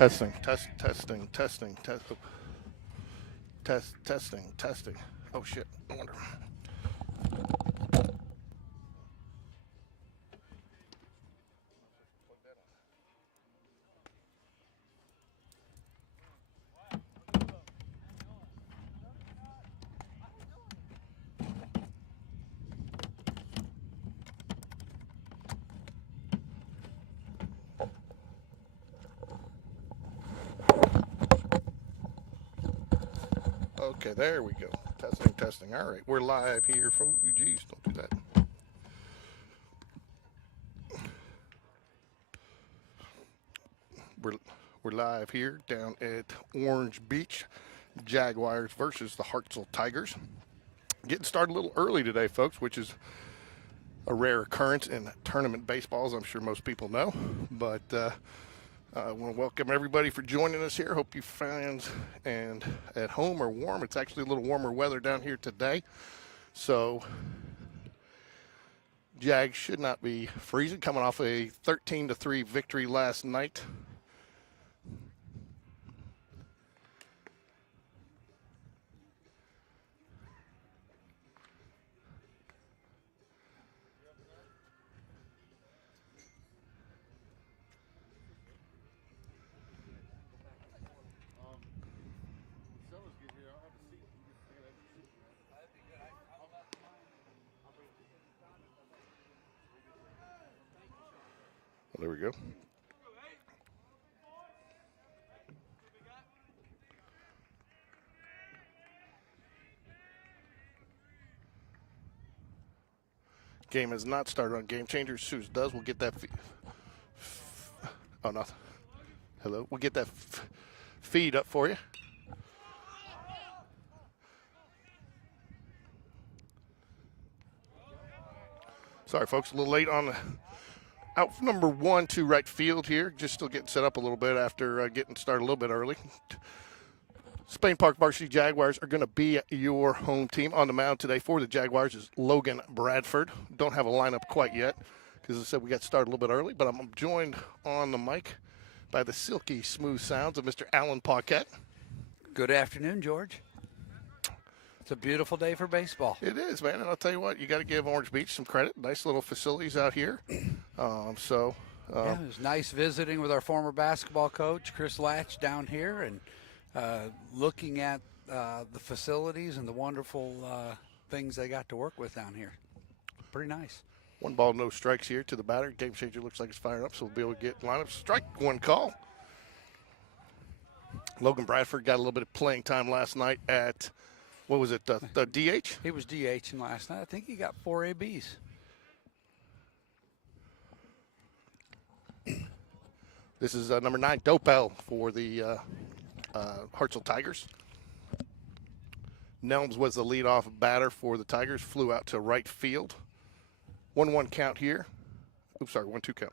Testing, testing. Oh shit! I wonder. Okay, there we go. Testing. All right, we're live here from. Geez, don't do that. We're we're live here down at Orange Beach, Jaguars versus the Hartsell Tigers. Getting started a little early today, folks, which is a rare occurrence in tournament baseball, as I'm sure most people know. But I want to welcome everybody for joining us here. Hope you fans and at home are warm. It's actually a little warmer weather down here today, so Jags should not be freezing. Coming off a 13-3 victory last night. There we go. Game has not started on Game Changers. As soon as it does, we'll get that. Oh, no. Hello. We'll get that feed up for you. Sorry, folks. A little late on the out number 1 to right field here. Just still getting set up a little bit after getting started a little bit early. Spain Park Varsity Jaguars are going to be your home team. On the mound today for the Jaguars is Logan Bradford. Don't have a lineup quite yet because I said we got started a little bit early, but I'm joined on the mic by the silky smooth sounds of Mr. Alan Paquette. Good afternoon, George. It's a beautiful day for baseball. It is, man, and I'll tell you what, you got to give Orange Beach some credit. Nice little facilities out here. Yeah, it was nice visiting with our former basketball coach, Chris Latch, down here, and looking at the facilities and the wonderful things they got to work with down here. Pretty nice. 1 ball, no strikes here to the batter. Game changer looks like it's firing up, so we'll be able to get lineup. Strike 1 call. Logan Bradford got a little bit of playing time last night at, what was it, the DH? He was DHing last night. I think he got 4 ABs. This is number 9, Dopel for the Hartsell Tigers. Nelms was the leadoff batter for the Tigers, flew out to right field. 1-1 count here. Oops, sorry, 1-2 count.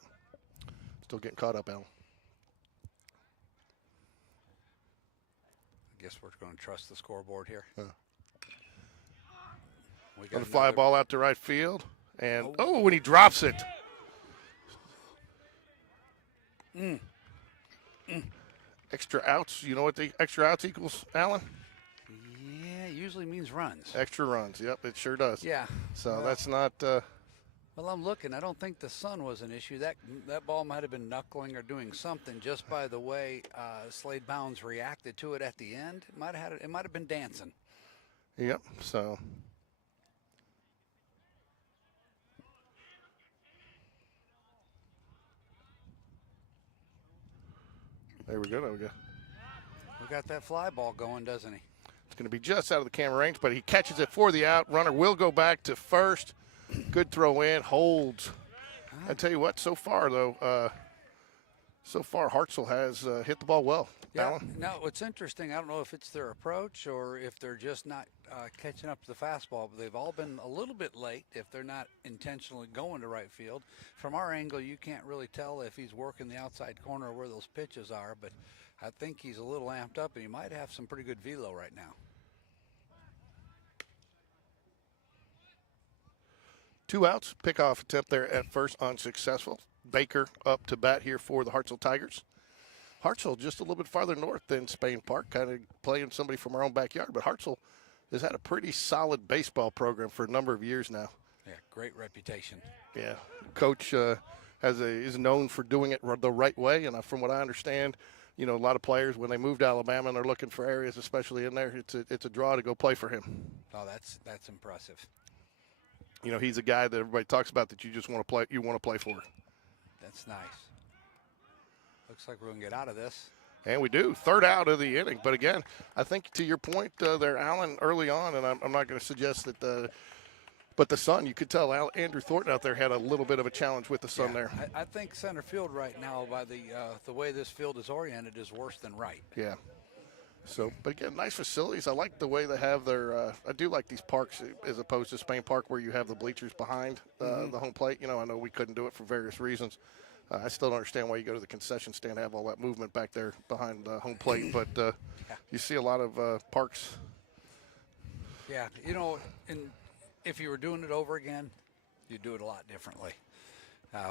Still getting caught up, Al. I guess we're going to trust the scoreboard here. We got a fly ball out to right field. And, when he drops it. Extra outs. You know what the extra outs equals, Alan? Yeah, it usually means runs. Extra runs. Yep, it sure does. Yeah. So that's not. Well, I'm looking. I don't think the sun was an issue. That ball might have been knuckling or doing something just by the way Slade Bounds reacted to it at the end. It might have been dancing. Yep. So. There we go. We got that fly ball going, doesn't he? It's going to be just out of the camera range, but he catches it for the out. Runner will go back to first. Good throw in, holds. I tell you what, so far though, Hartsell has hit the ball well. Yeah. Alan? Now, what's interesting, I don't know if it's their approach or if they're just not catching up to the fastball, but they've all been a little bit late if they're not intentionally going to right field. From our angle, you can't really tell if he's working the outside corner where those pitches are, but I think he's a little amped up and he might have some pretty good velo right now. 2 outs. Pickoff attempt there at first unsuccessful. Baker up to bat here for the Hartsell Tigers. Hartsell just a little bit farther north than Spain Park, kind of playing somebody from our own backyard. But Hartsell has had a pretty solid baseball program for a number of years now. Yeah, great reputation. Yeah, coach is known for doing it the right way, and from what I understand, a lot of players when they move to Alabama and they're looking for areas, especially in there, it's a draw to go play for him. Oh, that's impressive. He's a guy that everybody talks about that you just want to play. You want to play for. That's nice. Looks like we're gonna get out of this. And we do. Third out of the inning. But again, I think to your point there, Alan, early on, and I'm not going to suggest that but the sun, you could tell Andrew Thornton out there had a little bit of a challenge with the sun there. I think center field right now, by the way this field is oriented, is worse than right. Yeah. So, but again, nice facilities. I like the way they have their I do like these parks as opposed to Spain Park where you have the bleachers behind the home plate. I know we couldn't do it for various reasons. I still don't understand why you go to the concession stand and have all that movement back there behind the home plate. But you see a lot of parks. Yeah, if you were doing it over again, you'd do it a lot differently.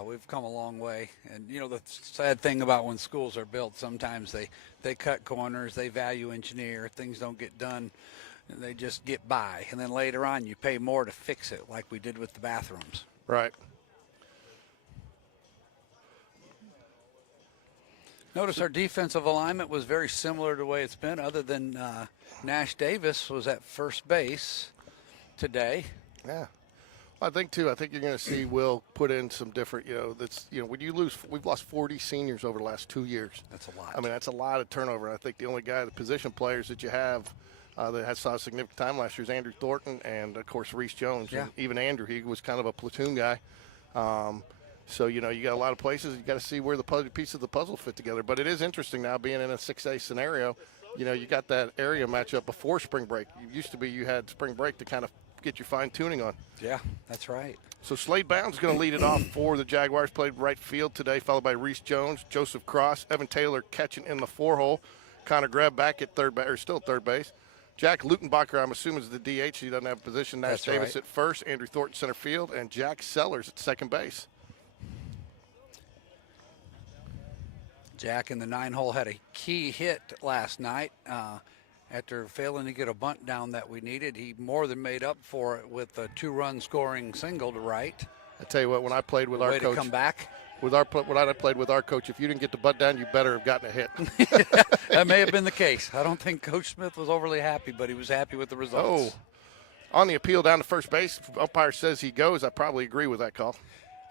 We've come a long way. And, the sad thing about when schools are built, sometimes they cut corners, they value engineer, things don't get done, and they just get by. And then later on, you pay more to fix it, like we did with the bathrooms. Right. Notice our defensive alignment was very similar to the way it's been, other than Nash Davis was at first base today. Yeah. I think you're going to see Will put in some different, when you lose, we've lost 40 seniors over the last 2 years. That's a lot. I mean, that's a lot of turnover. I think the only guy, the position players that you have that saw significant time last year is Andrew Thornton and, of course, Reese Jones. Yeah. And even Andrew, he was kind of a platoon guy. So, you got a lot of places. You got to see where the pieces of the puzzle fit together. But it is interesting now being in a 6A scenario. You got that area matchup before spring break. It used to be you had spring break to kind of get your fine tuning on. Yeah, that's right. So Slade Bound's going to lead it off for the Jaguars. Played right field today, followed by Reese Jones, Joseph Cross, Evan Taylor catching in the 4-hole. Connor Greb back at still third base. Jack Lutenbacher, I'm assuming, is the DH. He doesn't have a position. Nash Davis right. at first, Andrew Thornton center field, and Jack Sellers at second base. Jack in the 9-hole had a key hit last night. After failing to get a bunt down that we needed, he more than made up for it with a 2-run scoring single to right. I tell you what, when I played with our way coach, to come back. when I played with our coach, if you didn't get the bunt down, you better have gotten a hit. That may have been the case. I don't think Coach Smith was overly happy, but he was happy with the results. Oh, on the appeal down to first base, umpire says he goes. I probably agree with that call.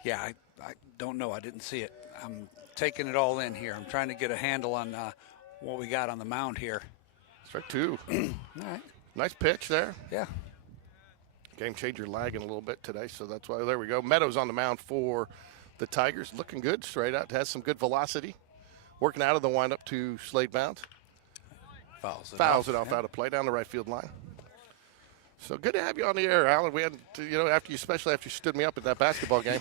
Yeah, I don't know. I didn't see it. I'm taking it all in here. I'm trying to get a handle on what we got on the mound here. Strike two. All right. Nice pitch there. Yeah. Game changer lagging a little bit today, so that's why. There we go. Meadows on the mound for the Tigers. Looking good straight out. Has some good velocity. Working out of the windup to Slade Bound. Fouls it off out of play down the right field line. So good to have you on the air, Alan. We had, especially after you stood me up at that basketball game.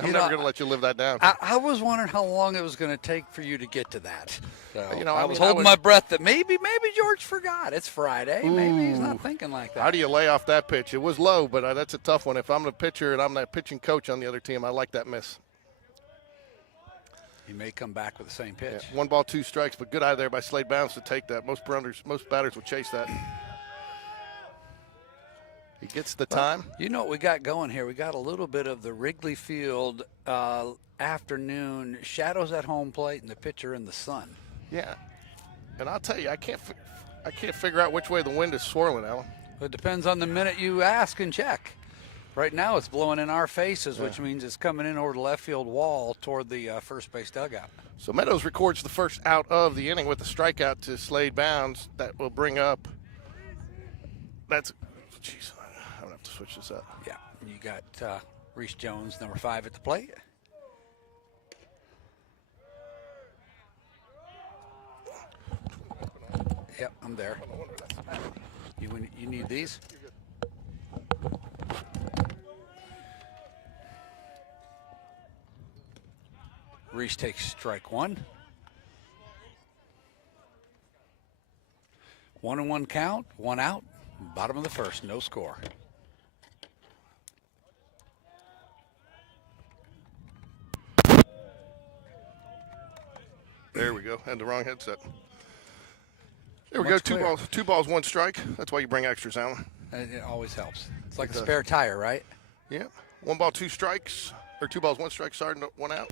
I'm never going to let you live that down. I was wondering how long it was going to take for you to get to that. So, I was holding my breath that maybe George forgot. It's Friday. Ooh. Maybe he's not thinking like that. How do you lay off that pitch? It was low, but that's a tough one. If I'm the pitcher and I'm the pitching coach on the other team, I like that miss. He may come back with the same pitch. Yeah, 1 ball, 2 strikes, but good eye there by Slade Bounds to take that. Most batters will chase that. He gets the time. You know what we got going here? We got a little bit of the Wrigley Field afternoon shadows at home plate and the pitcher in the sun. Yeah, and I'll tell you, I can't figure out which way the wind is swirling, Alan. It depends on the minute you ask and check. Right now it's blowing in our faces, which means it's coming in over the left field wall toward the first base dugout. So Meadows records the first out of the inning with a strikeout to Slade Bounds. That will bring up. Jeez, I'm gonna have to switch this up. Yeah, you got Reese Jones, number 5 at the plate. Yep, I'm there. You need these? Reese takes strike 1. 1-1 count, 1 out, bottom of the first, no score. There we go. Had the wrong headset. There we Much go. clearer. Two balls, one strike. That's why you bring extras, Alan. It always helps. It's like It a does. spare tire, right? Yeah. 1 ball, 2 strikes. Or 2 balls, 1 strike. Sorry, 1 out.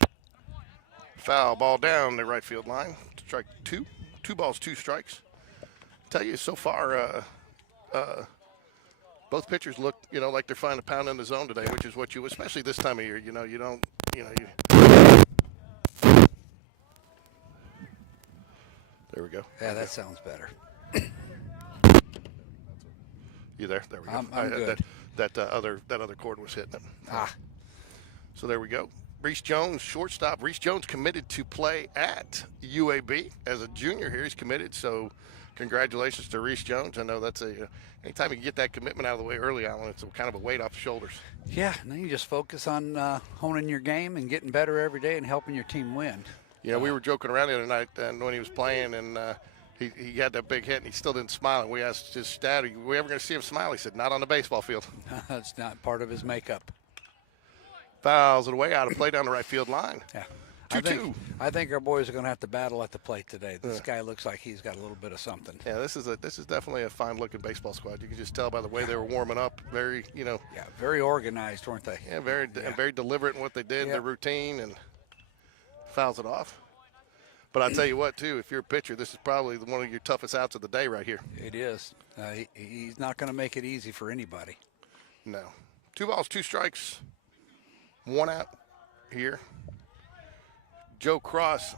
Foul ball down the right field line. Strike 2. 2 balls, 2 strikes. Tell you so far, both pitchers look, like they're finding a pound in the zone today, which is what you, especially this time of year, you don't. There we go. Yeah, that sounds better. You there? There we go. I'm good. That other cord was hitting it. Ah. So there we go. Reese Jones, shortstop. Reese Jones committed to play at UAB as a junior here. He's committed, so congratulations to Reese Jones. I know that's anytime you can get that commitment out of the way early, Alan, it's kind of a weight off the shoulders. Yeah, now you just focus on honing your game and getting better every day and helping your team win. We were joking around the other night and when he was playing, and he had that big hit, and he still didn't smile. And we asked his dad, are we ever going to see him smile? He said, not on the baseball field. It's not part of his makeup. Fouls it away, out of play down the right field line. Yeah. 2-2. I think our boys are going to have to battle at the plate today. This guy looks like he's got a little bit of something. Yeah, this is definitely a fine-looking baseball squad. You can just tell by the way they were warming up. Very, Yeah, very organized, weren't they? Yeah, very deliberate in what they did, their routine, and fouls it off. But I tell you what, too, if you're a pitcher, this is probably one of your toughest outs of the day right here. It is. He's not going to make it easy for anybody. No. 2 balls, 2 strikes, 1 out here. Joe Cross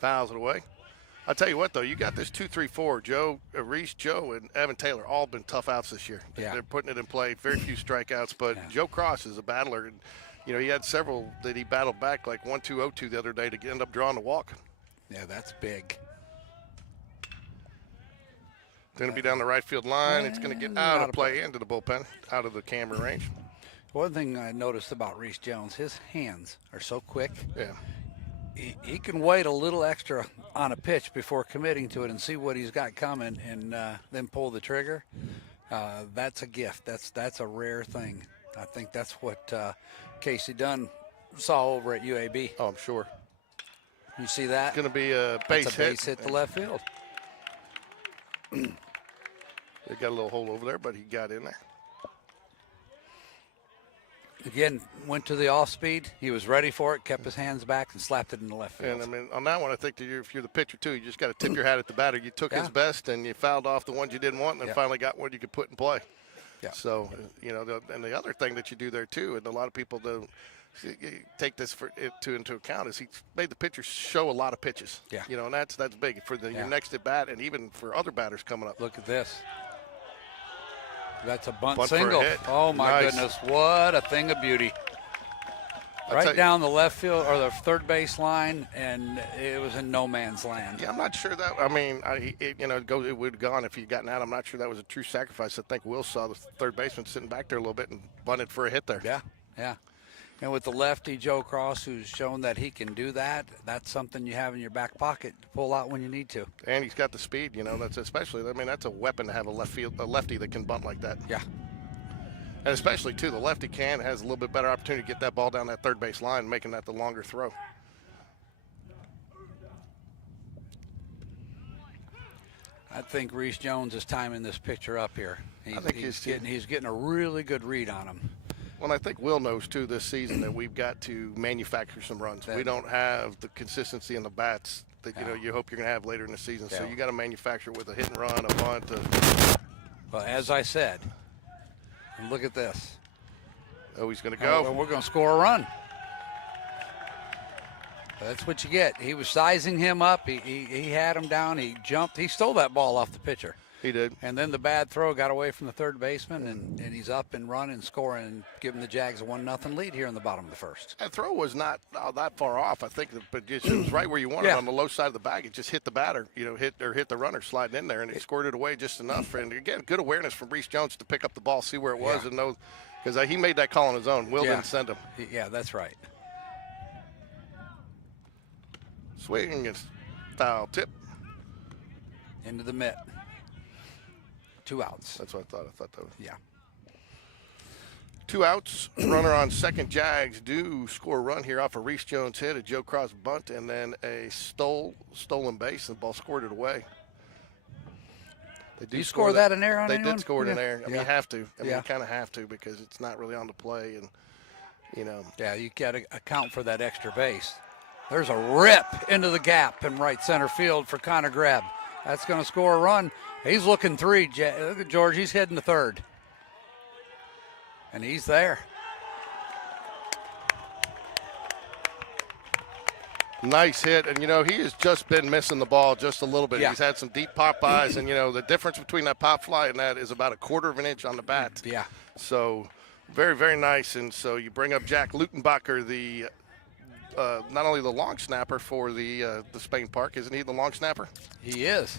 fouls it away. I'll tell you what, though, you got this 2-3-4. Joe, Reese, Joe, and Evan Taylor all been tough outs this year. Yeah. They're putting it in play. Very few strikeouts, but Joe Cross is a battler. And, he had several that he battled back, like 1-2-0-2 the other day to end up drawing the walk. Yeah, that's big. Going to be down the right field line. It's going to get out of play into the bullpen, out of the camera range. One thing I noticed about Reese Jones, his hands are so quick. Yeah. He can wait a little extra on a pitch before committing to it and see what he's got coming and then pull the trigger. That's a gift. That's a rare thing. I think that's what Casey Dunn saw over at UAB. Oh, I'm sure. You see that? It's going to be a base hit. Base hit to left field. They got a little hole over there, but he got in there. Again, went to the off speed. He was ready for it, kept his hands back, and slapped it in the left field. And, on that one, I think that if you're the pitcher, too, you just got to tip your hat at the batter. You took his best, and you fouled off the ones you didn't want, and then finally got one you could put in play. Yeah. So, and the other thing that you do there, too, and a lot of people don't take this into account, is he made the pitcher show a lot of pitches. Yeah. And that's big for your next at bat, and even for other batters coming up. Look at this. That's a bunt For single. a hit. Oh, my Nice. goodness. What a thing of beauty. Right down the left field or the third base line, and it was in no man's land. Yeah, I'm not sure that. I mean, it would have gone if he'd gotten out. I'm not sure that was a true sacrifice. I think Will saw the third baseman sitting back there a little bit and bunted for a hit there. Yeah. And with the lefty Joe Cross, who's shown that he can do that, that's something you have in your back pocket to pull out when you need to. And he's got the speed. That's especially. I mean, that's a weapon to have a lefty that can bunt like that. Yeah. And especially, too, the lefty has a little bit better opportunity to get that ball down that third base line, making that the longer throw. I think Reese Jones is timing this pitcher up here. I think he's getting a really good read on him. Well, I think Will knows, too, this season that we've got to manufacture some runs. We don't have the consistency in the bats that, you hope you're going to have later in the season. So you got to manufacture with a hit and run, a bunt. Well, as I said, look at this. Oh, he's going to go. We're going to score a run. That's what you get. He was sizing him up. He had him down. He jumped. He stole that ball off the pitcher. He did. And then the bad throw got away from the third baseman, and he's up and running and scoring and giving the Jags a 1-0 lead here in the bottom of the first. That throw was not that far off, I think, but it was right where you wanted it on the low side of the bag. It just hit the batter, hit the runner sliding in there, and it squirted away just enough. And again, good awareness from Reese Jones to pick up the ball, see where it was, and know, because he made that call on his own. Will didn't send him. Yeah, that's right. Swing and foul tip. Into the mitt. 2 outs. That's what I thought. I thought that was. Yeah. 2 outs, runner on second. Jags do score a run here off a Reese Jones hit, a Joe Cross bunt, and then a stolen base, and the ball scored it away. They do score that in air on They anyone? did score it in air. I mean, you have to. I mean, Yeah. you kind of have to because it's not really on the play, and Yeah, you got to account for that extra base. There's a rip into the gap in right center field for Connor Greb. That's going to score a run. He's looking three. Look at George. He's heading to third. And he's there. Nice hit, and he has just been missing the ball just a little bit. Yeah. He's had some deep pop eyes, and the difference between that pop fly and that is about a quarter of an inch on the bat. Yeah. So very, very nice. And so you bring up Jack Lutenbacher, the not only the long snapper for the Spain Park, isn't he the long snapper? He is.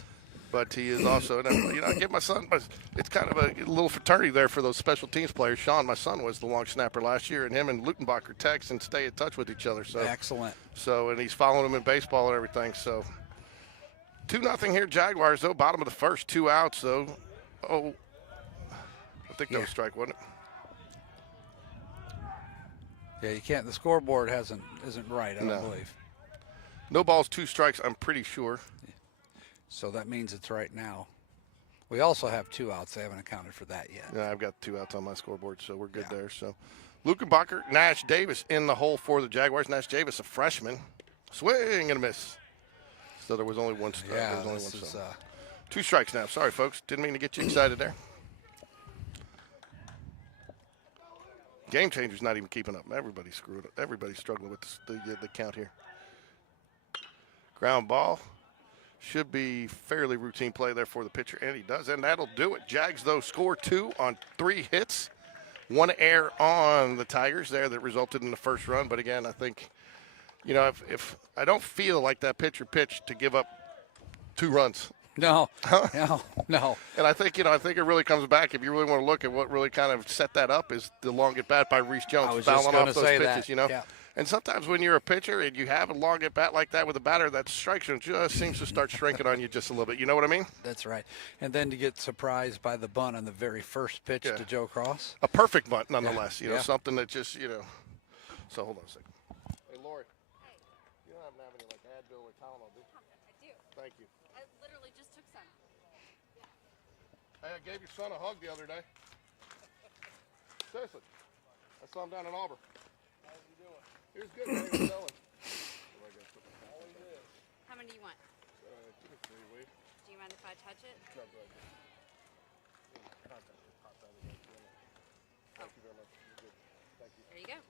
But he is also, I give my son, it's kind of a little fraternity there for those special teams players. Sean, my son, was the long snapper last year, and him and Lutenbacher text and stay in touch with each other. So Excellent. So, and he's following him in baseball and everything. So 2-0 here, Jaguars, though. Bottom of the first, 2 outs, though. Oh, I think that was strike, wasn't it? Yeah, you can't. The scoreboard isn't right, I don't believe. No balls, 2 strikes, I'm pretty sure. So that means it's right now. We also have 2 outs. They haven't accounted for that yet. Yeah, I've got 2 outs on my scoreboard, so we're good there. So, Lukenbacher, Nash Davis in the hole for the Jaguars. Nash Davis, a freshman. Swing and a miss. So there was only 1 strike. Yeah, there was only this one is, strike. 2 strikes now. Sorry, folks. Didn't mean to get you excited there. Game Changer's not even keeping up. Everybody's screwed up. Everybody's struggling with the count here. Ground ball. Should be fairly routine play there for the pitcher, and he does, and that'll do it. Jags, though, score 2 on 3 hits. 1 error on the Tigers there that resulted in the first run. But, again, I think, if I don't feel like that pitcher pitched to give up 2 runs. No. And I think, I think it really comes back, if you really want to look at what really kind of set that up, is the long at bat by Reese Jones, fouling off those pitches, Yeah. And sometimes when you're a pitcher and you have a long at bat like that with a batter, that strike zone just seems to start shrinking on you just a little bit. You know what I mean? That's right. And then to get surprised by the bunt on the very first pitch to Joe Cross. A perfect bunt, nonetheless. Yeah. Something that just, So hold on a second. Hey, Lori. Hey. You don't happen to have any like Advil or Tylenol, do you? I do. Thank you. I literally just took some. Hey, I gave your son a hug the other day. Seriously. I saw him down in Auburn. How's he doing? He was good, man. He was selling. How many do you want? Give me 3, will you? Do you mind if I touch it? No, go ahead. Thank you very much. You're good. Thank you. There you go.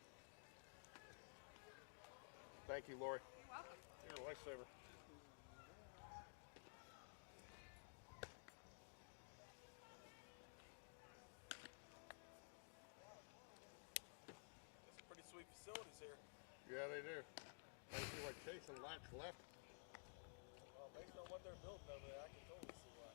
Thank you, Lori. You're welcome. You're a lifesaver. Pretty sweet facilities here. Yeah, they do. I feel like Chase and Latch left. Well, based on what they're building over there, I can totally see why.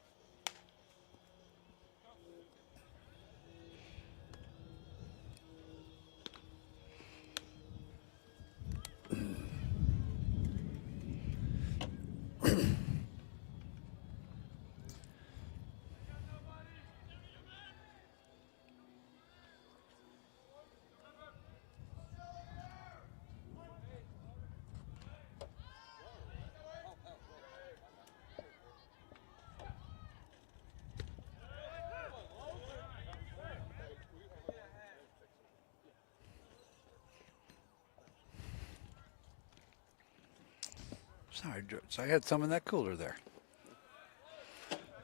Sorry, George. I had some in that cooler there.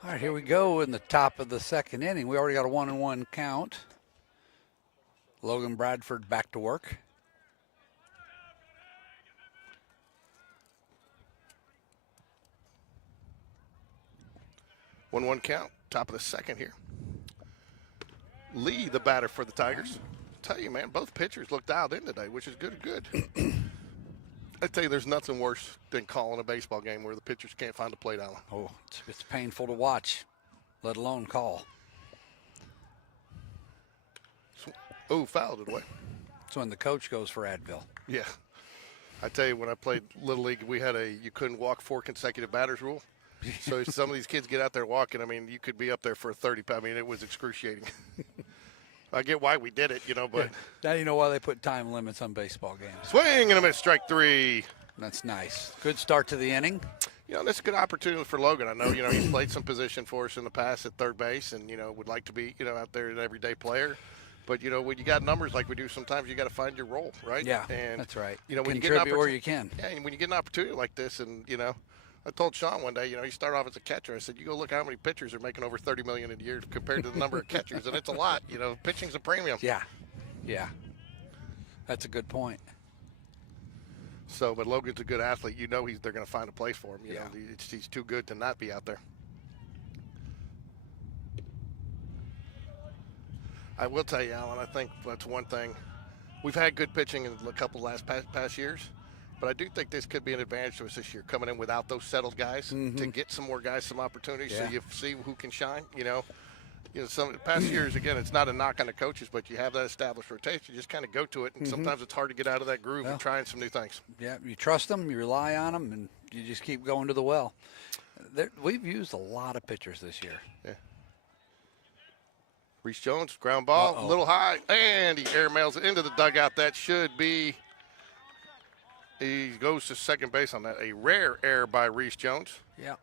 All right, here we go in the top of the second inning. We already got a 1-1 count. Logan Bradford back to work. One count, top of the second here. Lee, the batter for the Tigers. Tell you, man, both pitchers look dialed in today, which is good. I tell you, there's nothing worse than calling a baseball game where the pitchers can't find a plate island. Oh, it's painful to watch, let alone call. Oh, fouled it away. It's when the coach goes for Advil. Yeah. I tell you, when I played Little League, we had you couldn't walk 4 consecutive batters rule. So some of these kids get out there walking. I mean, you could be up there for a 30. I mean, it was excruciating. I get why we did it, but Now you know why they put time limits on baseball games. swing and a miss, strike 3. That's nice. Good start to the inning. This is a good opportunity for Logan. I know, he's played some position for us in the past at third base and, would like to be, out there an everyday player. But, when you got numbers like we do, sometimes you got to find your role, right? Yeah, and, that's right. When you get an Contribute where you can. Yeah, and when you get an opportunity like this and, I told Sean one day, he started off as a catcher. I said, you go look how many pitchers are making over $30 million a year compared to the number of catchers, and it's a lot. Pitching's a premium. Yeah. That's a good point. So, but Logan's a good athlete. They're going to find a place for him. Yeah. He's too good to not be out there. I will tell you, Alan, I think that's one thing. We've had good pitching in a couple past years, but I do think this could be an advantage to us this year, coming in without those settled guys to get some more guys some opportunities so you see who can shine, some past years, again, it's not a knock on the coaches, but you have that established rotation. You just kind of go to it, and sometimes it's hard to get out of that groove and trying some new things. Yeah, you trust them, you rely on them, and you just keep going to the well. We've used a lot of pitchers this year. Yeah. Reese Jones, ground ball, a little high, and he airmails it into the dugout. That should be, he goes to second base on that. A rare error by Reese Jones. Yeah.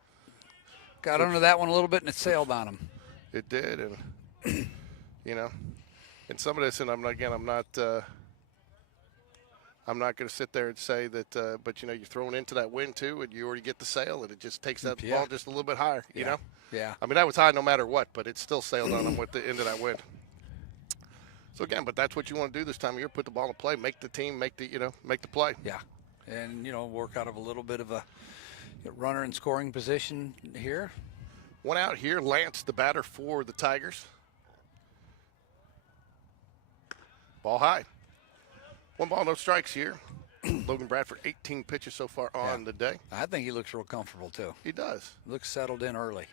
Got under that one a little bit, and it sailed on him. It did, and, and some of this, and I'm not going to sit there and say that, but, you're thrown into that wind, too, and you already get the sail, and it just takes that ball just a little bit higher, you know? Yeah. I mean, that was high no matter what, but it still sailed on him with the end of that wind. So, again, but that's what you want to do this time of year, put the ball in play, make the team, make the play. Yeah, and, work out of a little bit of a runner in scoring position here. One out here, Lance, the batter for the Tigers. Ball high. 1 ball, no strikes here. Logan Bradford, 18 pitches so far on the day. I think he looks real comfortable, too. He does. Looks settled in early.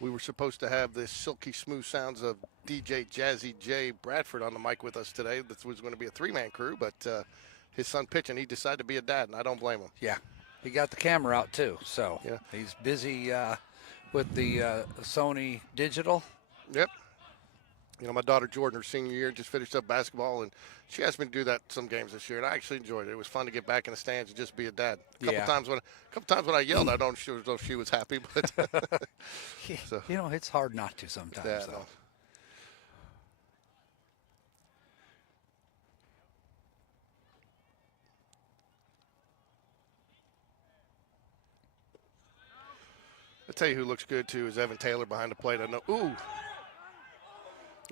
We were supposed to have the silky smooth sounds of DJ Jazzy J. Bradford on the mic with us today. This was going to be a 3-man crew, but his son pitching, he decided to be a dad, and I don't blame him. Yeah. He got the camera out, too, so he's busy with the Sony digital. Yep. My daughter Jordan, her senior year, just finished up basketball, and she asked me to do that some games this year, and I actually enjoyed it. It was fun to get back in the stands and just be a dad. A couple times when I yelled, I don't know if she was happy, but so. It's hard not to sometimes. Yeah, though. no. I'll tell you who looks good too is Evan Taylor behind the plate. I know.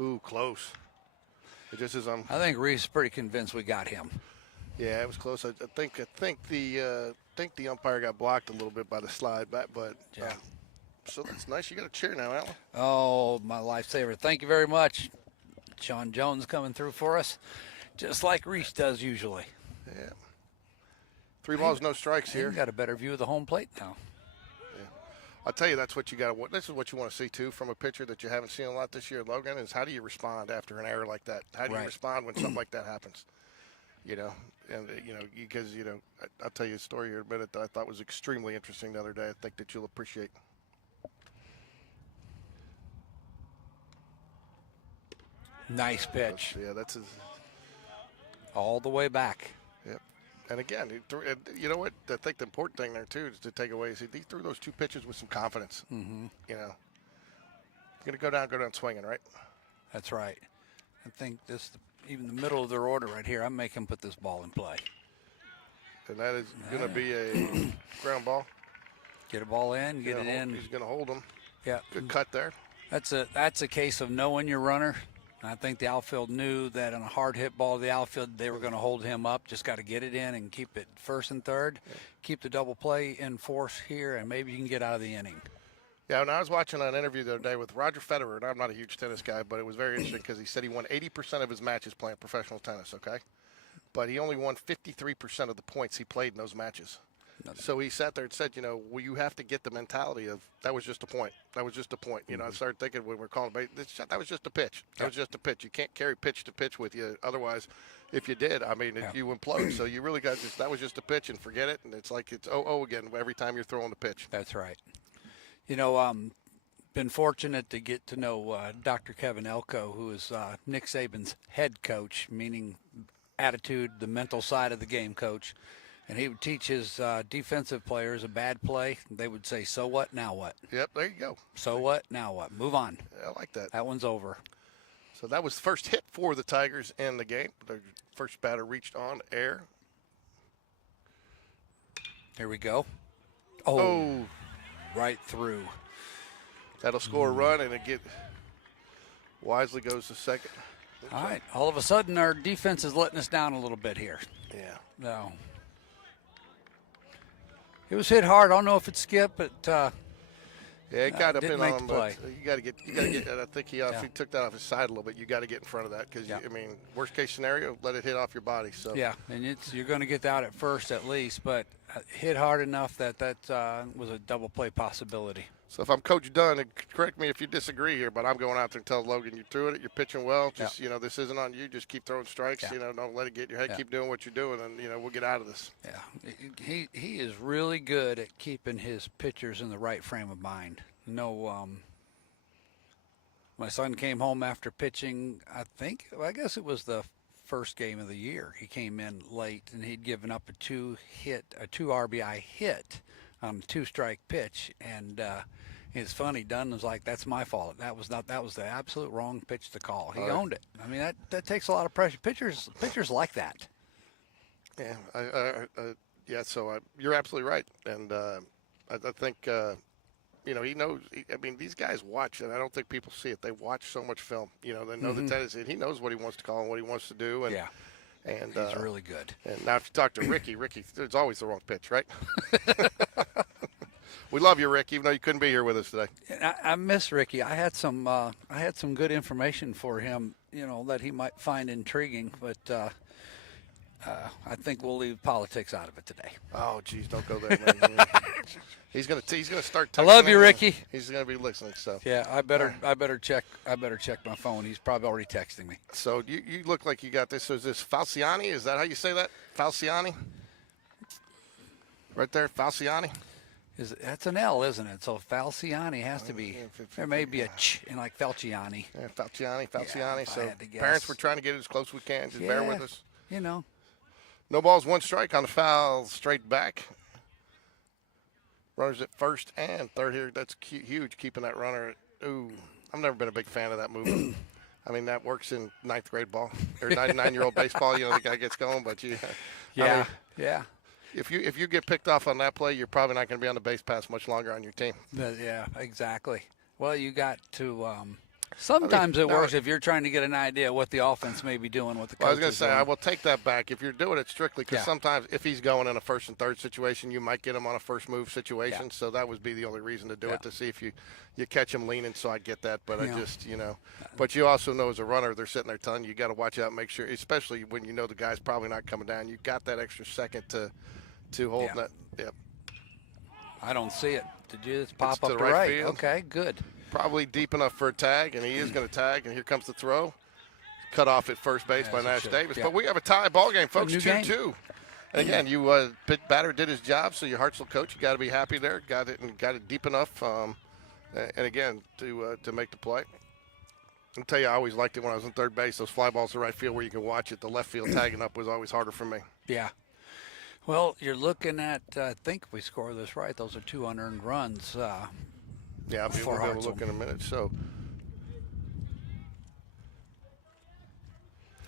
Ooh, close. It just is. I think Reese is pretty convinced we got him. Yeah, it was close. I think the umpire got blocked a little bit by the slide back, but so that's nice. You got a cheer now, Alan. Oh, my lifesaver! Thank you very much, Sean Jones coming through for us, just like Reese does usually. Yeah. 3 balls, no strikes here. Got a better view of the home plate now. I'll tell you, that's what you got. This is what you want to see too from a pitcher that you haven't seen a lot this year, Logan. Is how do you respond after an error like that? How do you respond when something like that happens? Because I'll tell you a story here in a minute that I thought was extremely interesting the other day. I think that you'll appreciate. Nice pitch. That's his. All the way back. Yep. And again, you know what? I think the important thing there, too, is to take away is he threw those 2 pitches with some confidence. Mm-hmm. Going to go down swinging, right? That's right. I think even the middle of their order right here, I'm making him put this ball in play. And that is going to be a ground ball. Get a ball in, get it in. He's going to hold him. Yeah. Good cut there. That's a case of knowing your runner. I think the outfield knew that on a hard hit ball to the outfield, they were going to hold him up. Just got to get it in and keep it first and third. Yeah. Keep the double play in force here, and maybe you can get out of the inning. Yeah, and I was watching an interview the other day with Roger Federer, and I'm not a huge tennis guy, but it was very interesting because he said he won 80% of his matches playing professional tennis, okay? But he only won 53% of the points he played in those matches. So he sat there and said, you have to get the mentality of that was just a point. That was just a point. I started thinking when we're calling that was just a pitch. That was just a pitch. You can't carry pitch to pitch with you. Otherwise, if you did, you implode. So you really got that was just a pitch and forget it. And it's like it's 0-0 again every time you're throwing the pitch. That's right. been fortunate to get to know Dr. Kevin Elko, who is Nick Saban's head coach, meaning attitude, the mental side of the game coach. And he would teach his defensive players a bad play. They would say, so what, now what? Yep, there you go. So what, now what? Move on. I like that. That one's over. So that was the first hit for the Tigers in the game. The first batter reached on air. Here we go. Oh. Right through. That'll score a run, and Wisely goes to second. All right. All of a sudden, our defense is letting us down a little bit here. Yeah. No. It was hit hard. I don't know if it skipped, but Yeah, it got up didn't in make on the him, play. but you got to get. And I think he took that off his side a little bit. You got to get in front of that because worst case scenario, let it hit off your body. So yeah, and you're going to get out at first at least, but hit hard enough that was a double play possibility. So if I'm Coach Dunn, and correct me if you disagree here, but I'm going out there and tell Logan you threw it. You're pitching well. Just this isn't on you. Just keep throwing strikes. Yeah. Don't let it get in your head. Yeah. Keep doing what you're doing, and we'll get out of this. Yeah, he is really good at keeping his pitchers in the right frame of mind. My son came home after pitching. I guess it was the first game of the year. He came in late and he'd given up a two RBI hit on a 2-strike pitch, and it's funny. Dunn was like, "That's my fault. That was the absolute wrong pitch to call." He owned it. I mean, that takes a lot of pressure. Pitchers like that. Yeah, So you're absolutely right, and I think he knows. These guys watch, and I don't think people see it. They watch so much film. They know the tendency. And he knows what he wants to call and what he wants to do. And, and he's really good. And now, if you talk to Ricky, there's always the wrong pitch, right? We love you, Rick, even though you couldn't be here with us today. I miss Ricky. I had some good information for him, that he might find intriguing, but I think we'll leave politics out of it today. Oh, geez, don't go there, man. He's gonna start. I love you, Ricky. He's gonna be listening. So yeah, I better check my phone. He's probably already texting me. So you look like you got this. So is this Falciani? Is that how you say that? Falciani? Right there, Falciani. That's an L, isn't it? So Falciani has to be. There may be a ch in like Falciani. Yeah, Falciani. Yeah, So parents were trying to get it as close as we can. Just bear with us. No balls, 1 strike on the foul, straight back. Runners at first and third here. That's huge, keeping that runner. Ooh, I've never been a big fan of that movement. That works in 9th grade ball or 9-year-old baseball. The guy gets going, but yeah. If you get picked off on that play, you're probably not going to be on the base pass much longer on your team. Yeah, exactly. Well, you got to. Sometimes it works if you're trying to get an idea what the offense may be doing, what the coach I was going to say, doing. I will take that back. If you're doing it strictly, because sometimes if he's going in a first and third situation, you might get him on a first move situation. So that would be the only reason to do it, to see if you catch him leaning. So I get that, but I just, But you also know as a runner, they're sitting there telling you got to watch out, make sure, especially when you know the guy's probably not coming down. You got that extra second to hold that. Yep. I don't see it. Did you just pop up to to the right field. Okay, good. Probably deep enough for a tag, and he is going to tag, and here comes the throw. Cut off at first base by Nash Davis. But we have a tie ball game, folks, 2-2. And again, batter did his job, so your Hartsell coach, you got to be happy there. Got it deep enough, and again, to make the play. I'll tell you, I always liked it when I was in third base, those fly balls to right field where you can watch it. The left field tagging up was always harder for me. Yeah. Well, you're looking at, I think we score this right, those are 2 unearned runs. Yeah, we'll be able to look in a minute. So,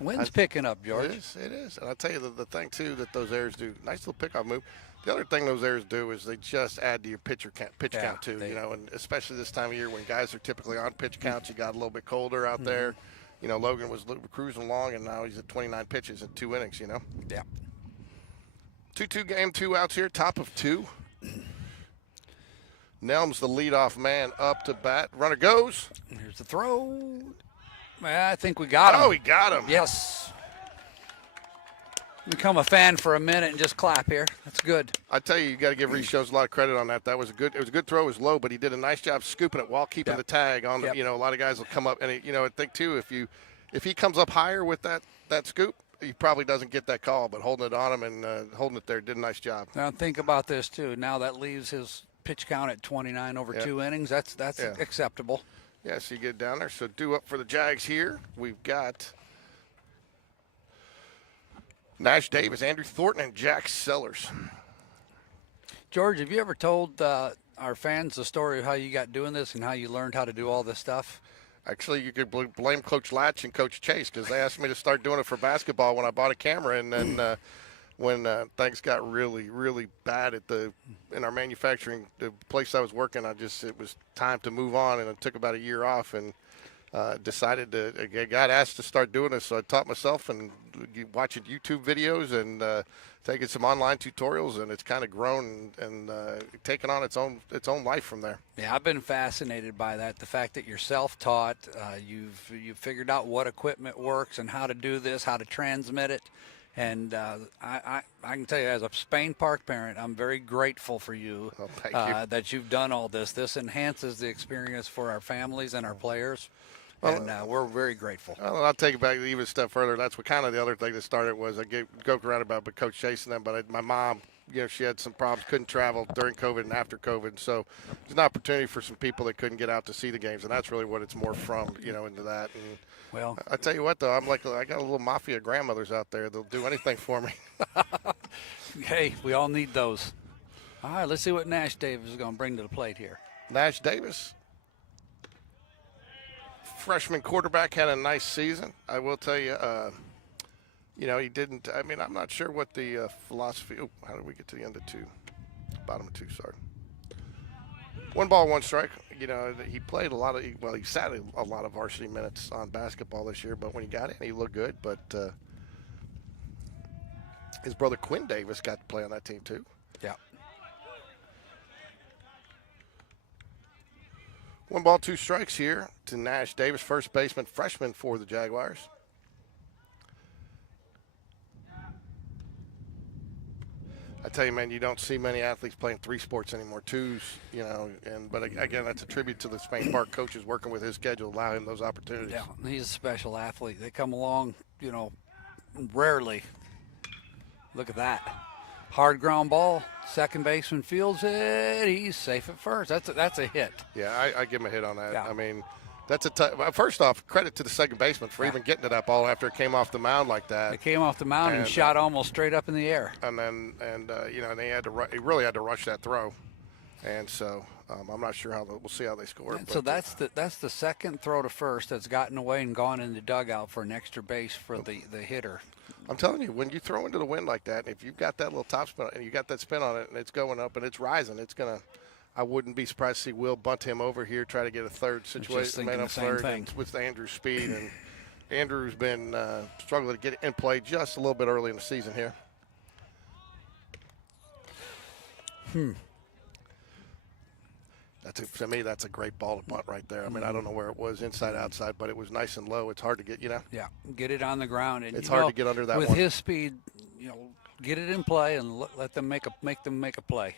wind's picking up, George. It is. And I'll tell you the thing, too, that those errors do. Nice little pickoff move. The other thing those errors do is they just add to your pitch count, too. And especially this time of year when guys are typically on pitch counts, you got a little bit colder out there. Logan was cruising along, and now he's at 29 pitches in 2 innings, Yeah. 2-2 game, 2 outs here, top of 2. Nelms, the leadoff man, up to bat. Runner goes. Here's the throw. I think we got him. Oh, he got him. Yes. Become a fan for a minute and just clap here. That's good. I tell you, you got to give Reese Jones a lot of credit on that. It was a good throw. It was low, but he did a nice job scooping it while keeping the tag on. A lot of guys will come up, and I think too, if he comes up higher with that scoop, he probably doesn't get that call. But holding it on him and holding it there did a nice job. Now think about this too. Now that leaves his pitch count at 29 over Yeah. 2 innings. That's Yeah. acceptable. Yeah, so you get down there. So due up for the Jags here, we've got Nash Davis, Andrew Thornton, and Jack Sellers. George, have you ever told our fans the story of how you got doing this and how you learned how to do all this stuff? Actually, you could blame Coach Latch and Coach Chase because they asked me to start doing it for basketball when I bought a camera, and then when things got really, really bad in our manufacturing, the place I was working, it was time to move on, and it took about a year off, and decided I got asked to start doing this, so I taught myself and watching YouTube videos and taking some online tutorials, and it's kind of grown and taken on its own life from there. Yeah, I've been fascinated by that. The fact that you're self-taught, you've figured out what equipment works and how to do this, how to transmit it. And I can tell you, as a Spain Park parent, I'm very grateful for you, Well, thank you. that you've done all this. This enhances the experience for our families and our players, Well, and we're very grateful. Well, I'll take it back even a step further. That's what kind of the other thing that started was I joked around about Coach Chase and them, but my mom, she had some problems, couldn't travel during COVID and after COVID. So there's an opportunity for some people that couldn't get out to see the games, and that's really what it's more from, into that. And Well, I tell you what, though, I got a little mafia grandmothers out there. They'll do anything for me. hey, we all need those. All right, let's see what Nash Davis is going to bring to the plate here. Nash Davis, freshman quarterback, had a nice season. I will tell you, he didn't. I mean, I'm not sure what the philosophy. Oh, how did we get to the end of 2? Bottom of 2, sorry. 1 ball, 1 strike. He played he sat a lot of varsity minutes on basketball this year, but when he got in, he looked good. But his brother Quinn Davis got to play on that team too. Yeah. 1 ball, 2 strikes here to Nash Davis, first baseman, freshman for the Jaguars. I tell you, man, you don't see many athletes playing 3 sports anymore, 2s, but again, that's a tribute to the Spain Park coaches working with his schedule, allow him those opportunities. Yeah, he's a special athlete. They come along, rarely. Look at that. Hard ground ball. Second baseman fields it. He's safe at first. That's a hit. Yeah, I give him a hit on that. Yeah. I mean, that's first off, credit to the second baseman for even getting to that ball after it came off the mound like that. It came off the mound and shot almost straight up in the air. And then, he really had to rush that throw. And so I'm not sure we'll see how they score. So that's the second throw to first that's gotten away and gone in the dugout for an extra base for the hitter. I'm telling you, when you throw into the wind like that, and if you've got that little top spin and you got that spin on it and it's going up and it's rising, I wouldn't be surprised to see Will bunt him over here, try to get a third situation, man up third, and with Andrew's speed. And Andrew's been struggling to get it in play just a little bit early in the season here. To me, that's a great ball to bunt right there. I mean, I don't know where it was, inside, outside, but it was nice and low. It's hard to get, Yeah, get it on the ground. And it's hard to get under that with one. his speed, get it in play and let them make a play.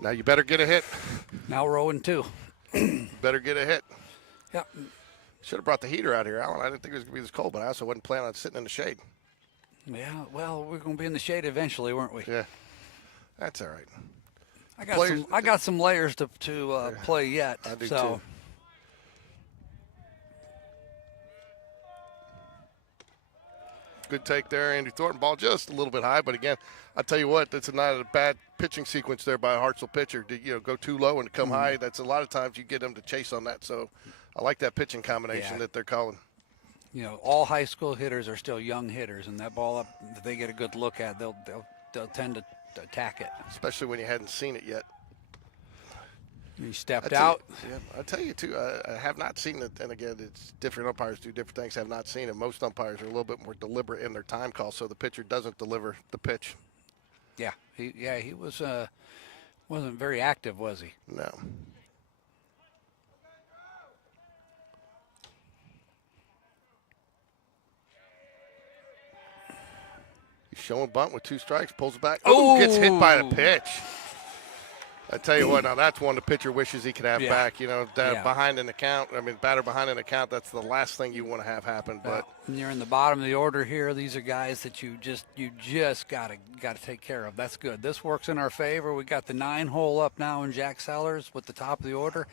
Now you better get a hit. Now we're 0-2. Better get a hit. Yeah. Should have brought the heater out here, Alan. I didn't think it was going to be this cold, but I also wasn't planning on sitting in the shade. Yeah, well, we're going to be in the shade eventually, weren't we? Yeah, that's all right. I got some layers to play yet. I do so. too. Good take there, Andy Thornton. Ball just a little bit high, but again, I tell you what, that's not a bad pitching sequence there by a Hartsell pitcher. To go too low and come high, that's a lot of times you get them to chase on that. So I like that pitching combination that they're calling. All high school hitters are still young hitters, and that ball up, if they get a good look at, they'll tend to attack it. Especially when you hadn't seen it yet. He stepped out. I tell you too, I have not seen it, and again, it's different umpires do different things. Have not seen it. Most umpires are a little bit more deliberate in their time call, so the pitcher doesn't deliver the pitch. Yeah, he wasn't very active, was he? No. He's showing bunt with 2 strikes, pulls it back. Oh, gets hit by the pitch. I tell you what, now that's one the pitcher wishes he could have Yeah. back. You know, Yeah. behind in the count. I mean, batter behind in the count. That's the last thing you want to have happen. But When you're in the bottom of the order here, these are guys that you just gotta take care of. That's good. This works in our favor. We got the 9 hole up now in Jack Sellers with the top of the order,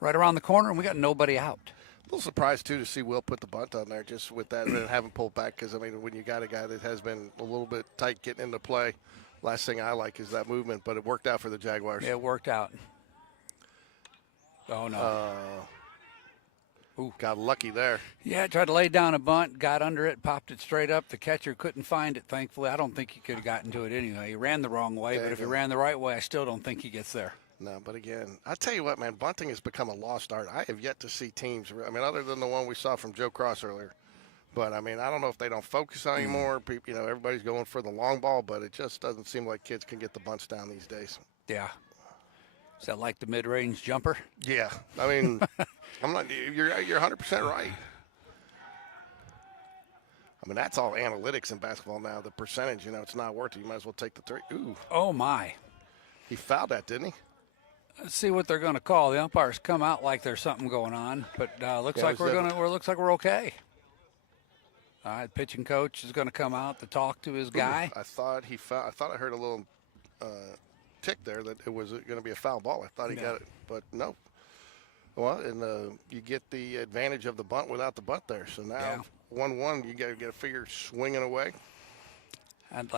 right around the corner, and we got nobody out. a little surprised too to see Will put the bunt on there just with that and haven't pulled back because I mean when you got a guy that has been a little bit tight getting into play, last thing I like is that movement. But it worked out for the Jaguars. It worked out. Oh no. Got lucky there. Yeah, tried to lay down a bunt, got under it, popped it straight up. The catcher couldn't find it, thankfully. I don't think he could have gotten to it anyway. He ran the wrong way, but if he ran the right way, I still don't think he gets there. No, but again, I tell you what, man, bunting has become a lost art. I have yet to see teams, I mean, other than the one we saw from Joe Cross earlier. But, I mean, I don't know if they don't focus on anymore. People, you know, everybody's going for the long ball, but it just doesn't seem like kids can get the bunts down these days. Yeah. Is that like the mid-range jumper? Yeah. I mean, you're 100% right. I mean, that's all analytics in basketball now. The percentage, you know, it's not worth it. You might as well take the 3. Ooh. Oh, my. He fouled that, didn't he? Let's see what they're going to call. The umpires come out like there's something going on, but looks like we're okay. All right, pitching coach is going to come out to talk to his guy. Ooh, I thought I heard a little tick there that it was going to be a foul ball. I thought he got it, but no. Well, and you get the advantage of the bunt without the bunt there. So now 1-1, you got to get a figure swinging away. I'd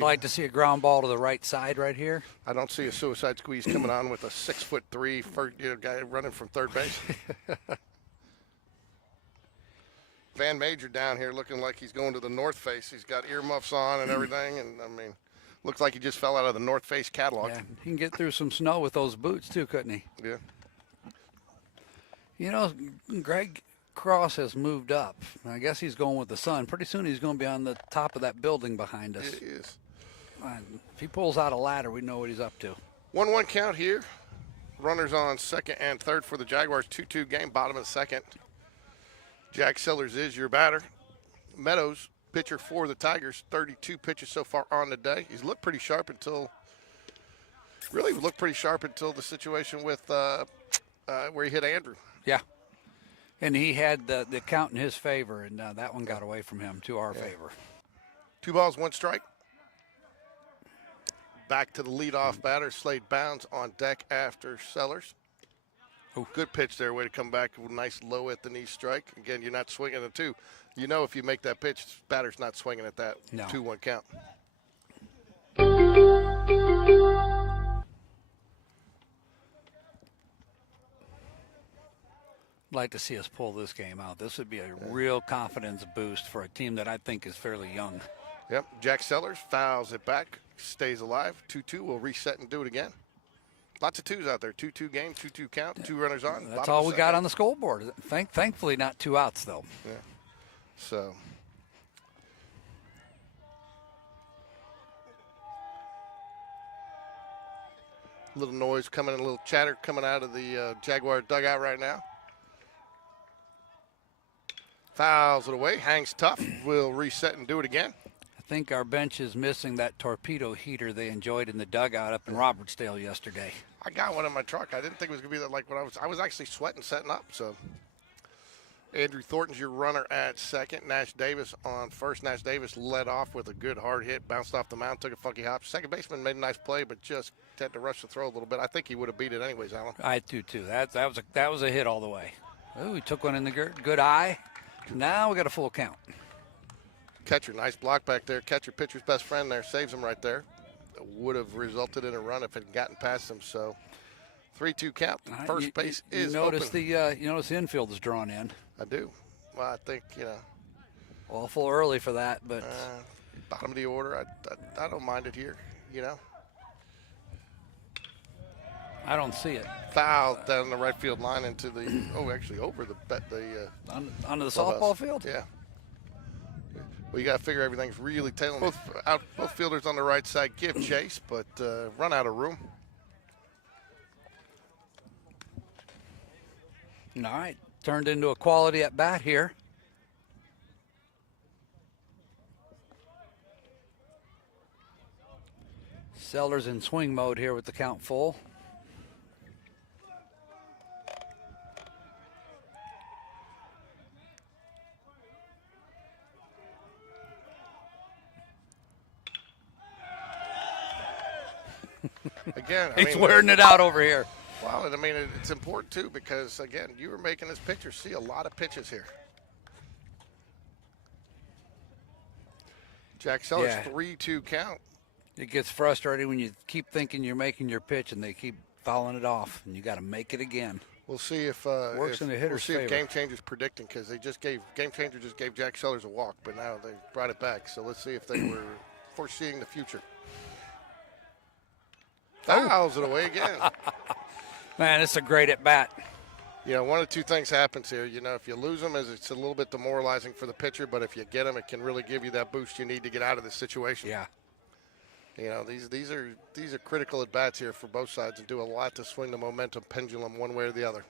like to see a ground ball to the right side right here. I don't see a suicide squeeze coming on with a 6'3" guy running from third base. Van Major down here looking like he's going to the North Face. He's got earmuffs on and everything, and I mean, looks like he just fell out of the North Face catalog. Yeah, he can get through some snow with those boots too, couldn't he? Yeah. You know, Greg Cross has moved up. I guess he's going with the sun. Pretty soon he's going to be on the top of that building behind us. It is. If he pulls out a ladder, we know what he's up to. 1-1 count here. Runners on second and third for the Jaguars. 2-2 game, bottom of the second. Jack Sellers is your batter. Meadows, pitcher for the Tigers. 32 pitches so far on the day. He's looked pretty sharp until the situation with where he hit Andrew. Yeah. And he had the count in his favor, and that one got away from him to our favor. 2 balls, 1 strike. Back to the leadoff batter. Slade Bounds on deck after Sellers. Oh, good pitch there. Way to come back with a nice low at the knee strike. Again, you're not swinging at 2. You know if you make that pitch, batter's not swinging at that 2-1 count. Like to see us pull this game out. This would be a real confidence boost for a team that I think is fairly young. Yep, Jack Sellers fouls it back, stays alive. 2-2, we'll reset and do it again. Lots of 2s out there. 2-2 game, 2-2 count, 2 runners on. That's all we got on the scoreboard. Thankfully, not 2 outs, though. Yeah, so. A little noise coming, a little chatter coming out of the Jaguar dugout right now. Fouls it away, hangs tough. We'll reset and do it again. I think our bench is missing that torpedo heater they enjoyed in the dugout up in Robertsdale yesterday. I got one in my truck. I didn't think it was going to be that like when I was actually sweating setting up. So Andrew Thornton's your runner at second. Nash Davis on first. Nash Davis led off with a good hard hit, bounced off the mound, took a funky hop. Second baseman made a nice play, but just had to rush the throw a little bit. I think he would have beat it anyways, Alan. I do too. That was a hit all the way. Oh, he took one in the good eye. Now we got a full count. Catcher, nice block back there. Catcher, pitcher's best friend there, saves him right there. Would have resulted in a run if it had gotten past him. So 3-2 count. First base is open. You notice the infield is drawn in. I do. Well, I think, Awful early for that, but. Bottom of the order, I don't mind it here, I don't see it. Foul down the right field line into the, over the onto the softball field? Yeah. Well, you got to figure everything's really tailing. Both fielders on the right side give chase, but run out of room. All right. Turned into a quality at bat here. Sellers in swing mode here with the count full. Again, He's wearing it out over here. Well, and I mean, it's important, too, because, again, you were making this picture see a lot of pitches here. Jack Sellers, Yeah. 3-2 count. It gets frustrating when you keep thinking you're making your pitch and they keep fouling it off, and you got to make it again. We'll see if Works in the hitter's if favor. Game Changer's predicting, because Game Changer just gave Jack Sellers a walk, but now they brought it back. So let's see if they were foreseeing the future. Fouls it away again. Man, it's a great at bat. You know, one of two things happens here. You know, if you lose them, it's a little bit demoralizing for the pitcher, but if you get them, it can really give you that boost you need to get out of this situation. Yeah. You know, these are critical at bats here for both sides and do a lot to swing the momentum pendulum one way or the other.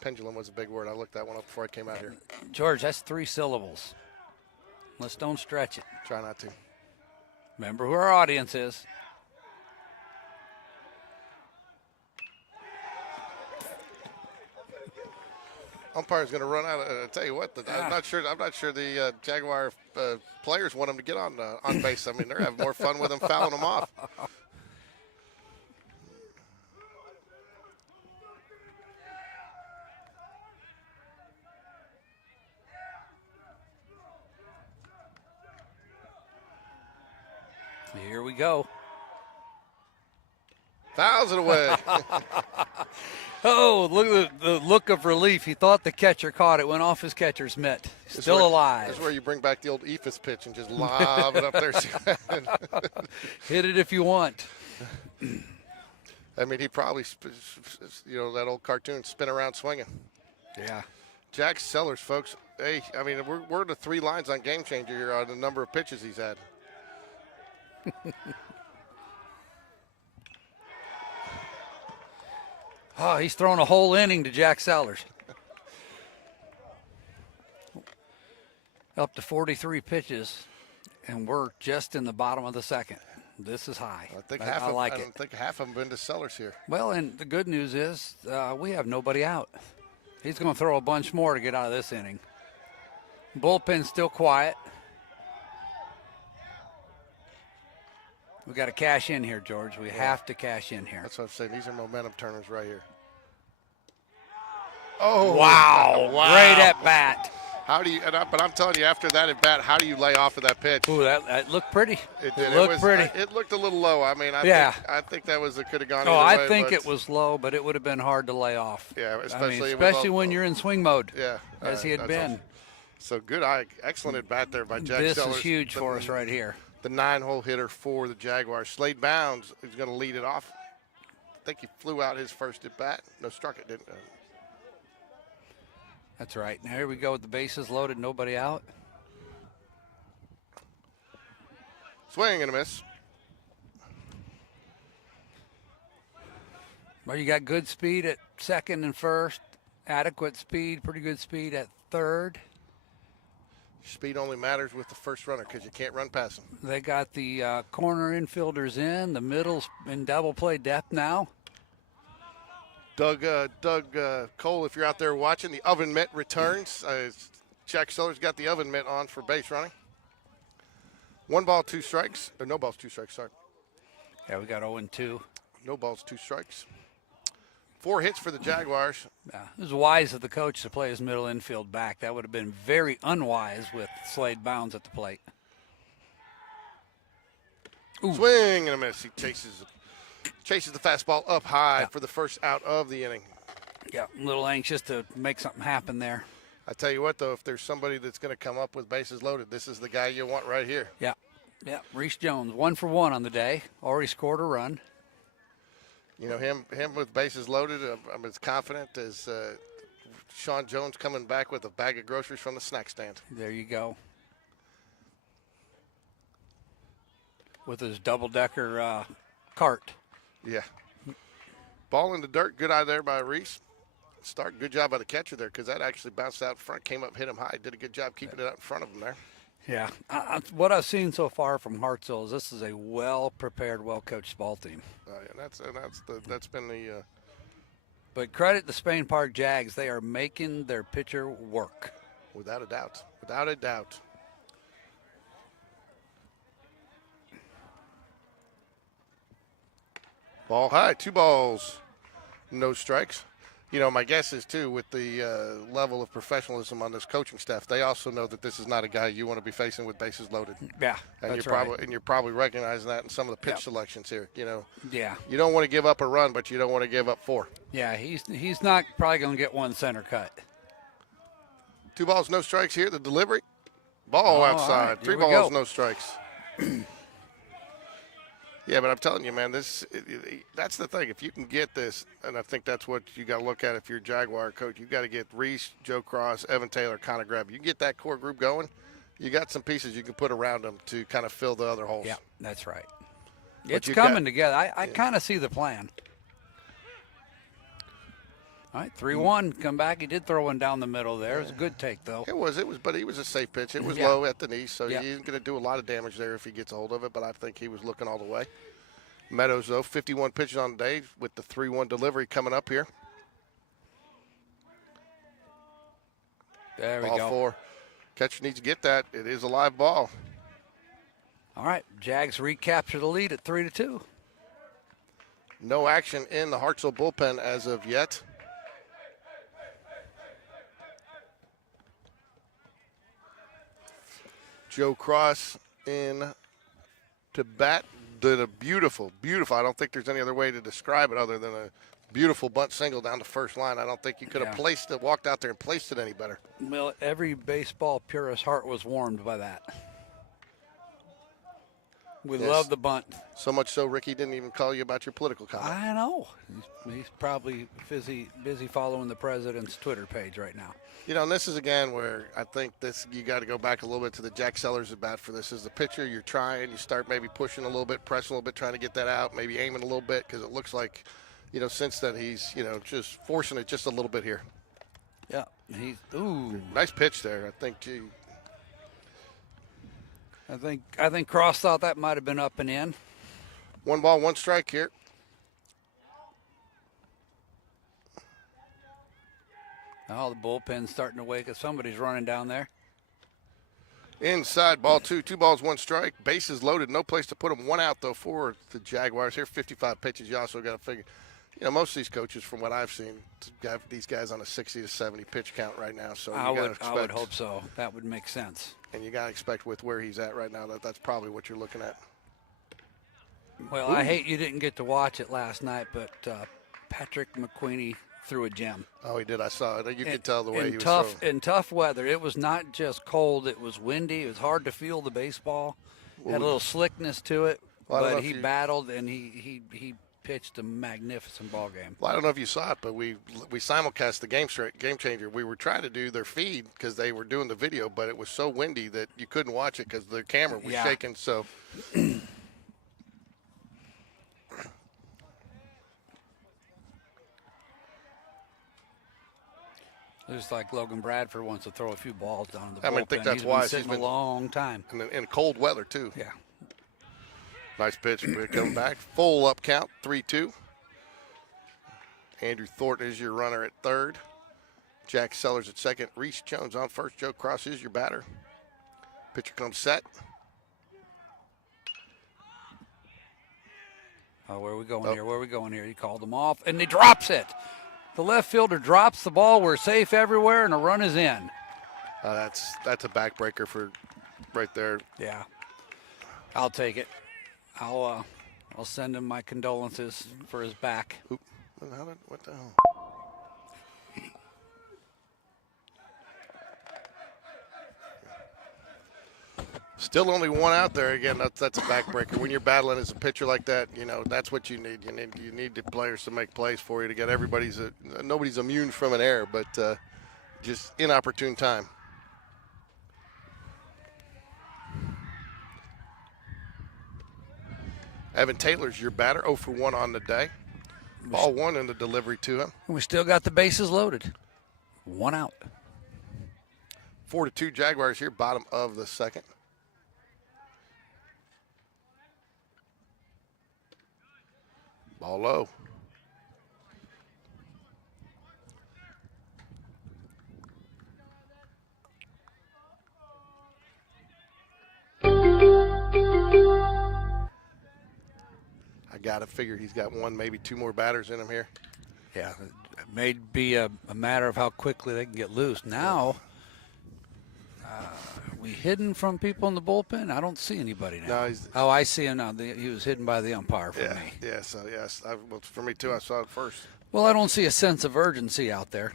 Pendulum was a big word. I looked that one up before I came out here. George, that's 3 syllables. Let's don't stretch it. Try not to. Remember who our audience is. Umpire's going to run out. I tell you what, I'm not sure the Jaguar players want him to get on base. I mean, they're having more fun with him fouling them off. Here we go. Fouls it away. Oh, look at the look of relief. He thought the catcher caught it. Went off his catcher's mitt. Still alive. This is where you bring back the old Ephus pitch and just lob it up there. Hit it if you want. I mean, he probably, that old cartoon, spin around swinging. Yeah. Jack Sellers, folks. Hey, I mean, we're the 3 lines on Game Changer here on the number of pitches he's had. Oh, he's thrown a whole inning to Jack Sellers. Up to 43 pitches, and we're just in the bottom of the second. This is high. I think I like it. I think half of them been to Sellers here. Well, and the good news is we have nobody out. He's going to throw a bunch more to get out of this inning. Bullpen's still quiet. We got to cash in here, George. We have to cash in here. That's what I'm saying. These are momentum turners right here. Oh, wow. Great at bat. How do you? But I'm telling you, after that at bat, how do you lay off of that pitch? Ooh, that looked pretty. It did. Looked pretty. It looked a little low. I mean, I think that could have gone. Oh, either way, I think it was low, but it would have been hard to lay off. Yeah, especially when you're in swing mode. Yeah, as he had been. Awesome. So good, excellent at bat there by Jack Sellers. Sellers. This is huge for us right here. The 9-hole hitter for the Jaguars. Slade Bounds is going to lead it off. I think he flew out his first at bat. No, struck it, didn't. That's right. Now here we go with the bases loaded, nobody out. Swing and a miss. Well, you got good speed at second and first, adequate speed, pretty good speed at third. Speed only matters with the first runner because you can't run past him. They got the corner infielders in, the middle's in double play depth now. Doug Cole, if you're out there watching, the oven mitt returns. Jack Sellers got the oven mitt on for base running. 1 ball, 2 strikes. Or no balls, 2 strikes, sorry. Yeah, we got 0-2. No balls, 2 strikes. 4 hits for the Jaguars. Yeah, it was wise of the coach to play his middle infield back. That would have been very unwise with Slade Bounds at the plate. Ooh. Swing and a miss. He chases the fastball up high for the first out of the inning. Yeah, a little anxious to make something happen there. I tell you what, though, if there's somebody that's going to come up with bases loaded, this is the guy you want right here. Yeah, Reese Jones, 1 for 1 on the day. Already scored a run. You know, him with bases loaded, I'm as confident as Sean Jones coming back with a bag of groceries from the snack stand. There you go. With his double-decker cart. Yeah. Ball in the dirt. Good eye there by Reese. Good job by the catcher there because that actually bounced out front, came up, hit him high. Did a good job keeping it out in front of him there. Yeah. What I've seen so far from Hartsell is this is a well-prepared, well-coached ball team. That's been the. But credit the Spain Park Jags. They are making their pitcher work. Without a doubt. Without a doubt. Ball high, 2 balls, no strikes. You know, my guess is, too, with the level of professionalism on this coaching staff, they also know that this is not a guy you want to be facing with bases loaded. Yeah, And that's you're probably recognizing that in some of the pitch Yep. selections here. You know, Yeah. you don't want to give up a run, but you don't want to give up 4. Yeah, he's not probably going to get one center cut. 2 balls, no strikes here. The delivery, ball outside. All right, 3 here we balls, go. no strikes. Yeah, but I'm telling you, man, that's the thing. If you can get this, and I think that's what you got to look at if you're a Jaguar coach, you got to get Reese, Joe Cross, Evan Taylor kind of grab. You get that core group going, you got some pieces you can put around them to kind of fill the other holes. Yeah, that's right. But It's you coming got- together. I kind of see the plan. All right, 3-1. Come back. He did throw one down the middle there. It was a good take, though. It was, but he was a safe pitch. It was Yeah. low at the knee, so Yeah. he isn't going to do a lot of damage there if he gets a hold of it, but I think he was looking all the way. Meadows, though, 51 pitches on the day with the 3-1 delivery coming up here. There we Ball go. 4. Catcher needs to get that. It is a live ball. All right, Jags recapture the lead at 3-2. No action in the Hartsell bullpen as of yet. Joe Cross in to bat. Did a beautiful, I don't think there's any other way to describe it other than a beautiful bunt single down the first line. I don't think you could have walked out there and placed it any better. Well, every baseball purist's heart was warmed by that. We Yes. love the bunt. So much so, Ricky didn't even call you about your political comment. I know. He's probably busy following the president's Twitter page right now. You know, and this is again where I think you got to go back a little bit to the Jack Sellers at bat for this. As the pitcher, you're trying, you start maybe pushing a little bit, pressing a little bit, trying to get that out, maybe aiming a little bit because it looks like, you know, since then he's, you know, just forcing it just a little bit here. Yeah, ooh. Nice pitch there. I think, gee, I think Cross thought that might have been up and in. 1 ball, 1 strike here. Oh, the bullpen's starting to wake up. Somebody's running down there. Inside, ball 2, 2 balls, 1 strike. Bases loaded, no place to put them. 1 out, though, for the Jaguars here. 55 pitches. You also got to figure, you know, most of these coaches, from what I've seen, have these guys on a 60 to 70 pitch count right now. So I would hope so. That would make sense. And you got to expect with where he's at right now that's probably what you're looking at. Well, I hate you didn't get to watch it last night, but Patrick McQueenie threw a gem. Oh, he did. I saw it. You could tell the way he was tough throwing. in tough weather. It was not just cold; it was windy. It was hard to feel the baseball. Had a little slickness to it, Well, I don't know but if he you- battled and he pitched a magnificent ball game. Well, I don't know if you saw it, but we simulcast the Game Changer. We were trying to do their feed because they were doing the video, but it was so windy that you couldn't watch it because the camera was Yeah. shaking. So. Just like Logan Bradford wants to throw a few balls down the bullpen. I mean, I think that's He's been wise. sitting He's been- a long time. And in cold weather, too. Yeah. Nice pitch. We're coming back. Full up count, 3-2. Andrew Thornton is your runner at third. Jack Sellers at second. Reese Jones on first. Joe Cross is your batter. Pitcher comes set. Oh, where are we going here? Where are we going here? He called them off, and he drops it. The left fielder drops the ball. We're safe everywhere, and a run is in. That's a backbreaker for right there. Yeah, I'll take it. I'll send him my condolences for his back. Oop. What the hell? Still only 1 out there. Again, that's a backbreaker. When you're battling as a pitcher like that, you know, that's what you need. You need the players to make plays for you to get nobody's immune from an error, but just inopportune time. Evan Taylor's your batter, 0 for 1 on the day. Ball 1 in the delivery to him. We still got the bases loaded. 1 out. 4-2 Jaguars here, bottom of the second. Ball low. I got to figure he's got one, maybe two more batters in him here. Yeah, it may be a matter of how quickly they can get loose. Now, we hidden from people in the bullpen? I don't see anybody now. No, I see him now. He was hidden by the umpire for me. Yeah, so yes. Well, for me, too, I saw it first. Well, I don't see a sense of urgency out there.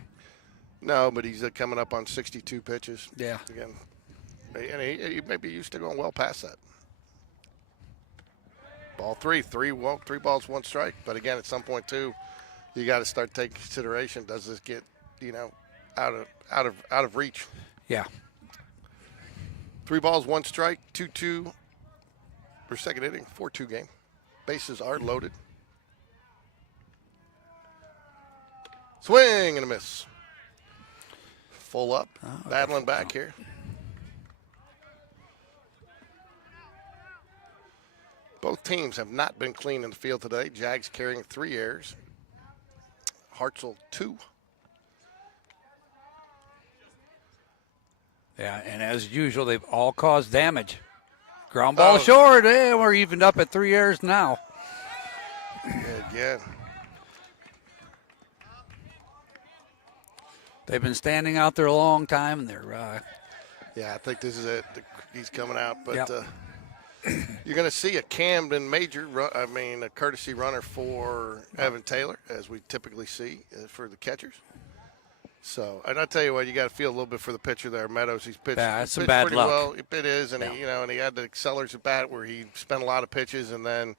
No, but he's coming up on 62 pitches. Yeah. Again, and he may be used to going well past that. Ball three balls, one strike. But again, at some point too, you got to start taking consideration. Does this get out of reach? Yeah. 3 balls, 1 strike, 2-2 for second inning, 4-2 game. Bases are loaded. Swing and a miss. Full up, battling back here. Both teams have not been clean in the field today. Jags carrying 3 errors. Hartsell 2. Yeah, and as usual, they've all caused damage. Ground ball short. We're evened up at 3 errors now. Again. They've been standing out there a long time, and they're. Yeah, I think this is it. He's coming out, but Yep. You're going to see a Camden Major, a courtesy runner for Evan Taylor, as we typically see for the catchers. So, and I tell you what, you got to feel a little bit for the pitcher there, Meadows. He's pitched, that's some pitched bad pretty luck. well. It is, and he had the accelerators at bat where he spent a lot of pitches, and then,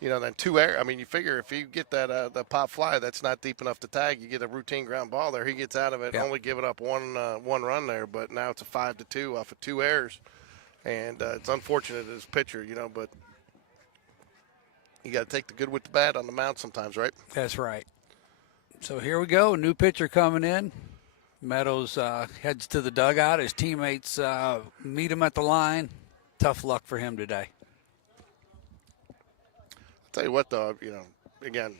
then 2 errors. I mean, you figure if you get that pop fly, that's not deep enough to tag. You get a routine ground ball there. He gets out of it, only giving up one run there, but now it's a 5-2 off of 2 errors. And it's unfortunate as a pitcher, but you got to take the good with the bad on the mound sometimes, right? That's right. So here we go. New pitcher coming in. Meadows heads to the dugout. His teammates meet him at the line. Tough luck for him today. I'll tell you what, though, again,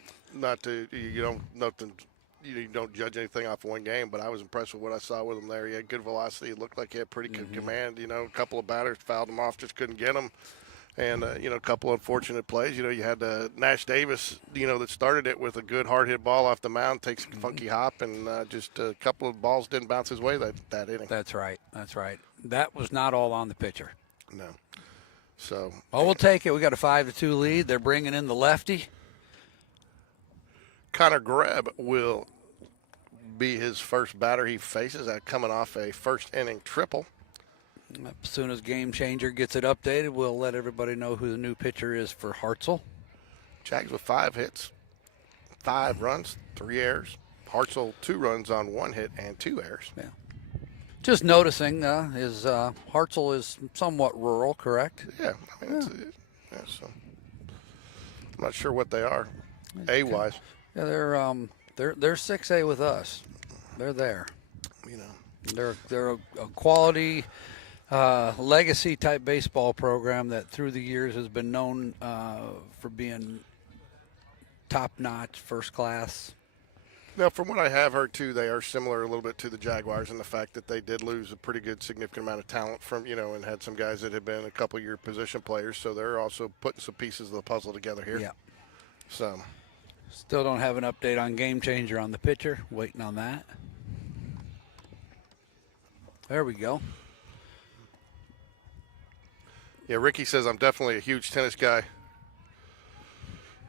you don't judge anything off one game, but I was impressed with what I saw with him there. He had good velocity. It looked like he had pretty good command. A couple of batters fouled him off, just couldn't get him. And, a couple of unfortunate plays. You had Nash Davis, that started it with a good hard hit ball off the mound, takes a funky hop, and just a couple of balls didn't bounce his way that inning. That's right. That was not all on the pitcher. No. So. Well, we'll take it. We got a 5-2 lead. They're bringing in the lefty. Connor Grebb will be his first batter he faces, coming off a first inning triple. As soon as Game Changer gets it updated, we'll let everybody know who the new pitcher is for Hartsell. Jags with 5 hits, 5 runs, 3 errors. Hartsell 2 runs on 1 hit and 2 errors. Yeah. Just noticing, Hartsell is somewhat rural, correct? Yeah, so I'm not sure what they are, A-wise. Yeah, they're 6A with us. They're there. They're a quality legacy type baseball program that through the years has been known for being top notch, first class. Now, from what I have heard too, they are similar a little bit to the Jaguars in the fact that they did lose a pretty good significant amount of talent from and had some guys that had been a couple year position players. So they're also putting some pieces of the puzzle together here. Yeah. So. Still don't have an update on Game Changer on the pitcher. Waiting on that. There we go. Yeah, Ricky says I'm definitely a huge tennis guy.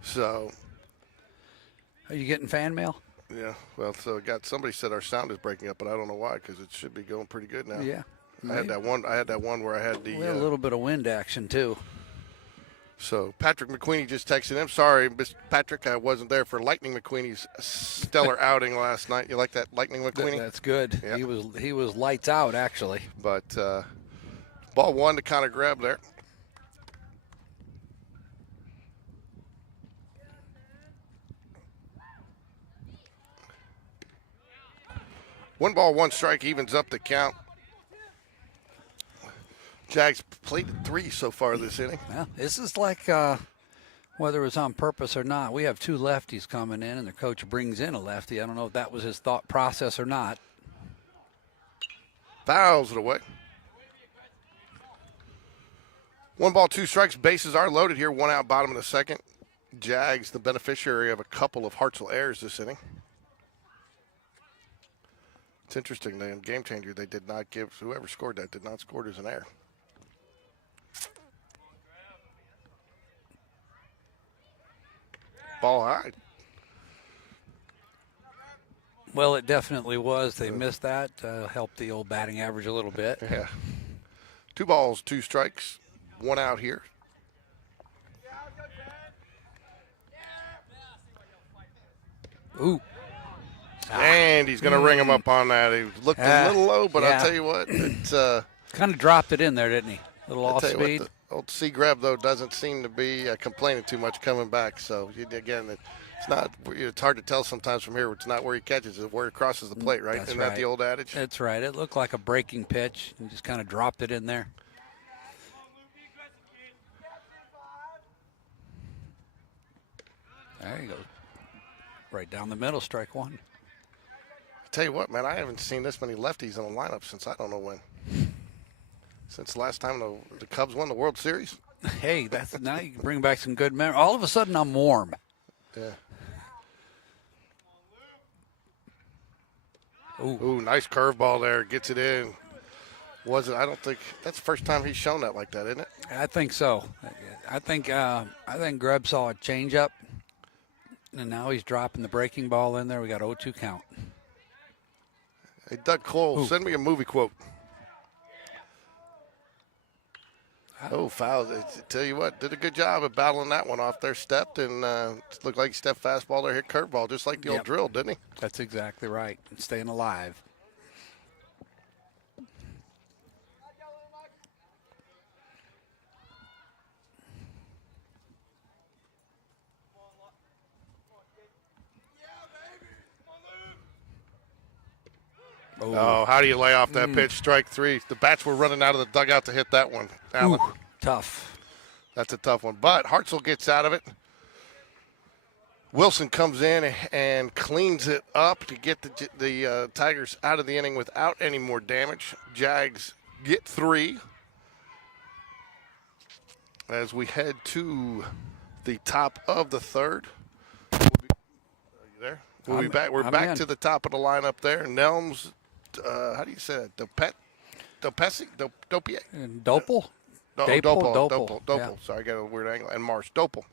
So. Are you getting fan mail? Yeah. Well, somebody said our sound is breaking up, but I don't know why because it should be going pretty good now. Yeah. I had that one where I had the. We had a little bit of wind action too. So Patrick McQueenie just texted him. Sorry, Mr. Patrick, I wasn't there for Lightning McQueenie's stellar outing last night. You like that, Lightning McQueenie? That's good. Yeah. He was lights out actually. But ball 1 to Connor Grebb there. One ball, 1 strike evens up the count. Jags played 3 so far this inning. Yeah, this is like whether it was on purpose or not. We have 2 lefties coming in, and the coach brings in a lefty. I don't know if that was his thought process or not. Fouls it away. 1 ball, 2 strikes. Bases are loaded here. 1 out, bottom of the second. JAGS, the beneficiary of a couple of Hartsell errors this inning. It's interesting, in Game Changer, they did not give, whoever scored that did not score it as an error. Ball high. Well, it definitely was. They missed that. Helped the old batting average a little bit. Yeah. 2 balls, 2 strikes, 1 out here. Ooh. And he's going to ring him up on that. He looked a little low, but yeah. I'll tell you what, it's Kind of dropped it in there, didn't he? A little off speed. What, the old C-Grab, though, doesn't seem to be complaining too much coming back. So, again, it's not. It's hard to tell sometimes from here. It's not where he catches it, where he crosses the plate, right? That's Isn't right. that the old adage? That's right. It looked like a breaking pitch. He just kind of dropped it in there. There you go. Right down the middle, strike 1. I tell you what, man, I haven't seen this many lefties in a lineup since I don't know when. Since the last time the Cubs won the World Series. Hey, that's now you can bring back some good memories. All of a sudden, I'm warm. Yeah. Ooh, nice curveball there. Gets it in. I don't think that's the first time he's shown that like that, isn't it? I think so. I think Grubb saw a changeup, and now he's dropping the breaking ball in there. We got 0-2 count. Hey, Doug Cole, send me a movie quote. Foul. I tell you what, did a good job of battling that one off there. Stepped and looked like he stepped fastball there, hit curveball, just like the old drill, didn't he? That's exactly right. Staying alive. Oh, how do you lay off that pitch? Strike 3. The bats were running out of the dugout to hit that one. Allen. Ooh, tough. That's a tough one. But Hartsell gets out of it. Wilson comes in and cleans it up to get the Tigers out of the inning without any more damage. Jags get 3 as we head to the top of the 3rd. Are you there? We'll be back. We're back to the top of the lineup there. Nelms, how do you say it? Dopesi? Dopier? Dopel? Dopel. Yeah. Sorry, I got a weird angle. And Marsh. Dopel.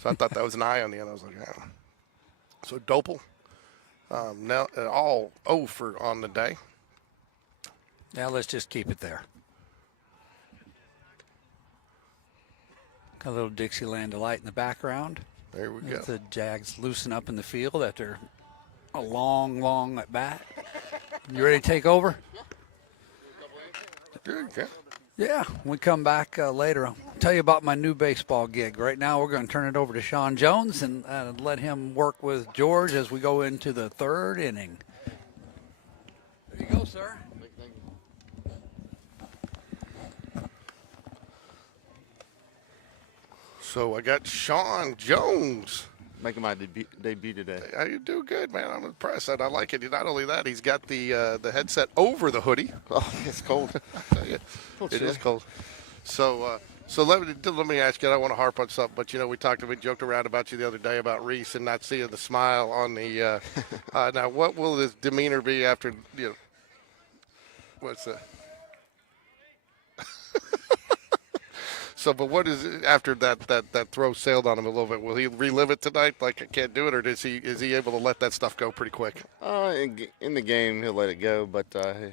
So I thought that was an I on the end. I was like, yeah. So Dopel. Now all 0 for on the day. Now let's just keep it there. Got a little Dixieland delight in the background. There we go. The Jags loosen up in the field after a long at bat. You ready to take over? Good, okay. Yeah, when we come back later, I'll tell you about my new baseball gig. Right now, we're going to turn it over to Sean Jones and let him work with George as we go into the 3rd inning. There you go, sir. So I got Sean Jones. Making my debut today. You do good, man. I'm impressed. I like it. Not only that, he's got the headset over the hoodie. Oh, it's cold. It is cold. So let me ask you. I don't want to harp on something, but we joked around about you the other day about Reese and not seeing the smile on the. Now, what will his demeanor be after what's that? So, but what is it after that throw sailed on him a little bit? Will he relive it tonight? Like I can't do it, or is he able to let that stuff go pretty quick? In the game, he'll let it go, but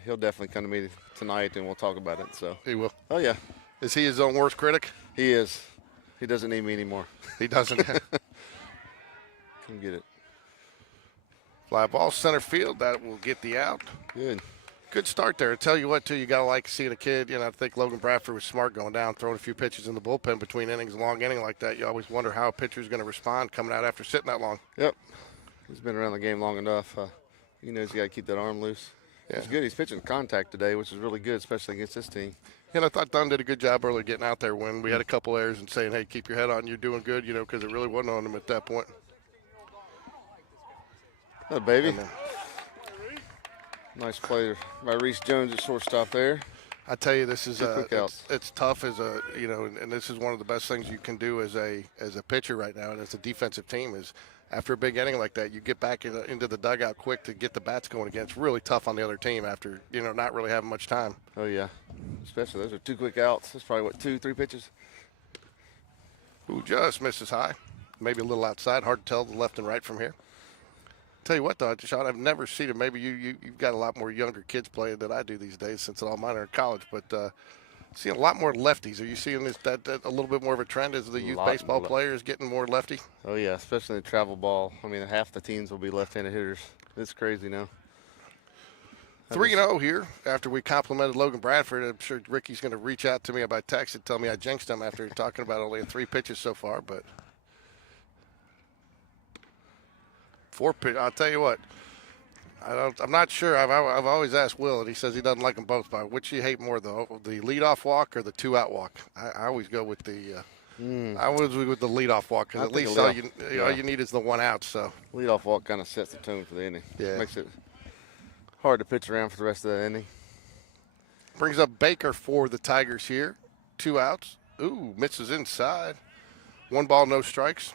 he'll definitely come to me tonight, and we'll talk about it. So He will. Oh yeah, Is he his own worst critic? he is. He doesn't need me anymore. He doesn't. Come get it. Fly ball center field. That will get the out. Good start there. I tell you what, too, you got to like seeing a kid. I think Logan Bradford was smart going down, throwing a few pitches in the bullpen between innings, a long inning like that. You always wonder how a pitcher's going to respond coming out after sitting that long. Yep. He's been around the game long enough. He knows you got to keep that arm loose. Yeah. It's good. He's pitching contact today, which is really good, especially against this team. And I thought Dunn did a good job early getting out there when we had a couple errors and saying, hey, keep your head on. You're doing good, because it really wasn't on him at that point. Oh, baby. Nice play by Reese Jones at shortstop there. I tell you, this is Two quick outs. it's tough as a and this is one of the best things you can do as a pitcher right now, and as a defensive team is after a big inning like that, you get back into the dugout quick to get the bats going again. It's really tough on the other team after not really having much time. Oh yeah, especially those are two quick outs. That's probably what 2-3 pitches. Who just misses high, maybe a little outside. Hard to tell the left and right from here. Tell you what, though, Sean, I've never seen it. Maybe you've got a lot more younger kids playing than I do these days, since all mine are in college. But seeing a lot more lefties. Are you seeing that a little bit more of a trend as the youth baseball players getting more lefty? Oh yeah, especially in the travel ball. I mean, half the teams will be left-handed hitters. It's crazy now. 3-0 here after we complimented Logan Bradford. I'm sure Ricky's going to reach out to me by text and tell me I jinxed him after talking about only 3 pitches so far. But 4 pitch. I'll tell you what. I'm not sure. I've always asked Will, and he says he doesn't like them both. But which you hate more, though, the leadoff walk or the 2-out walk? I always go with the. I always go with the leadoff walk because at least all you need is the 1 out. So leadoff walk kind of sets the tone for the inning. Yeah, makes it hard to pitch around for the rest of the inning. Brings up Baker for the Tigers here. 2 outs. Ooh, misses inside. 1 ball, no strikes.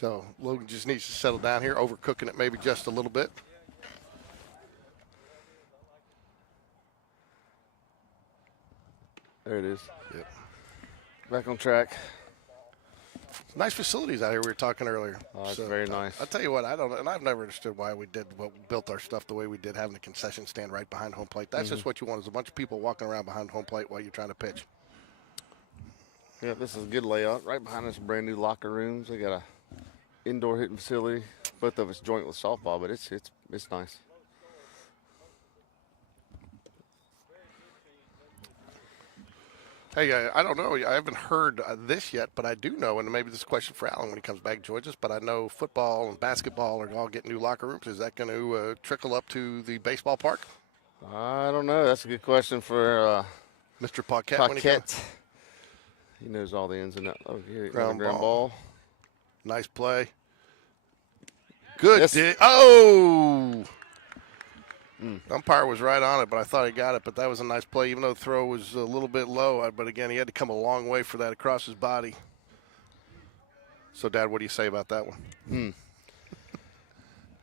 So Logan just needs to settle down here, overcooking it maybe just a little bit. There it is. Yep. Back on track. Nice facilities out here we were talking earlier. Oh, it's very nice. I'll tell you what, I've never understood why we built our stuff the way we did, having a concession stand right behind home plate. That's just what you want, is a bunch of people walking around behind home plate while you're trying to pitch. Yeah, this is a good layout. Right behind us, brand new locker rooms. They got a indoor hitting facility. Both of us joint with softball, but it's nice. Hey, I don't know. I haven't heard this yet, but I do know, and maybe this is a question for Alan when he comes back and joins us, but I know football and basketball are all getting new locker rooms. Is that going to trickle up to the baseball park? I don't know. That's a good question for Mr. Paquette. He knows all the ins and outs. Oh, here, ground ball. ball. Nice play. Good. Yes. Oh! Umpire was right on it, but I thought he got it. But that was a nice play, even though the throw was a little bit low. But again, he had to come a long way for that across his body. So, Dad, what do you say about that one? A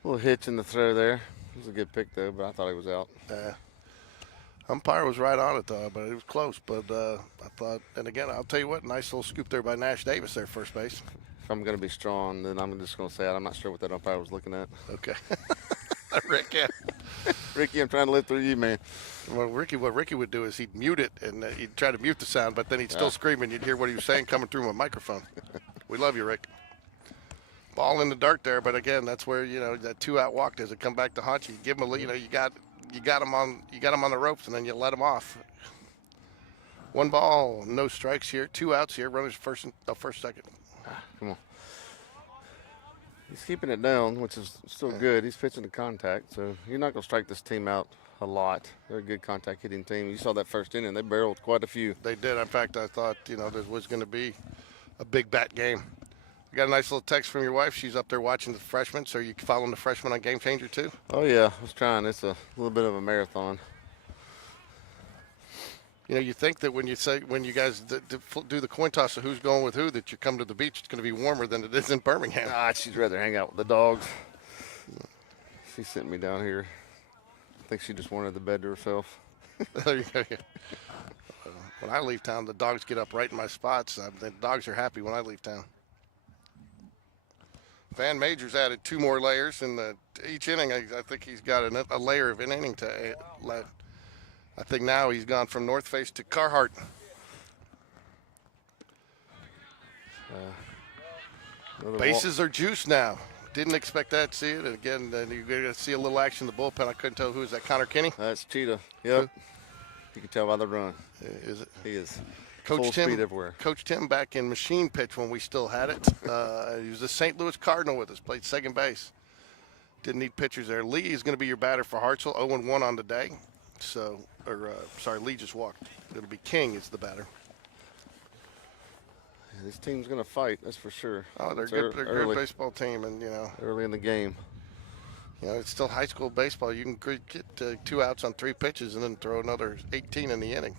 little hitch in the throw there. It was a good pick, though, but I thought he was out. Umpire was right on it, though, but it was close. But I thought, and again, I'll tell you what, nice little scoop there by Nash Davis there, first base. If I'm going to be strong, then I'm just going to say I'm not sure what that umpire was looking at. Okay. Rick, yeah. Ricky, I'm trying to live through you, man. Well, what Ricky would do is he'd mute it, and he'd try to mute the sound, but then he'd still scream, and you'd hear what he was saying coming through my microphone. We love you, Rick. Ball in the dirt there, but again, that's where that 2-out walk does it come back to haunt you. You give him a, you got him on the ropes, and then you let him off. 1 ball, no strikes here. 2 outs here. Runners first, second. Come on. He's keeping it down, which is still good. He's pitching to contact, so you're not going to strike this team out a lot. They're a good contact hitting team. You saw that first inning. They barreled quite a few. They did. In fact, I thought, there was going to be a big bat game. I got a nice little text from your wife. She's up there watching the freshmen. So are you following the freshmen on Game Changer too? Oh, yeah. I was trying. It's a little bit of a marathon. You think that when you guys do the coin toss of who's going with who, that you come to the beach, it's going to be warmer than it is in Birmingham. She'd rather hang out with the dogs. She sent me down here. I think she just wanted the bed to herself. When I leave town, the dogs get up right in my spots. The dogs are happy when I leave town. Van Major's added 2 more layers in each inning. I think he's got a layer of an inning to let. I think now he's gone from North Face to Carhartt. Bases are juiced now. Didn't expect that to see it. And again, you're going to see a little action in the bullpen. I couldn't tell who is that. Connor Kinney? That's Cheetah. Yep. You can tell by the run. Is it? He is. Coach Full Tim, speed everywhere. Coach Tim back in machine pitch when we still had it. He was a St. Louis Cardinal with us. Played second base. Didn't need pitchers there. Lee is going to be your batter for Hartsell. 0-1 on the day. Lee just walked. It'll be King is the batter. Yeah, this team's going to fight, that's for sure. Oh, they're good. They're a good baseball team, and early in the game. You know, it's still high school baseball. You can get 2 outs on 3 pitches and then throw another 18 in the inning.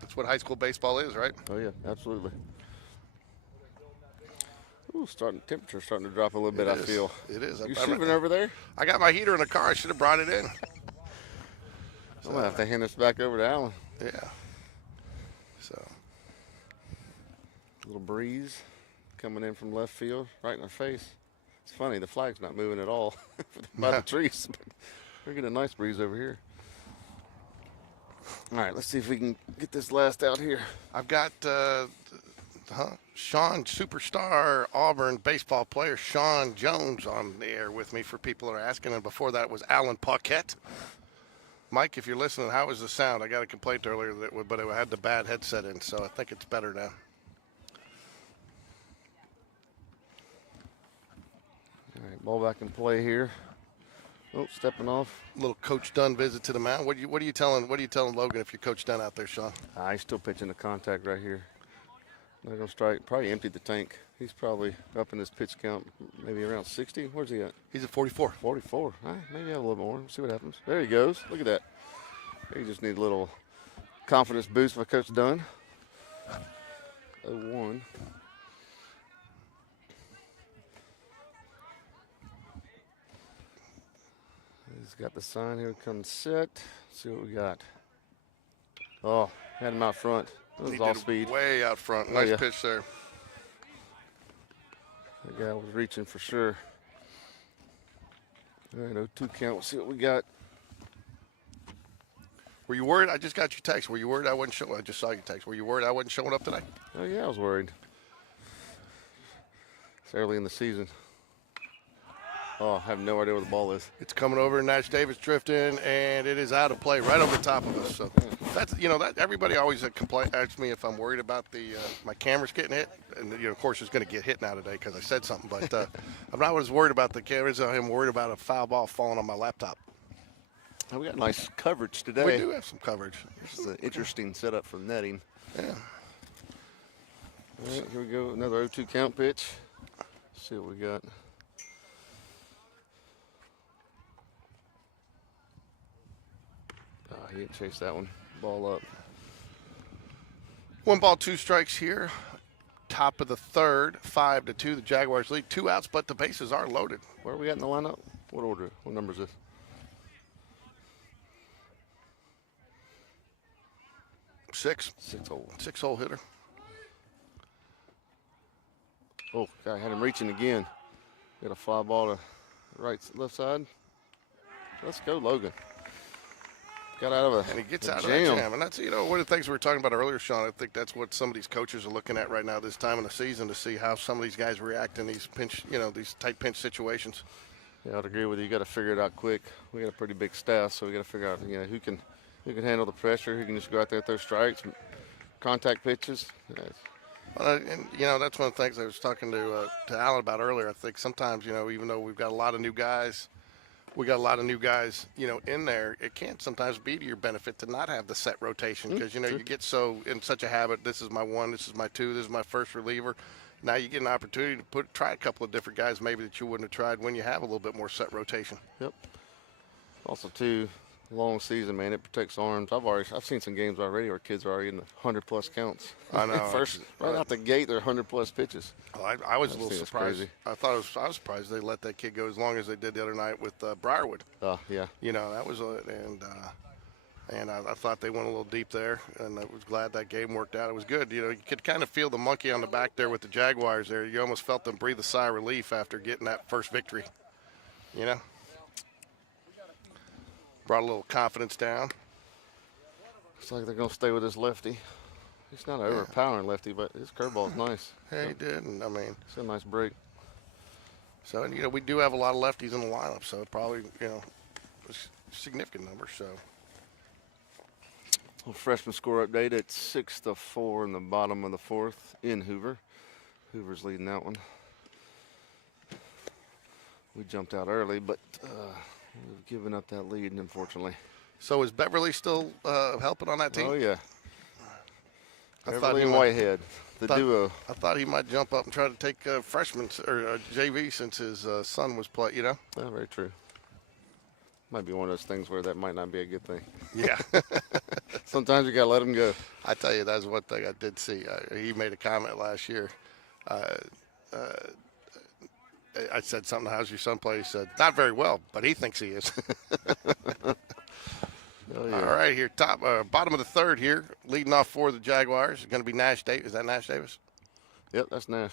That's what high school baseball is, right? Oh, yeah, absolutely. Ooh, temperature's starting to drop a little bit, I feel. It is. You shivering over there? I got my heater in the car. I should have brought it in. I'm going to have to hand this back over to Alan. Yeah. So. A little breeze coming in from left field, right in our face. It's funny, the flag's not moving at all by the trees. But we're getting a nice breeze over here. All right, let's see if we can get this last out here. I've got Sean, superstar Auburn baseball player Sean Jones on the air with me for people that are asking. And before that was Alan Paquette. Mike, if you're listening, how was the sound? I got a complaint earlier, but it had the bad headset in, so I think it's better now. All right, ball back in play here. Oh, stepping off. Little Coach Dunn visit to the mound. What are you telling Logan if you're Coach Dunn out there, Sean? He's still pitching the contact right here. Not gonna strike. Probably emptied the tank. He's probably up in his pitch count, maybe around 60. Where's he at? He's at 44. 44. Maybe have a little more. See what happens. There he goes. Look at that. He just needs a little confidence boost by Coach Dunn. 0-1. He's got the sign here. Come set. See what we got. Oh, had him out front. That was off speed. Way out front. Nice pitch there. That guy was reaching for sure. All right, 0-2 count. We'll see what we got. Were you worried? I just got your text. Were you worried I wasn't showing? I just saw your text. Were you worried I wasn't showing up today? Oh, yeah, I was worried. It's early in the season. Oh, I have no idea where the ball is. It's coming over. Nash Davis drifting, and it is out of play right over top of us. So that's that everybody always asks me if I'm worried about the my cameras getting hit, and of course it's going to get hit now today because I said something. But I'm not as worried about the cameras. I'm worried about a foul ball falling on my laptop. Oh, we got nice coverage today. We do have some coverage. This is an interesting setup for netting. Yeah. All right, here we go. Another 0-2 count pitch. Let's see what we got. He didn't chase that one. Ball up. 1 ball, 2 strikes here. Top of the third, 5-2. The Jaguars lead. 2 outs, but the bases are loaded. Where are we at in the lineup? What order? What number is this? 6. 6-hole. 6-hole hitter. Oh, guy had him reaching again. Got a fly ball to left side. Let's go, Logan. Got out of a And he gets a out jam. of that jam. And that's, one of the things we were talking about earlier, Sean. I think that's what some of these coaches are looking at right now this time in the season to see how some of these guys react in these these tight pinch situations. Yeah, I'd agree with you. You got to figure it out quick. We got a pretty big staff, so we got to figure out, who can handle the pressure, who can just go out there and throw strikes, contact pitches. And that's one of the things I was talking to Alan about earlier. I think sometimes, even though we've got a lot of new guys, in there, it can sometimes be to your benefit to not have the set rotation because, you get so in such a habit, this is my 1, this is my 2, this is my first reliever. Now you get an opportunity to try a couple of different guys maybe that you wouldn't have tried when you have a little bit more set rotation. Yep. Also, too, long season, man, it protects arms. I've seen some games already where kids are already in the 100+ counts. I know. First, right out the gate, they're 100+ pitches. Well, I was a little surprised. Crazy. I was surprised they let that kid go as long as they did the other night with Briarwood. Oh, yeah. That was and I thought they went a little deep there, and I was glad that game worked out. It was good. You could kind of feel the monkey on the back there with the Jaguars there. You almost felt them breathe a sigh of relief after getting that first victory. Brought a little confidence down. Looks like they're going to stay with this lefty. He's not an overpowering lefty, but his curveball is nice. Yeah, he did. And It's a nice break. So, we do have a lot of lefties in the lineup, so it probably, a significant number. So, Well, freshman score update at 6-4 in the bottom of the 4th in Hoover. Hoover's leading that one. We jumped out early, but we've given up that lead, unfortunately. So is Beverly still helping on that team? Oh, yeah. I Beverly and Whitehead, the duo. I thought he might jump up and try to take freshman or JV since his son was playing, Yeah, very true. Might be one of those things where that might not be a good thing. Yeah. Sometimes you got to let them go. I tell you, that's one thing I did see. He made a comment last year. I said something, how's your son play? He said, not very well, but he thinks he is. Oh, yeah. All right, here, bottom of the third here, leading off for the Jaguars. Going to be Nash Davis. Is that Nash Davis? Yep, that's Nash.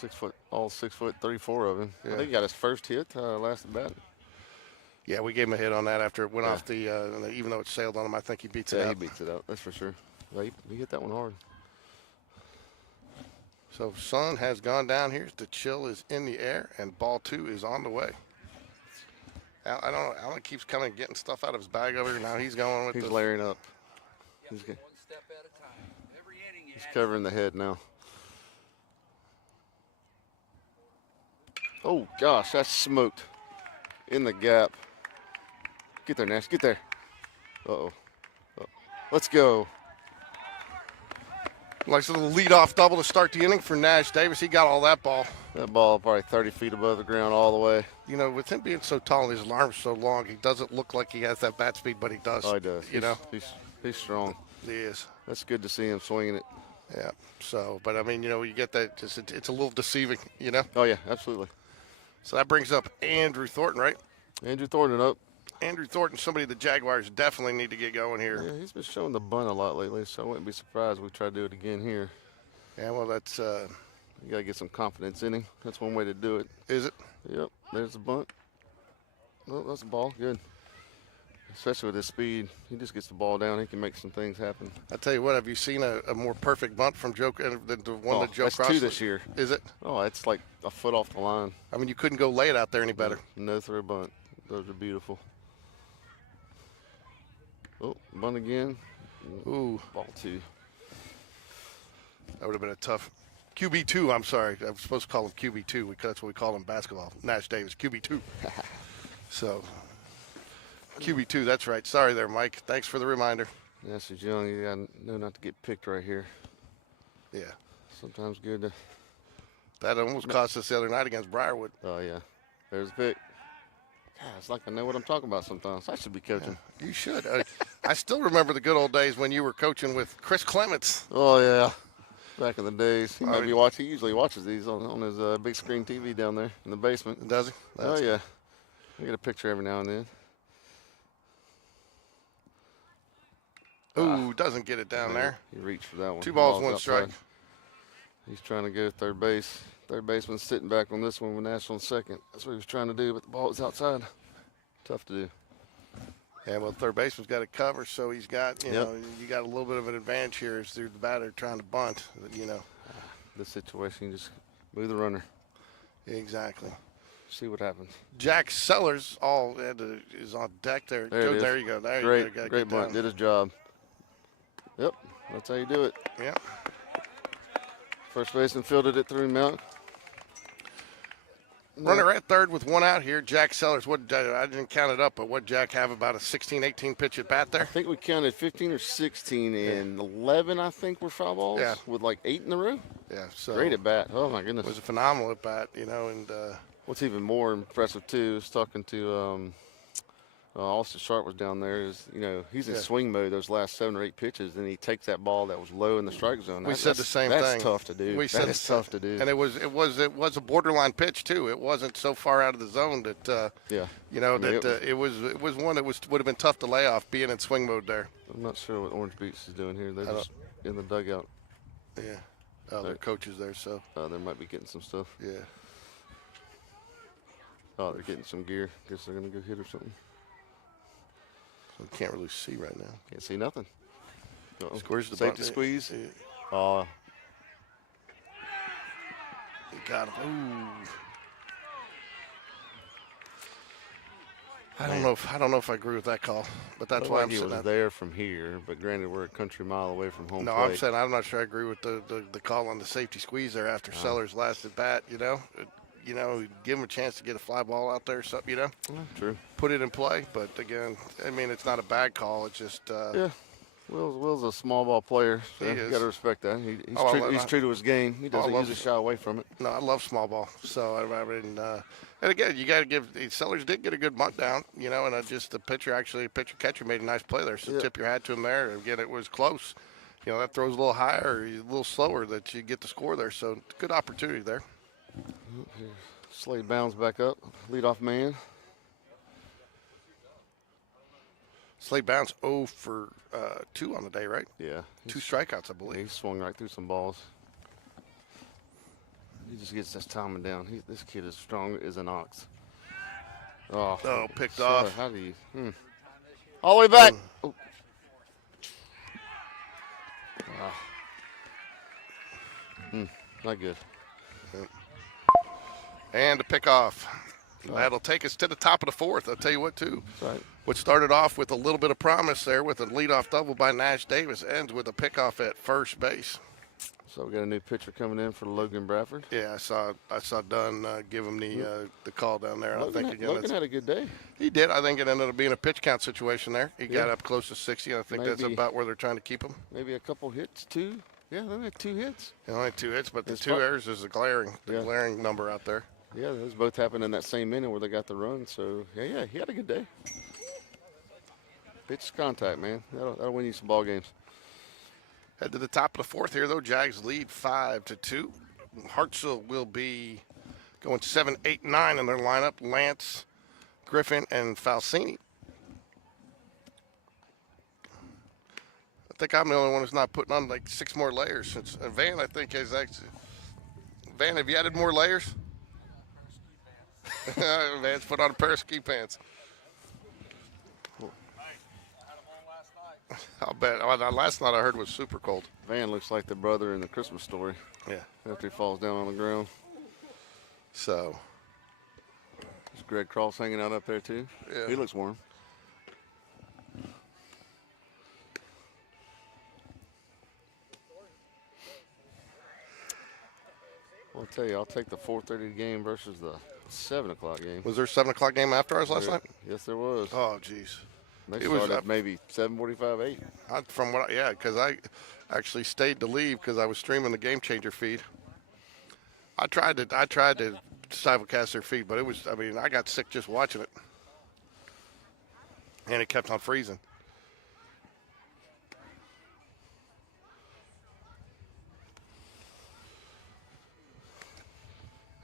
6 foot, all 6 foot, 34 of him. Yeah. I think he got his first hit last at bat. Yeah, we gave him a hit on that after it went off the, even though it sailed on him, I think he beats it out. Yeah, he beats it out, that's for sure. Well, he hit that one hard. So sun has gone down here. The chill is in the air, and ball 2 is on the way. I don't know. Alan keeps coming and getting stuff out of his bag over here. Now he's going with He's the layering up. One step at a time. Every inning you He's covering the head now. Oh, gosh, that's smoked. In the gap. Get there, Nash. Get there. Uh-oh. Let's go. Like a little leadoff double to start the inning for Nash Davis. He got all that ball. That ball probably 30 feet above the ground all the way. You know, with him being so tall and his arms so long, he doesn't look like he has that bat speed, but he does. Oh, he does. You know, He's strong. he is. That's good to see him swinging it. Yeah. So, but I mean, you know, you get that. It's a little deceiving. You know. Oh, yeah, absolutely. So that brings up Andrew Thornton, right? Andrew Thornton up. Andrew Thornton, somebody the Jaguars definitely need to get going here. Yeah, he's been showing the bunt a lot lately, so I wouldn't be surprised if we try to do it again here. Yeah. Well, that's. You got to get some confidence in him. That's one way to do it. Is it? Yep, there's the bunt. Oh, that's the ball. Good. Especially with his speed. He just gets the ball down. He can make some things happen. I tell you what, have you seen a more perfect bunt from Joe than the one that Joe that's Cross? 2 this year. Is it? Oh, it's like a foot off the line. I mean, you couldn't go lay it out there any better. No throw bunt. Those are beautiful. Oh, bunt again. Ooh, Ball 2. that would have been a tough. QB2, I'm sorry. I was supposed to call him QB2 because that's what we call him in basketball. Nash Davis, QB2. So, QB2, that's right. Sorry there, Mike. Thanks for the reminder. Yes, he's young. You got to know not to get picked right here. Yeah. Sometimes good to. That almost cost us the other night against Briarwood. Oh, yeah. There's the pick. God, it's like I know what I'm talking about sometimes. I should be coaching. You should. I still remember the good old days when you were coaching with Chris Clements. Oh, yeah. Back in the days. He I might mean- be watching. He usually watches these on his big screen TV down there in the basement. Does he? Oh, yeah. I get a picture every now and then. Ooh, doesn't get it down there. He reached for that one. 2 balls, Ball's 1 strike. outside. He's trying to go to third base. Third baseman's sitting back on this one with Nash on second. That's what he was trying to do, but the ball was outside. Tough to do. Yeah, well, third baseman's got it covered, so he's got, you Yep. know, you got a little bit of an advantage here as through the batter trying to bunt, you know. This situation, you just move the runner. Exactly. See what happens. Jack Sellers is on deck there. There it is. There you go. There Great, you go. great bunt. Did his job. Yep, that's how you do it. Yeah. First baseman fielded it through him out. Runner at third with 1 out here. Jack Sellers, I didn't count it up, but what Jack have about a 16, 18 pitch at bat there? I think we counted 15 or 16 and 11, I think, were foul balls. Yeah. With like 8 in a row. Yeah, so Great at bat. Oh, my goodness. it was a phenomenal at bat, you know, and What's even more impressive, too, is talking to Austin Sharp was down there. Is, you know, he's in Yeah. swing mode those last 7 or 8 pitches, and he takes that ball that was low in the strike zone. we said the same thing. That's tough to do. We said That's tough to do. And it was a borderline pitch too. It wasn't so far out of the zone that yeah. you know I mean, that it was one that would have been tough to lay off being in swing mode there. I'm not sure what Orange Beach is doing here. They're I just in the dugout. Yeah. Oh, their coaches there, so They might be getting some stuff. yeah. Oh, they're getting some gear. Guess they're going to go hit or something. So we can't really see right now. Can't see nothing. Uh-oh. Where's the Safety bunt? squeeze. Yeah. Oh, He got him. Ooh. I don't know if I agree with that call, but that's looked why like I'm he sitting was out. there from here. But granted, we're a country mile away from home No, plate. I'm saying I'm not sure I agree with the call on the safety squeeze there after Sellers' last at bat. You know, give him a chance to get a fly ball out there, or something. You know, True. put it in play. But again, I mean, it's not a bad call. It's just Yeah. Will's a small ball player, so He you is. got to respect that. He's, Oh, I true, love he's that. true to his game. He doesn't love usually shy away from it. no, I love small ball. So I mean, And again, you got to give the Sellers did get a good bunt down, you know, and just the pitcher catcher made a nice play there. So Yep. tip your hat to him there. Again, it was close. You know, that throws a little higher, a little slower that you get the score there. So good opportunity there. Slade bounds back up. Leadoff man. Slade Bounce 0 for 2 on the day, right? Yeah. 2 strikeouts, I believe. He swung right through some balls. He just gets this timing down. This kid is strong as an ox. Oh, Picked sorry, off. How do you? All the way back. Oh. Not good. And a pick off. That'll take us to the top of the 4th. I'll tell you what, too. That's right. What started off with a little bit of promise there with a leadoff double by Nash Davis ends with a pickoff at first base. So we got a new pitcher coming in for Logan Bradford. Yeah, I saw Dunn give him the call down there. Logan had a good day. He did. I think it ended up being a pitch count situation there. He got up close to 60. And I think that's Maybe. about where they're trying to keep him. Maybe a couple hits, 2. Yeah, they had 2 hits. Only 2 hits, but the It's 2 fun. errors is the glaring number out there. Yeah, those both happened in that same inning where they got the run. So, yeah, he had a good day. Pitch contact, man. That'll win you some ball games. Head to the top of the 4th here, though. Jags lead 5-2. Hartsell will be going 7, 8, 9 in their lineup. Lance, Griffin, and Falsini. I think I'm the only one who's not putting on like 6 more layers. Since Van, I think, has actually. Van, have you added more layers? Van's put on a pair of ski pants. I'll bet. Last night I heard was super cold. Van looks like the brother in the Christmas Story Yeah. after he falls down on the ground. So. Is Greg Cross hanging out up there too? Yeah. He looks warm. I'll tell you, I'll take the 4:30 game versus the 7 o'clock game. Was there a 7 o'clock game after ours last night? Yes, there was. Oh, jeez. They it was started at maybe 7:45, 8. Because I actually stayed to leave because I was streaming the Game Changer feed. I tried to simulcast their feed, but I got sick just watching it. And it kept on freezing.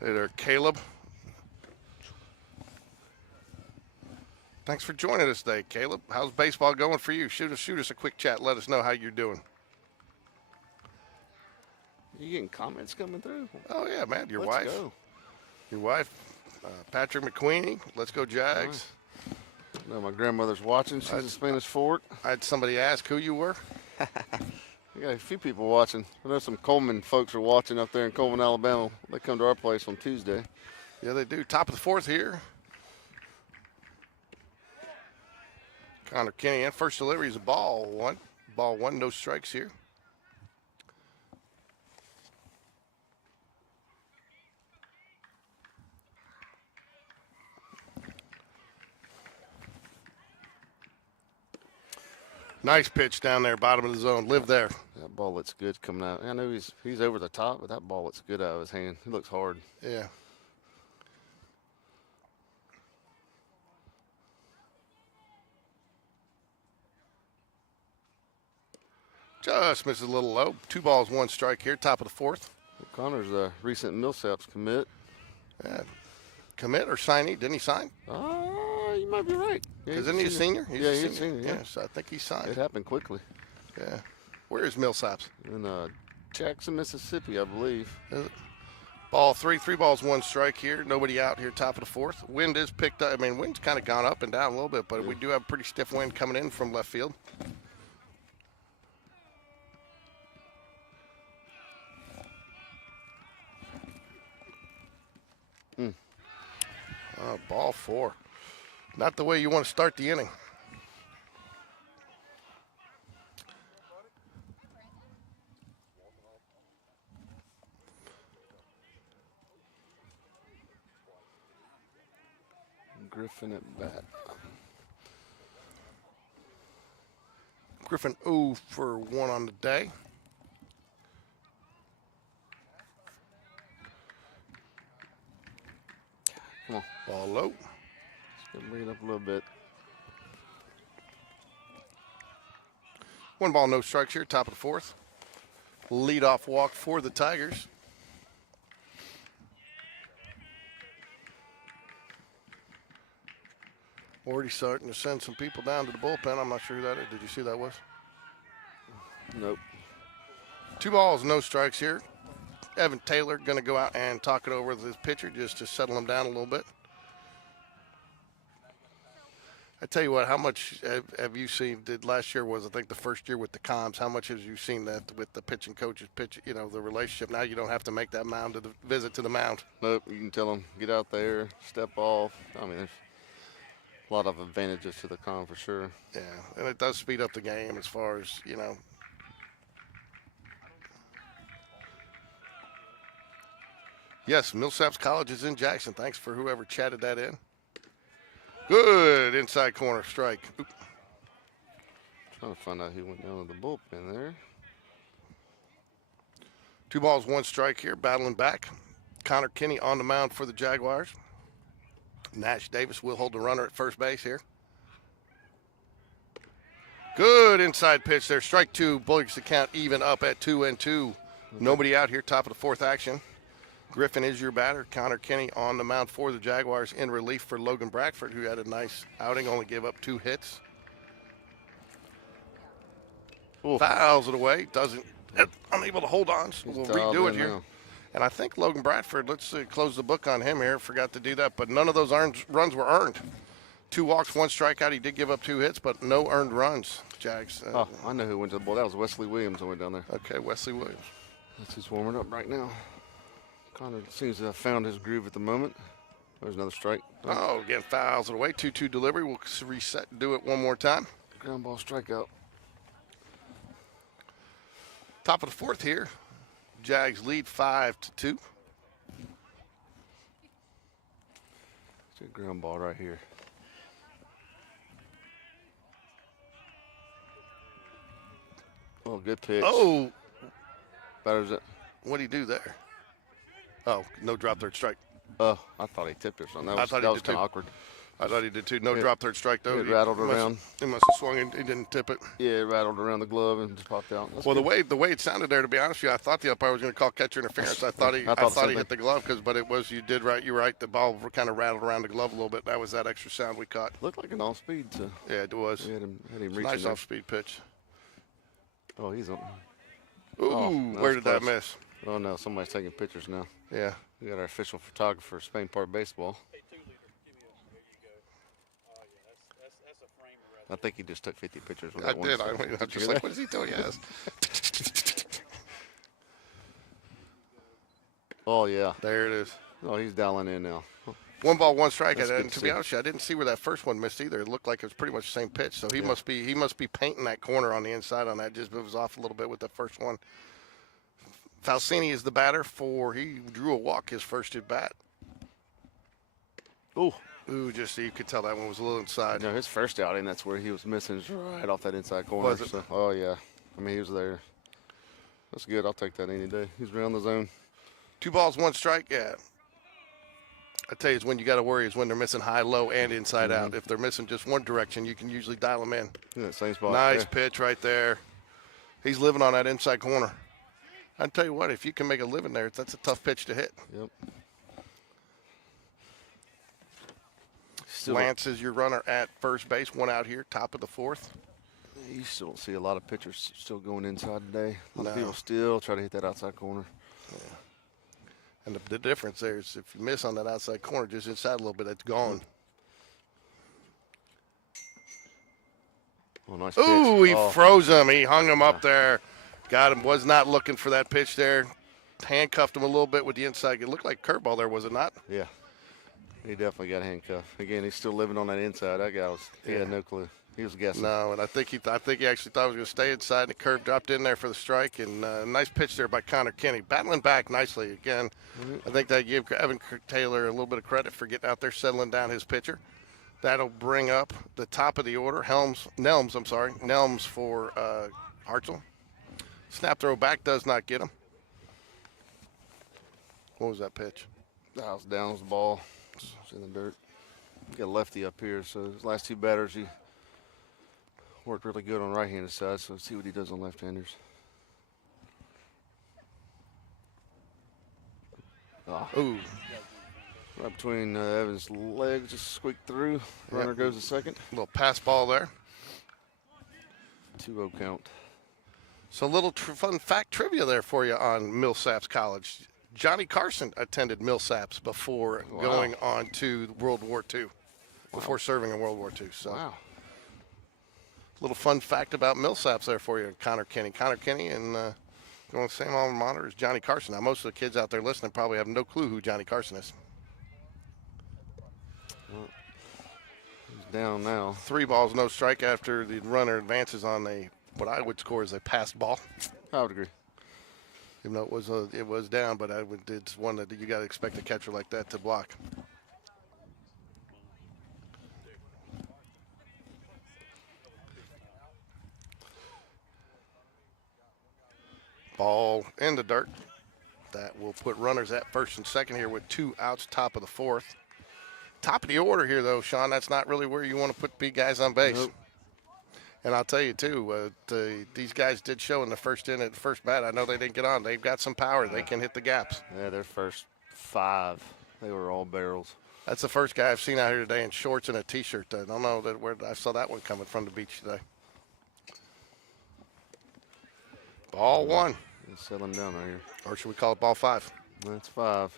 Hey there, Caleb. Thanks for joining us today, Caleb. How's baseball going for you? Shoot us a quick chat. Let us know how you're doing. You getting comments coming through? Oh, yeah, man. Your Let's go. wife, Patrick McQueenie. Let's go, Jags. No, my grandmother's watching. She's a Spanish Fort. I had somebody ask who you were. We got a few people watching. I know some Coleman folks are watching up there in Coleman, Alabama. They come to our place on Tuesday. Yeah, they do. Top of the 4th here. Connor Kenny in. First delivery is a ball one. Ball 1, no strikes here. Nice pitch down there, bottom of the zone. Live there. That ball looks good coming out. I know he's over the top, but that ball looks good out of his hand. He looks hard. Yeah. Just misses a little low. 2 balls, 1 strike here, top of the 4th. Connor's a recent Millsaps commit. Yeah. Commit or signee? Didn't he sign? You might be right. Because isn't he a senior? He's a senior. Yeah. Yes, I think he signed. It happened quickly. Yeah. Where is Millsaps? In Jackson, Mississippi, I believe. Ball 3 balls, 1 strike here. Nobody out here, top of the 4th. Wind is picked up. Wind's kind of gone up and down a little bit, but we do have a pretty stiff wind coming in from left field. Ball 4. Not the way you want to start the inning. Griffin at bat. Griffin 0 for 1 on the day. Come on. Ball low. Just gonna bring it up a little bit. 1 ball, no strikes here, top of the 4th. Leadoff walk for the Tigers. Already starting to send some people down to the bullpen. I'm not sure who that is. Did you see who that was? Nope. 2 balls, no strikes here. Evan Taylor going to go out and talk it over with his pitcher just to settle him down a little bit. I tell you what, how much have you seen? Did last year was, I think, the first year with the comms. How much have you seen that with the pitching coaches, the relationship? Now you don't have to make that visit to the mound. Nope. You can tell them, get out there, step off. I mean, there's a lot of advantages to the con for sure. Yeah, and it does speed up the game as far as, Yes, Millsaps College is in Jackson. Thanks for whoever chatted that in. Good inside corner strike. Oop. Trying to find out who went down to the bullpen there. 2 balls, 1 strike here, battling back. Connor Kinney on the mound for the Jaguars. Nash Davis will hold the runner at first base here. Good inside pitch there. Strike 2, breaks the count even up at 2-2. Nobody out here, top of the 4th action. Griffin is your batter. Connor Kinney on the mound for the Jaguars in relief for Logan Bradford, who had a nice outing, only gave up 2 hits. Fouls it away. Unable to hold on, so we'll redo it here. Now. And I think Logan Bradford, let's close the book on him here. Forgot to do that, but none of those runs were earned. 2 walks, 1 strikeout. He did give up 2 hits, but no earned runs, Jags. I know who went to the ball. That was Wesley Williams who went down there. Okay, Wesley Williams. That's who's warming up right now. Connor seems to have found his groove at the moment. There's another strike. Oh, again, fouls it away. 2-2 delivery. We'll reset and do it one more time. Ground ball strikeout. Top of the 4th here. Jags lead 5-2. It's a ground ball right here. Oh, good pitch. Oh, Batter's it. what'd he do there? Oh, no drop third strike. Oh, I thought he tipped or something. I That thought was, he that was did kind too. of awkward. I thought he did too. No It- drop third strike though. it rattled He must- around. He must have swung and he didn't tip it. Yeah, it rattled around the glove and just popped out. That's Well, good. the way it sounded there, to be honest with you, I thought the umpire was going to call catcher interference. I thought he I thought the same hit the glove but it was you did right. You were right. The ball kind of rattled around the glove a little bit. That was that extra sound we caught. Looked like an off-speed. So Yeah, it was. we had him It's reaching nice there. off-speed pitch. Oh, he's on. Ooh, Oh, where that did was that close. miss? Oh, no, somebody's taking pictures now. Yeah. We got our official photographer, Spain Park Baseball. Hey, 2 liter, give me a. There you go. Oh yeah, that's a framer right I think he just took 50 pictures with I that one. did. so- I'm Did just you hear like, that? what is he doing? Yes. Oh, yeah. There it is. Oh, he's dialing in now. 1 ball, 1 strike. That's good And to to be see. honest with you, I didn't see where that first one missed either. It looked like it was pretty much the same pitch. So he must be painting that corner on the inside on that. Just moves off a little bit with the first one. Falsini is the batter he drew a walk his first at bat. Ooh. Ooh, just you could tell that one was a little inside. No, his first outing, that's where he was missing is right off that inside corner. Was it? So, oh, yeah. I mean, he was there. That's good. I'll take that any day. He's around the zone. 2 balls, 1 strike. Yeah. I tell you, it's when you got to worry is when they're missing high, low, and inside out. If they're missing just one direction, you can usually dial them in. In that same spot. Nice Yeah. pitch right there. He's living on that inside corner. I tell you what, if you can make a living there, that's a tough pitch to hit. Yep. Still, Lance is your runner at first base. 1 out here, top of the 4th. you still don't see a lot of pitchers still going inside today. A lot of No. people still try to hit that outside corner. And the difference there is if you miss on that outside corner, just inside a little bit, it's gone. Oh, nice pitch. Ooh, he Oh, froze him. He hung him up there. Got him. Was not looking for that pitch there. Handcuffed him a little bit with the inside. It looked like a curveball there, was it not? yeah. He definitely got handcuffed. Again, he's still living on that inside. That guy he had no clue. He was guessing. No, and I think he actually thought he was going to stay inside, and the curve dropped in there for the strike. And nice pitch there by Connor Kinney, battling back nicely again. I think that gave Evan Taylor a little bit of credit for getting out there, settling down his pitcher. That'll bring up the top of the order. Nelms for Hartsell. Snap throw back does not get him. What was that pitch? That was down the ball. It's in the dirt. Got a lefty up here, so his last two batters he worked really good on right-handed side. So let's see what he does on left-handers. Ooh. Right between Evans' legs, just squeaked through. Runner goes to second. Little pass ball there. 2-0 count. So a little fun fact trivia there for you on Millsaps College. Johnny Carson attended Millsaps before going on to World War II, before serving in World War II. So, little fun fact about Millsaps there for you, Connor Kenny. Connor Kenny and going the same alma mater as Johnny Carson. Now, most of the kids out there listening probably have no clue who Johnny Carson is. Well, he's down now. 3 balls, no strike after the runner advances on what I would score as a passed ball. I would agree. Even though it was down, but it's one that you got to expect a catcher like that to block. Ball in the dirt. That will put runners at first and second here with 2 outs, top of the 4th. Top of the order here, though, Sean. That's not really where you want to put big guys on base. Nope. And I'll tell you, too, these guys did show in the first inning, first bat. I know they didn't get on. They've got some power. They can hit the gaps. Yeah, their first 5, they were all barrels. That's the first guy I've seen out here today in shorts and a T-shirt. I don't know where I saw that one coming from the beach today. Ball 1. Let's settle him down right here. Or should we call it ball 5? That's 5.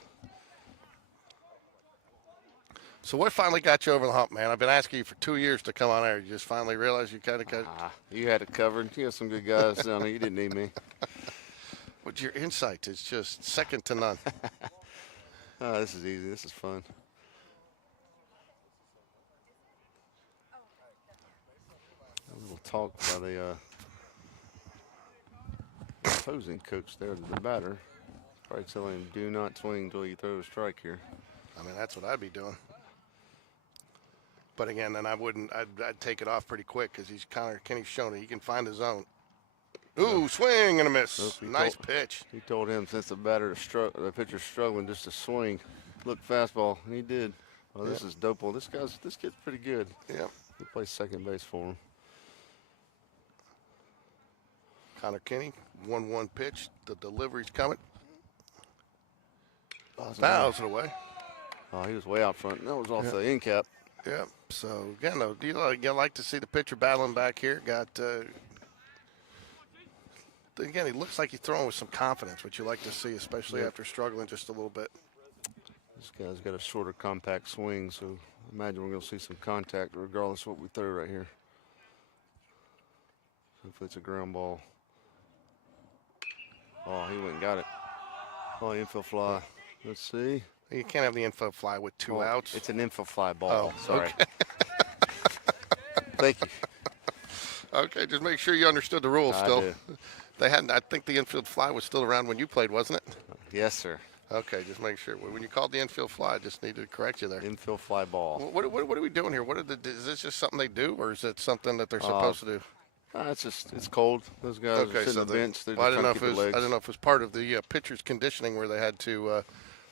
So what finally got you over the hump, man? I've been asking you for 2 years to come on air. You just finally realized you kind of got. You had it covered. You had some good guys down there. You didn't need me. But your insight is just second to none. Oh, this is easy. This is fun. A little talk by the opposing coach there to the batter. Probably telling him, do not swing until you throw a strike here. I mean, that's what I'd be doing. But again, then I wouldn't. I'd take it off pretty quick because Kenny's shown it. He can find his zone. Ooh, swing and a miss. Nice pitch. He told him since the pitcher's struggling just to swing, look fastball, and he did. Well, this is Dopel. This kid's pretty good. Yeah. He plays second base for him. Connor Kenny, 1-1 pitch. The delivery's coming. Fouls it away. Oh, he was way out front. That was off the end cap. Yeah. So again, though, you like to see the pitcher battling back here. Again, he looks like he's throwing with some confidence, which you like to see, especially after struggling just a little bit. This guy's got a shorter, compact swing, so imagine we're going to see some contact regardless of what we throw right here. Hopefully it's a ground ball. Oh, he went and got it. Oh, infield fly. Let's see. You can't have the infield fly with 2 outs. It's an infield fly ball. Oh, sorry. Okay. Thank you. Okay, just make sure you understood the rules I still. do. I think the infield fly was still around when you played, wasn't it? Yes, sir. Okay, just make sure. When you called the infield fly, I just need to correct you there. Infield fly ball. What are we doing here? Is this just something they do, or is it something that they're supposed to do? It's cold. Those guys are sitting on the bench. They're I just didn't know trying to keep their legs. I didn't know if it was part of the pitcher's conditioning where they had to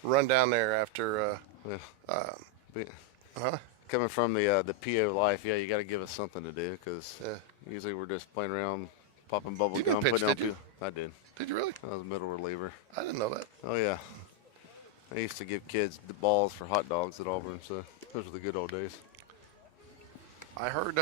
run down there after. Coming from the PO life, you got to give us something to do because usually we're just playing around, popping bubble You gum, didn't pitch, putting on did you? I did. Did you really? I was a middle reliever. I didn't know that. Oh yeah. I used to give kids the balls for hot dogs at Auburn, so those were the good old days. I heard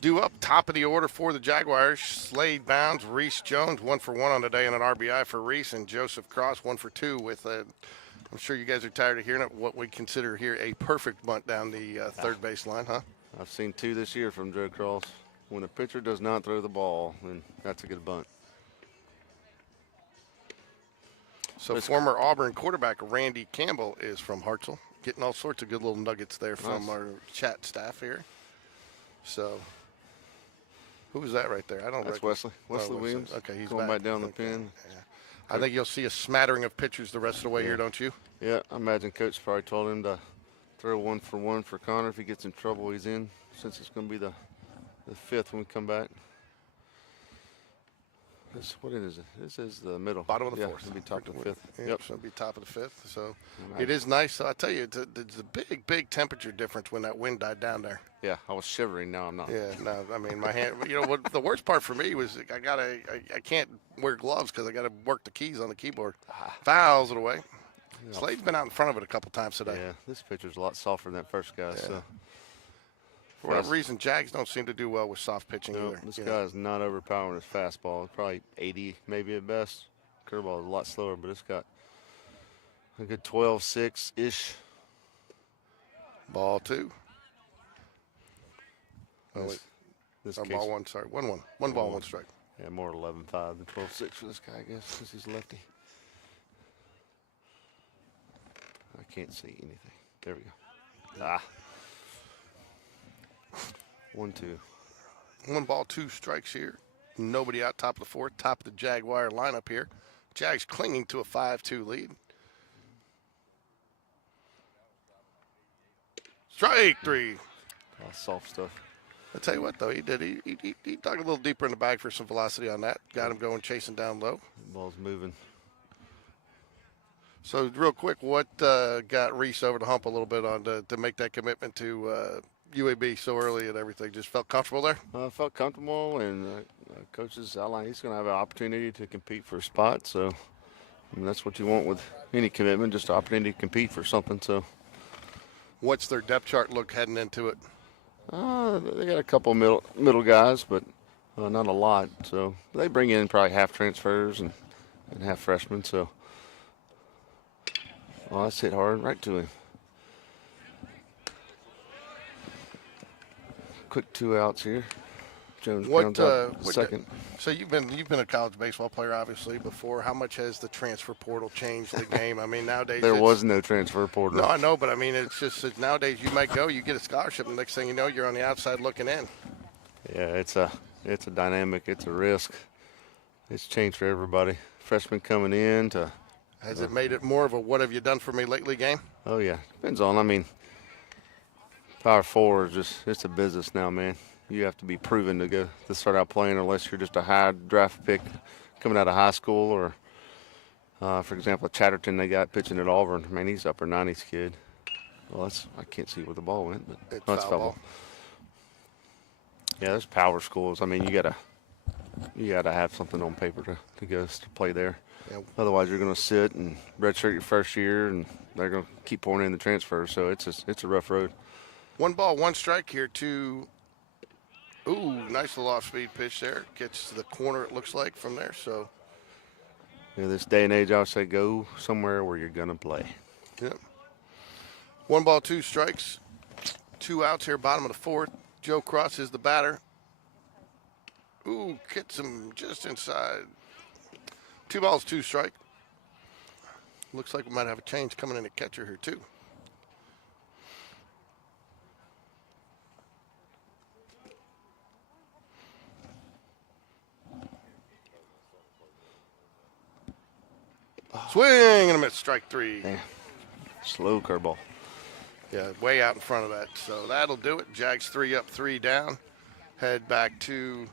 due up top of the order for the Jaguars, Slade Bounds, Reese Jones, 1 for 1 on the day and an RBI for Reese, and Joseph Cross, 1 for 2 with I'm sure you guys are tired of hearing it, what we consider here a perfect bunt down the third base line, huh? I've seen 2 this year from Joe Cross. When the pitcher does not throw the ball, then that's a good bunt. So former Auburn quarterback Randy Campbell is from Hartsell, getting all sorts of good little nuggets there from our chat staff here. So, who was that right there? I don't. That's recognize. Wesley Williams. Okay, he's going back down the pin. Yeah. I think you'll see a smattering of pitchers the rest of the way here, don't you? Yeah, I imagine Coach probably told him to throw 1 for 1 for Connor. If he gets in trouble, he's in. Since it's going to be the 5th when we come back. What is it? This is the middle. Bottom of the yeah, fourth. It'll be top of the fifth. Yep. So it'll be top of the fifth. So Right. it is nice. So I tell you, it's a big temperature difference when that wind died down there. Yeah, I was shivering. Now I'm not. Yeah, no, I mean my hand. You know what? The worst part for me was I can't wear gloves because I got to work the keys on the keyboard. Fouls it away. Slade's been out in front of it a couple times today. Yeah, this pitcher's a lot softer than that first guy. Yeah. So For whatever reason, Jags don't seem to do well with soft pitching no, either. this you guy know. is not overpowering his fastball. Probably 80, maybe at best. Curveball is a lot slower, but it's got a good 12-6 ish. Ball 2. Oh wait, This or case, ball 1. Sorry, 1-1. One ball, 1 strike. yeah, more 11-5 than 12-6 for this guy, I guess, since he's lefty. I can't see anything. There we go. 1-2. 1 ball, 2 strikes here. Nobody out top of the fourth. Top of the Jaguar lineup here. Jags clinging to a 5-2 lead. Strike 3. Soft stuff. I tell you what, though, he did. He dug a little deeper in the bag for some velocity on that. Got him going, chasing down low. The ball's moving. So, real quick, what got Reese over the hump a little bit on to make that commitment to UAB so early and everything? Just felt comfortable there? I felt comfortable, and coach's outline, he's going to have an opportunity to compete for a spot. So, I mean, that's what you want with any commitment, just an opportunity to compete for something. So, What's their depth chart look heading into it? they got a couple middle guys, but not a lot. So, they bring in probably half transfers and half freshmen. So, that's hit hard right to him. Quick 2 outs here. Jones grounds out second. So you've been a college baseball player obviously before. How much has the transfer portal changed the game? I mean, nowadays There was no transfer portal. No, I know, but I mean, it's just that nowadays you might go, you get a scholarship, and the next thing you know, you're on the outside looking in. Yeah, it's a dynamic. It's a risk. It's changed for everybody. Freshmen coming in to. Has it made it more of a "what have you done for me lately" game? Oh yeah, depends on. I mean, Power 4 is just it's a business now, man. You have to be proven to start out playing, unless you're just a high draft pick coming out of high school, or for example, Chatterton they got pitching at Auburn. Man, he's upper 90s kid. Well, I can't see where the ball went, but It's foul ball. Yeah, there's power schools. I mean, you gotta have something on paper to go to play there. Yeah. Otherwise, you're going to sit and redshirt your first year, and they're going to keep pouring in the transfers. So it's a rough road. 1 ball, 1 strike here to. Ooh, nice little off-speed pitch there. Gets to the corner, it looks like, from there. So. Yeah, this day and age, I would say go somewhere where you're going to play. Yeah. 1 ball, 2 strikes. 2 outs here, bottom of the fourth. Joe Cross is the batter. Ooh, gets him just inside. 2 balls, 2 strike. Looks like we might have a change coming in at catcher here, too. Swing and a miss, strike 3. Yeah. Slow curveball. Yeah, way out in front of that. So that'll do it. Jags 3 up, 3 down. Head back to,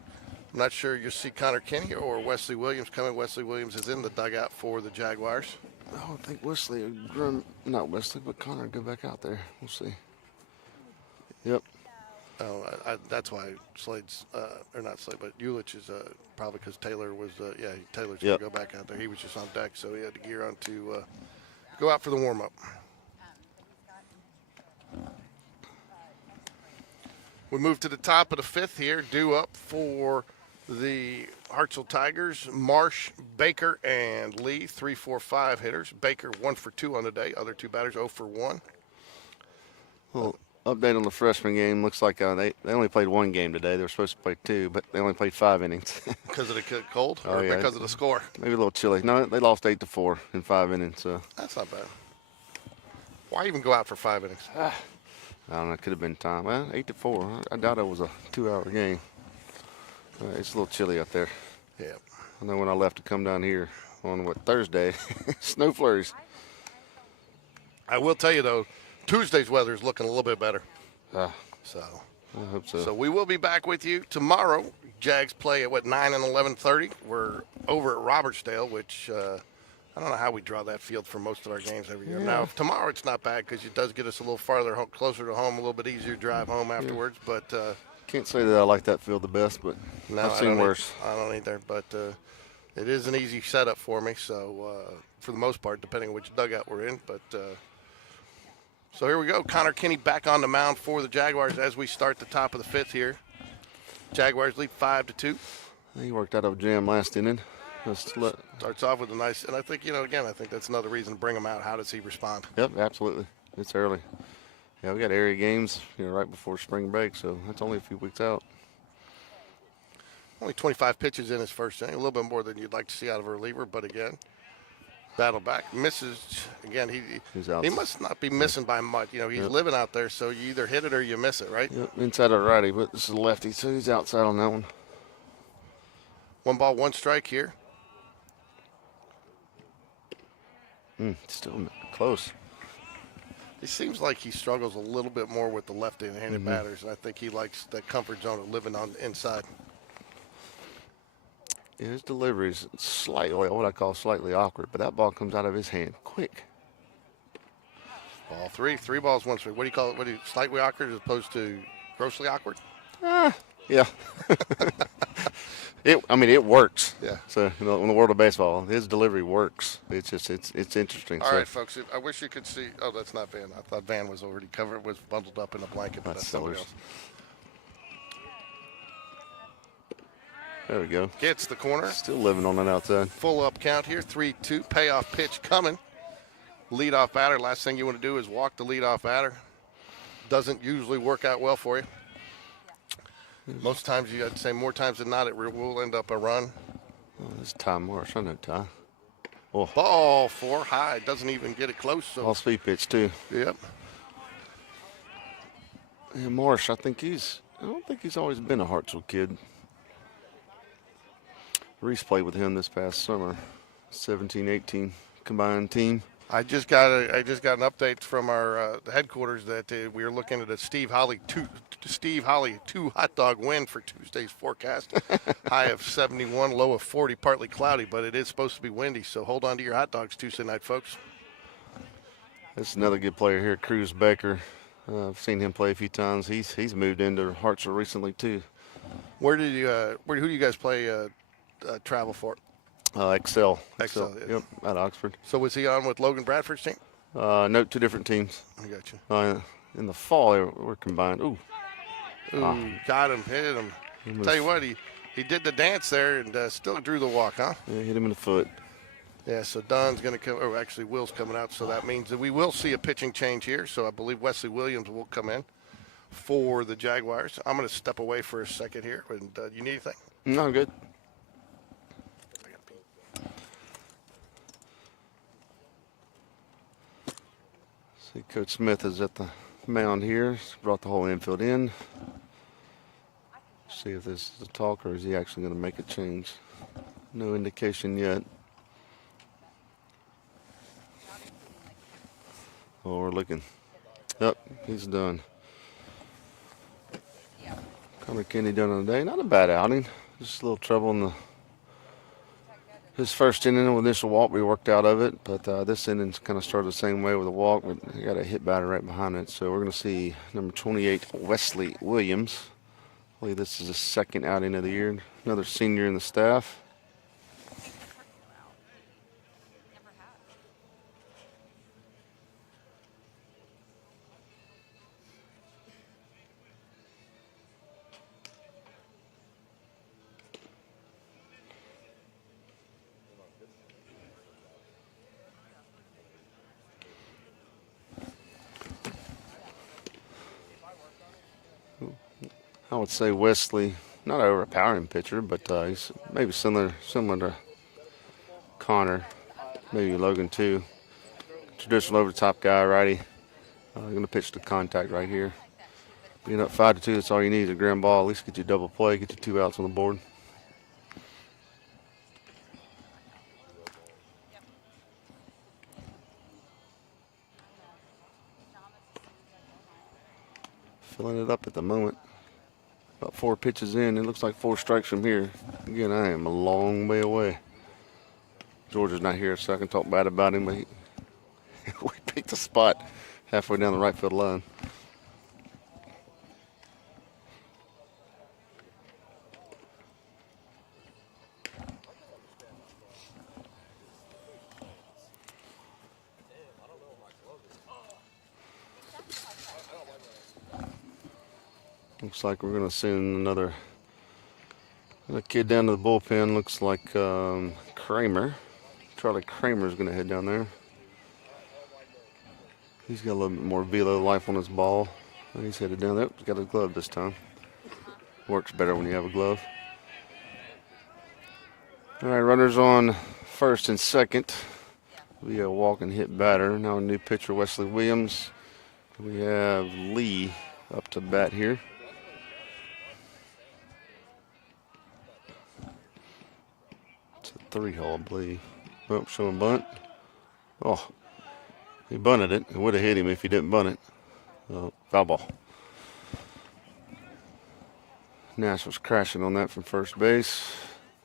I'm not sure you'll see Connor Kinney or Wesley Williams coming. Wesley Williams is in the dugout for the Jaguars. I don't think Wesley, not Wesley, but Connor would go back out there. We'll see. Yep. Oh, that's why Slade's, or not Slade, but Ulich is probably because Taylor was, Taylor's going to go back out there. He was just on deck, so he had to gear on to go out for the warm-up. We move to the top of the 5th here, due up for the Hartsell Tigers. Marsh, Baker, and Lee, 3, 4, 5 hitters. Baker 1 for 2 on the day. Other 2 batters 0 for 1. Well, update on the freshman game. Looks like they only played 1 game today. They were supposed to play 2, but they only played 5 innings. Because of the cold or because of the score? Maybe a little chilly. No, they lost 8-4 in 5 innings. So That's not bad. Why even go out for 5 innings? I don't know. It could have been time. Well, 8-4. I doubt it was a 2-hour game. It's a little chilly out there. Yeah. I know when I left to come down here on Thursday, snow flurries. I will tell you, though, Tuesday's weather is looking a little bit better. I So hope so. we will be back with you tomorrow. Jags play at 9 and 11:30. We're over at Robertsdale, which I don't know how we draw that field for most of our games every year. Yeah. Now tomorrow it's not bad because it does get us a little farther home, closer to home, a little bit easier drive home afterwards. But Can't say that I like that field the best, but no, I've seen worse. I don't either. But it is an easy setup for me. So for the most part, depending on which dugout we're in, but. So here we go. Connor Kinney back on the mound for the Jaguars as we start the top of the 5th here. Jaguars lead 5-2. He worked out of a jam last inning. Starts off with a nice, and I think, again, I think that's another reason to bring him out. How does he respond? Yep, absolutely. It's early. Yeah, we got area games, right before spring break, so that's only a few weeks out. Only 25 pitches in his first inning, a little bit more than you'd like to see out of a reliever, but again, battle back, misses again. He must not be missing by much. He's living out there, so you either hit it or you miss it, right? Yep, inside or righty, but this is a lefty, so he's outside on that one. 1 ball, 1 strike here. Still close. It seems like he struggles a little bit more with the left-handed batters, and I think he likes that comfort zone of living on the inside. Yeah, his delivery is slightly, what I call slightly awkward, but that ball comes out of his hand quick. Ball 3, 3 balls, 1 strike. What do you call it? Slightly awkward as opposed to grossly awkward? Yeah. It works. Yeah. So in the world of baseball, his delivery works. It's just it's interesting. All right, folks. I wish you could see. Oh, that's not Van. I thought Van was already covered, was bundled up in a blanket, but that's somebody else. There we go. Gets the corner. Still living on that outside. Full up count here. 3-2. Payoff pitch coming. Leadoff batter. Last thing you want to do is walk the leadoff batter. Doesn't usually work out well for you. Most times, I'd say more times than not, it will end up a run. Oh, this is Ty Morris. I know Ty. Oh. Ball 4 high. Doesn't even get it close. So. All speed pitch, too. Yep. Yeah, Morris, I don't think he's always been a Hartsell kid. Reese played with him this past summer. 17-18 combined team. I just got an update from our headquarters that we are looking at a Steve Holly 2 hot dog win for Tuesday's forecast. High of 71, low of 40, partly cloudy, but it is supposed to be windy. So hold on to your hot dogs Tuesday night, folks. That's another good player here, Cruz Baker. I've seen him play a few times. He's moved into Hartsell recently too. Who do you guys play travel for? Excel. Excel. Yeah. Yep, at Oxford. So was he on with Logan Bradford's team? No, 2 different teams. I got you. In the fall, we're combined. Ooh, got him, hit him. Tell you what, he did the dance there and still drew the walk, huh? Yeah, hit him in the foot. Yeah, so Dunn's going to come, or actually Will's coming out, so that means that we will see a pitching change here. So I believe Wesley Williams will come in for the Jaguars. I'm going to step away for a second here. And you need anything? No, I'm good. See, Coach Smith is at the mound here. He's brought the whole infield in. See if this is a talk or is he actually going to make a change. No indication yet. Oh, we're looking. Yep, he's done. Connor Kinney done on the day. Not a bad outing. Just a little trouble in his first inning with initial walk. We worked out of it, but this inning's kind of started the same way with a walk, but he got a hit batter right behind it. So we're going to see number 28, Wesley Williams. I believe this is his second outing of the year. Another senior in the staff. I would say Wesley, not an overpowering pitcher, but he's maybe similar to Connor, maybe Logan too. Traditional over-the-top guy, righty. Going to pitch to contact right here. Being up 5-2, that's all you need is a ground ball. At least get you double play, get you 2 outs on the board. Filling it up at the moment. About 4 pitches in. It looks like 4 strikes from here. Again, I am a long way away. George's not here, so I can talk bad about him, but we picked a spot halfway down the right field line. Looks like we're going to send another kid down to the bullpen. Looks like Kramer. Charlie Kramer's going to head down there. He's got a little bit more velo life on his ball. And he's headed down there. He's got a glove this time. Works better when you have a glove. All right, runners on first and second. We have a walk-and hit batter. Now a new pitcher, Wesley Williams. We have Lee up to bat here. It's a 3-hole, I believe. Oh, showing bunt. Oh, he bunted it. It would have hit him if he didn't bunt it. Foul ball. Nash was crashing on that from first base.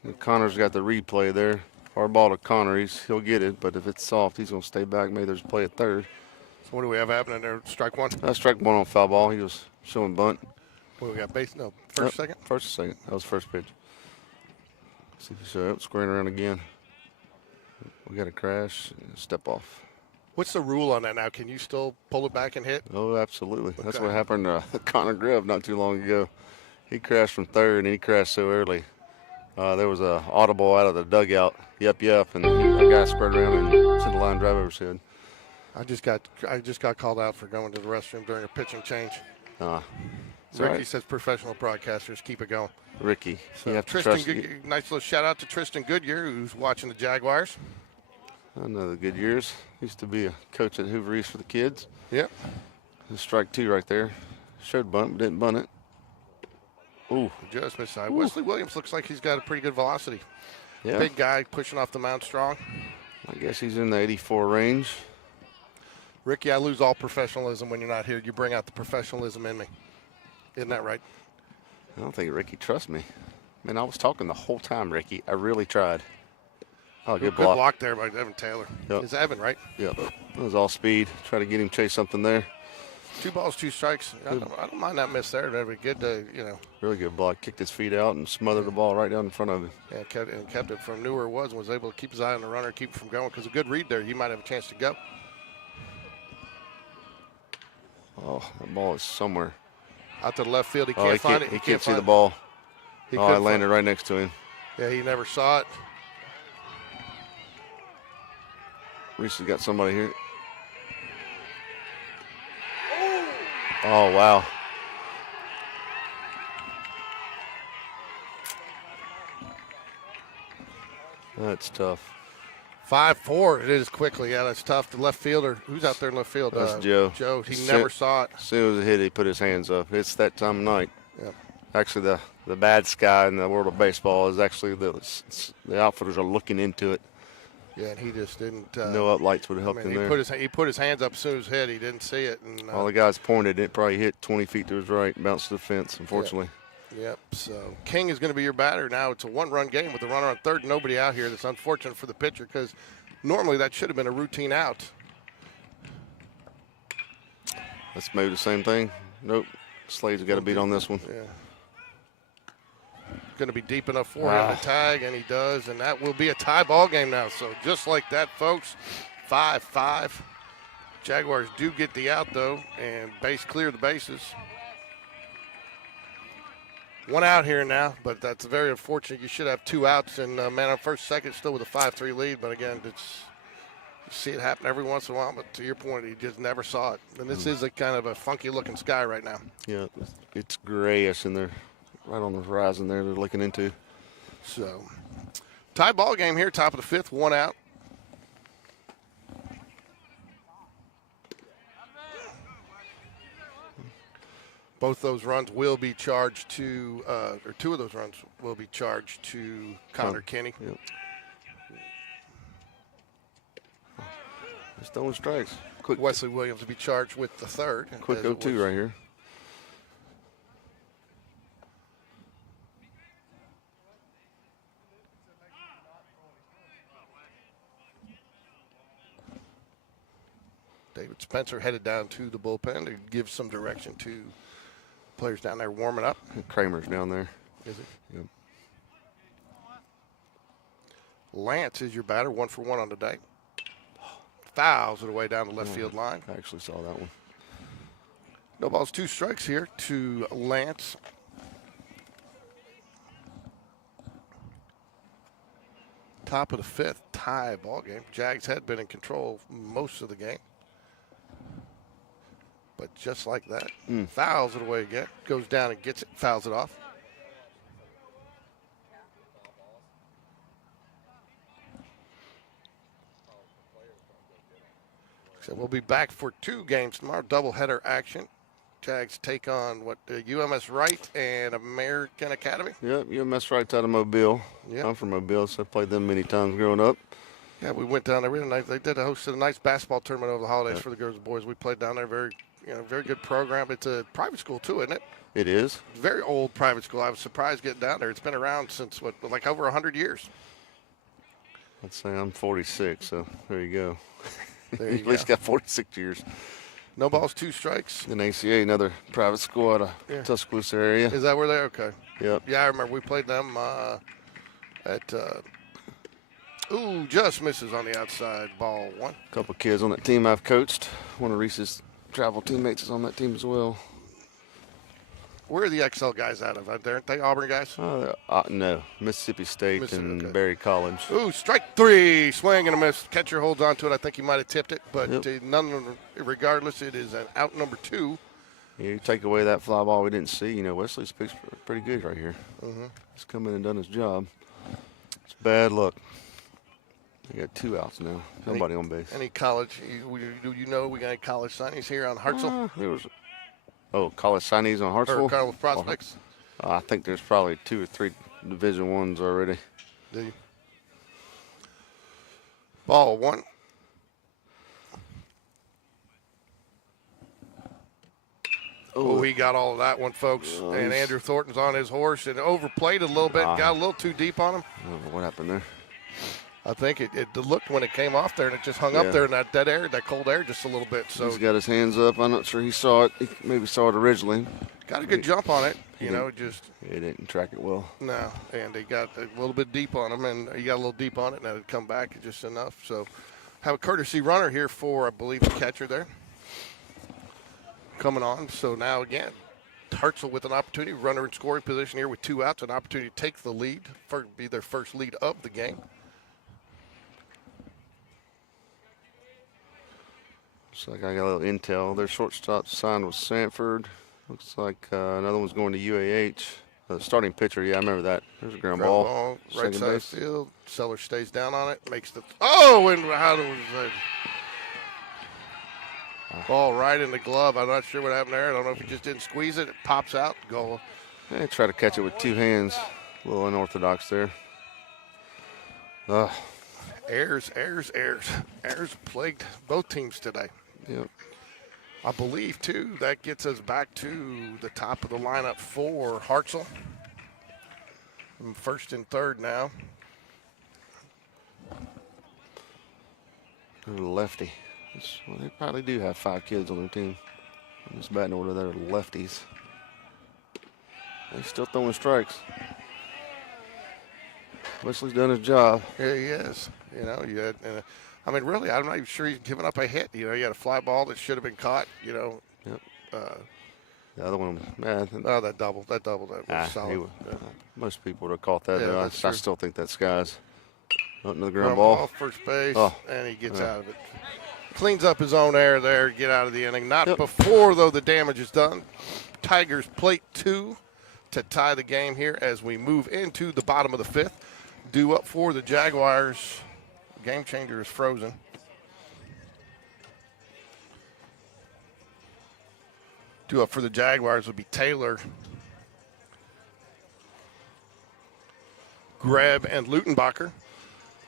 And Connor's got the replay there. Hard ball to Connor. He'll get it, but if it's soft, he's going to stay back. Maybe there's a play at third. So what do we have happening there? Strike one? That's strike one on foul ball. He was showing bunt. What do we got? Base? No, first, second? First, second. That was first pitch. See if he shows up. Squaring around again. We got a crash. Step off. What's the rule on that now? Can you still pull it back and hit? Oh, absolutely. Okay. That's what happened to Connor Greb not too long ago. He crashed from third, and he crashed so early. There was a audible out of the dugout. Yep, yep, and a guy squared around and sent a line drive over his head. I just got called out for going to the restroom during a pitching change. Ricky right. says professional broadcasters keep it going. Ricky, So you have to Tristan, trust. nice little shout out to Tristan Goodyear, who's watching the Jaguars. I know the good years. Used to be a coach at Hoover East for the kids. Yep. Strike two right there. Showed bunt, but didn't bunt it. Ooh. Just missed side. Wesley Williams looks like he's got a pretty good velocity. Yeah. Big guy pushing off the mound strong. I guess he's in the 84 range. Ricky, I lose all professionalism when you're not here. You bring out the professionalism in me. Isn't that right? I don't think Ricky trusts me. Man, I was talking the whole time, Ricky. I really tried. Oh, good block. There by Evan Taylor. Yep. It's Evan, right? Yep. It was all speed. Try to get him chase something there. 2 balls, 2 strikes. I don't mind that miss there. That'd be good to, Really good block. Kicked his feet out and smothered the ball right down in front of him. Yeah, kept it from knew where it was and was able to keep his eye on the runner, keep it from going. Because a good read there, he might have a chance to go. Oh, that ball is somewhere. Out to the left field, he can't find it. He can't see the ball. He I landed right next to him. Yeah, he never saw it. Reese has got somebody here. Oh, wow. That's tough. 5-4, it is quickly. Yeah, that's tough. The left fielder, who's out there in left field? That's Joe. Joe, he never saw it. As soon as it hit, he put his hands up. It's that time of night. Yeah. Actually, the bad sky in the world of baseball is actually the outfielders are looking into it. Yeah, and he just didn't. No uplights would have helped him there. He put his hands up as soon as it hit. He didn't see it. And, all the guys pointed. It probably hit 20 feet to his right, bounced to the fence, unfortunately. Yep. So King is going to be your batter now. It's a 1-run game with a runner on third, nobody out here. That's unfortunate for the pitcher because normally that should have been a routine out. Let's maybe the same thing. Nope. Slade's got to beat on this one. Yeah. Going to be deep enough for him to tag, and he does, and that will be a tie ball game now. So just like that, folks, 5-5. Jaguars do get the out, though, and base clear the bases. 1 out here now, but that's very unfortunate. You should have 2 outs, and man on first, second, still with a 5-3 lead. But again, you see it happen every once in a while. But to your point, he just never saw it. And this is a kind of a funky-looking sky right now. Yeah, it's grayish in there, right on the horizon there. They're looking into. So, tie ball game here, top of the 5th, 1 out. Both those runs will be charged to, or 2 of those runs will be charged to Connor Kenny. Yep. Just throwing strikes. Quick. Wesley Williams will be charged with the third. Quick 0-2 right here. Spencer headed down to the bullpen to give some direction to players down there warming up. Kramer's down there. Is it? Yep. Lance is your batter, 1 for 1 on the day. Fouls it away down the left field line. I actually saw that one. No balls, 2 strikes here to Lance. Top of the 5th, tie ball game. Jags had been in control most of the game. But just like that, fouls it away again. Goes down and gets it, fouls it off. So we'll be back for 2 games tomorrow, doubleheader action. Jags take on UMS Wright and American Academy. Yep, UMS Wright's out of Mobile. Yep. I'm from Mobile, so I played them many times growing up. Yeah, we went down there. They hosted a nice basketball tournament over the holidays for the girls and boys. We played down there. Very good program. It's a private school too, isn't it? It is. Very old private school. I was surprised getting down there. It's been around since like over 100 years. I'd say I'm 46, so there you go. There you At least go. got 46 years. No balls, 2 strikes. In ACA, another private school out of Tuscaloosa area. Is that where they're okay? Yep. Yeah, I remember we played them at. Just misses on the outside. Ball 1. A couple kids on that team I've coached. One of Reese's travel teammates is on that team as well. Where are the XL guys out of? Aren't they Auburn guys? No, Mississippi State Mississippi, and okay. Berry College. Strike 3. Swing and a miss. Catcher holds on to it. I think he might have tipped it, but regardless, it is an out number 2. You take away that fly ball we didn't see. Wesley's pitched pretty good right here. He's come in and done his job. It's bad luck. We got 2 outs now. Nobody on base. Any college? Do you know we got any college signings here on Hartsell? There was. College signees on Hartsell? Or college prospects? I think there's probably 2 or 3 Division I's already. Do you? Ball 1. He got all of that one, folks. And Andrew Thornton's on his horse and overplayed it a little bit. Got a little too deep on him. I don't know what happened there. I think it looked when it came off there, and it just hung up there in that dead air, that cold air, just a little bit. So he's got his hands up. I'm not sure he saw it. He maybe saw it originally. Got a good jump on it. He didn't track it well. No, and he got a little bit deep on him, and he got a little deep on it, and it'd come back just enough. So have a courtesy runner here for, I believe, the catcher there coming on. So now again, Hartsell with an opportunity, runner in scoring position here with 2 outs, an opportunity to take the lead, be their first lead of the game. Looks like I got a little intel. Their shortstop signed with Sanford. Looks like another one's going to UAH. The starting pitcher, I remember that. There's a ground ball. Right side of field. Seller stays down on it. Makes the and how was that? Ball right in the glove. I'm not sure what happened there. I don't know if he just didn't squeeze it. It pops out. Goal. Try to catch it with 2 hands. A little unorthodox there. Errors plagued both teams today. Yep. I believe, too, that gets us back to the top of the lineup for Hartsell. First and third now. They're a lefty. They probably do have 5 kids on their team. I'm just batting order, they're lefties. They're still throwing strikes. Wesley's done his job. Yeah, he is. Really, I'm not even sure he's given up a hit. You had a fly ball that should have been caught. Yep. The other one, man. That double. That was solid. Most people would have caught that. Yeah, I still think that Sky's another ground ball. First base, and he gets out of it. Cleans up his own air there, get out of the inning. Not before, though, the damage is done. Tigers plate 2 to tie the game here as we move into the bottom of the 5th. Due up for the Jaguars. Game changer is frozen. Due up for the Jaguars would be Taylor, Greb, and Lutenbacher.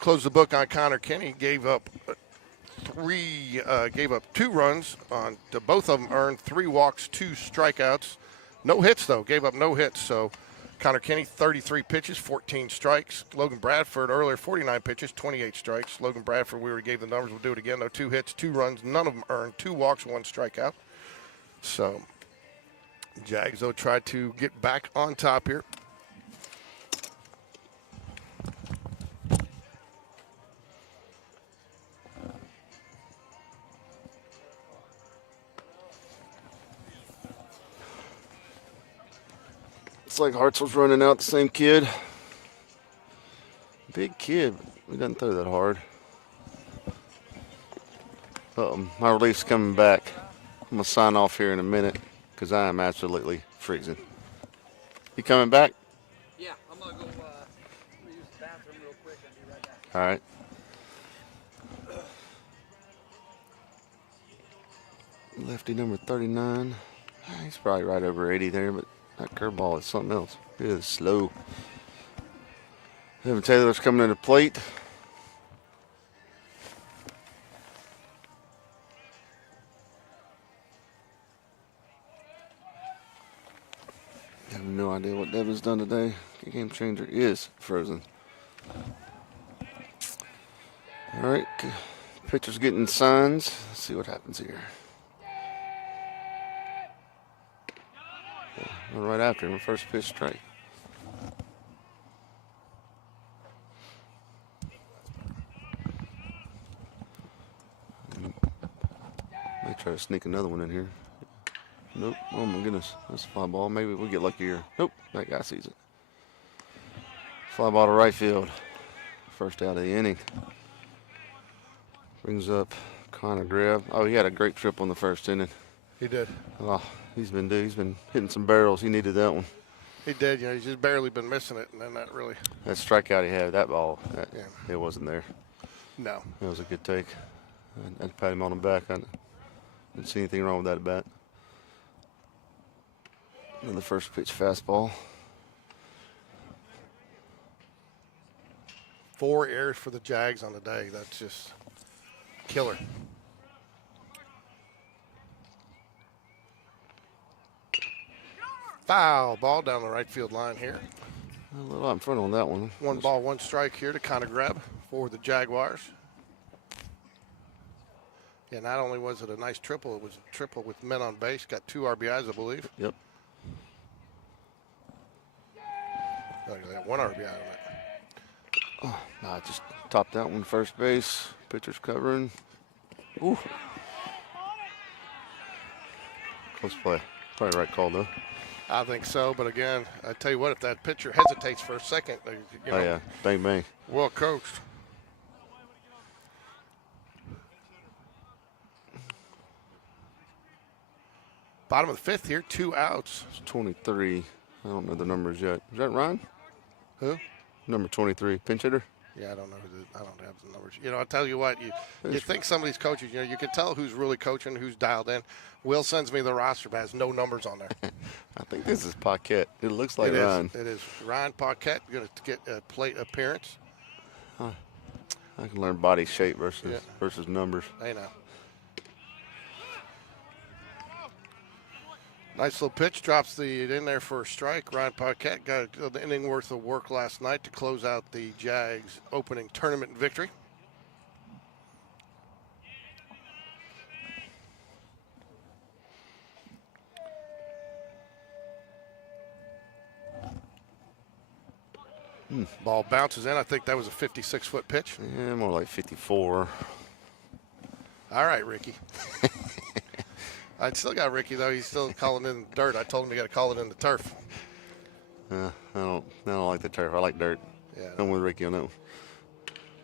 Closed the book on Connor Kenny. Gave up 2 runs. Both of them earned 3 walks, 2 strikeouts. No hits, though. Gave up no hits. So Connor Kenny, 33 pitches, 14 strikes. Logan Bradford earlier, 49 pitches, 28 strikes. Logan Bradford, we already gave the numbers. We'll do it again, though. 2 hits, 2 runs, none of them earned. 2 walks, 1 strikeout. So, Jags, though, tried to get back on top here. It's like Hartsell's running out, the same kid. Big kid. He doesn't throw that hard. My relief's coming back. I'm going to sign off here in a minute because I am absolutely freezing. You coming back? Yeah, I'm going to go use the bathroom real quick and be right back. All right. Lefty number 39. He's probably right over 80 there, but that curveball is something else. It is slow. Evan Taylor's coming to the plate. I have no idea what Devin's done today. The game changer is frozen. All right, pitcher's getting signs. Let's see what happens here. Right after him, first pitch strike. May try to sneak another one in here. Nope. Oh my goodness, that's a fly ball. Maybe we'll get lucky here. Nope, that guy sees it. Fly ball to right field. First out of the inning. Brings up Connor Greb. Oh, he had a great trip on the first inning. He did. Oh, he's been hitting some barrels. He needed that one. He did. You know, he's just barely been missing it, and then that really. That strikeout he had, that ball, Yeah. it wasn't there. No. That was a good take. I had to pat him on the back. I didn't see anything wrong with that at bat. And the first pitch fastball. 4 errors for the Jags on the day. That's just killer. Foul ball down the right field line here. A little out in front on that one. 1 ball, 1 strike here to Connor Greb for the Jaguars. Yeah, not only was it a nice triple, it was a triple with men on base. Got 2 RBIs, I believe. Yep. Look at that, 1 RBI on it. Oh, no, just topped that one first base. Pitcher's covering. Ooh. Close play. Probably right call, though. I think so, but again, I tell you what, if that pitcher hesitates for a second, you know, Oh, yeah. Bang, bang. well coached. Bottom of the 5th here, 2 outs. It's 23. I don't know the numbers yet. Is that Ryan? Who? Number 23, pinch hitter. Yeah, I don't know. I don't have the numbers. You know, I tell you what, you think some of these coaches, you know, you can tell who's really coaching, who's dialed in. Will sends me the roster, but has no numbers on there. I think this is Paquette. It looks like Ryan. It is. Ryan Paquette going to get a plate appearance. I can learn body shape versus numbers. I know. Nice little pitch, drops it in there for a strike. Ryan Paquette got an inning worth of work last night to close out the Jags' opening tournament victory. Ball bounces in. I think that was a 56-foot pitch. Yeah, more like 54. All right, Ricky. I still got Ricky, though. He's still calling in the dirt. I told him you got to call it in the turf. I don't like the turf. I like dirt. Yeah. I'm with Ricky on that one.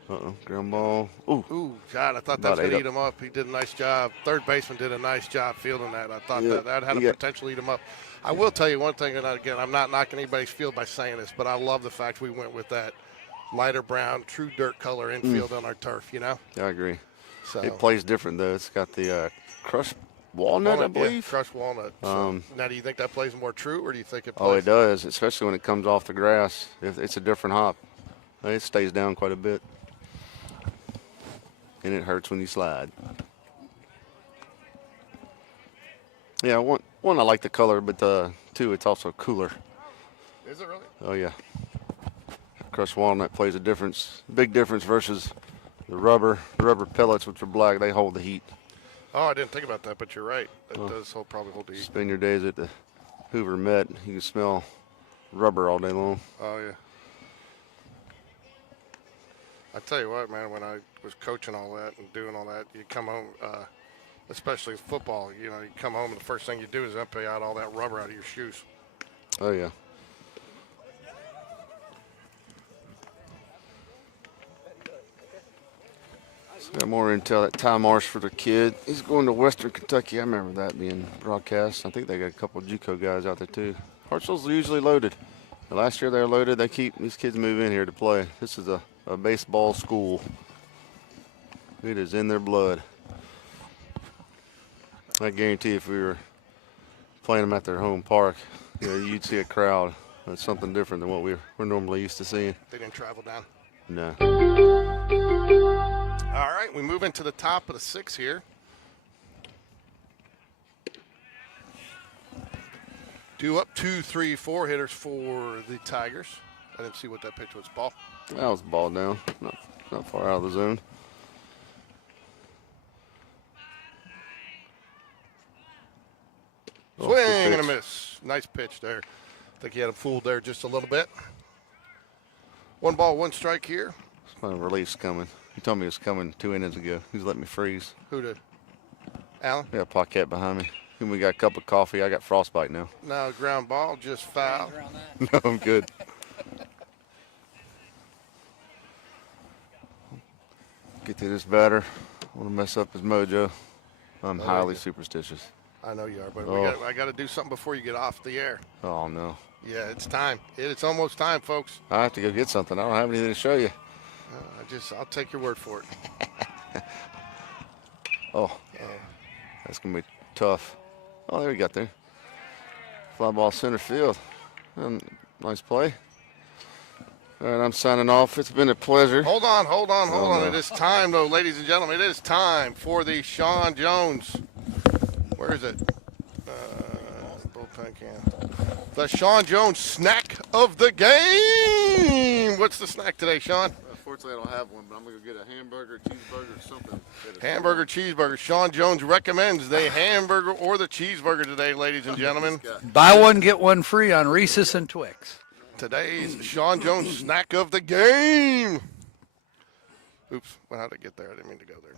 Uh-oh, ground ball. Ooh, God, I thought that was going to eat him up. He did a nice job. Third baseman did a nice job fielding that. I thought that had a potential to eat him up. I will tell you one thing, and again, I'm not knocking anybody's field by saying this, but I love the fact we went with that lighter brown, true dirt color infield on our turf, you know? Yeah, I agree. So It plays different, though. It's got the crushed walnut, I believe. Yeah, crushed walnut. So now, do you think that plays more true, or do you think it plays? Oh, it does, especially when it comes off the grass. It's a different hop. It stays down quite a bit. And it hurts when you slide. Yeah, one I like the color, but two, it's also cooler. Is it really? Oh yeah. Crushed walnut plays a difference, big difference versus the rubber pellets, which are black. They hold the heat. Oh, I didn't think about that, but you're right. It does probably hold the heat. Spend your days at the Hoover Met, you can smell rubber all day long. Oh, yeah. I tell you what, man, when I was coaching all that and doing all that, you come home, especially football, you come home and the first thing you do is empty out all that rubber out of your shoes. Oh yeah. Got more intel at Ty Marsh for the kid. He's going to Western Kentucky. I remember that being broadcast. I think they got a couple of JUCO guys out there too. Hartsell's usually loaded. Last year they were loaded. They keep these kids move in here to play. This is a baseball school. It is in their blood. I guarantee if we were playing them at their home park, you'd see a crowd. That's something different than what we're normally used to seeing. They didn't travel down. No. All right, we move into the top of the 6 here. Due up 2, 3, 4 hitters for the Tigers. I didn't see what that pitch was. Ball. That was ball down. Not far out of the zone. Swing and a miss. Nice pitch there. I think he had him fooled there just a little bit. 1 ball, 1 strike here. My relief's coming. He told me it was coming 2 innings ago. He's letting me freeze. Who did? Allen? We got a Paquette behind me. And we got a cup of coffee. I got frostbite now. Now ground ball, just foul. No, I'm good. Get to this batter. I want to mess up his mojo. I'm highly superstitious. I know you are, but Oh. I got to do something before you get off the air. Oh, no. Yeah, it's time. It's almost time, folks. I have to go get something. I don't have anything to show you. I'll take your word for it. Oh, that's going to be tough. Oh, there we got there. Fly ball center field. Nice play. All right, I'm signing off. It's been a pleasure. Hold on. no. It is time, though, ladies and gentlemen. It is time for the Sean Jones. Where is it? Bullpen can. The Sean Jones snack of the game. What's the snack today, Sean? Unfortunately, I don't have one, but I'm going to get a hamburger, cheeseburger, something. Hamburger, cheeseburger. Sean Jones recommends the hamburger or the cheeseburger today, ladies and gentlemen. Buy one, get one free on Reese's and Twix. Today's Sean Jones snack of the game. Oops, well, how'd I get there? I didn't mean to go there.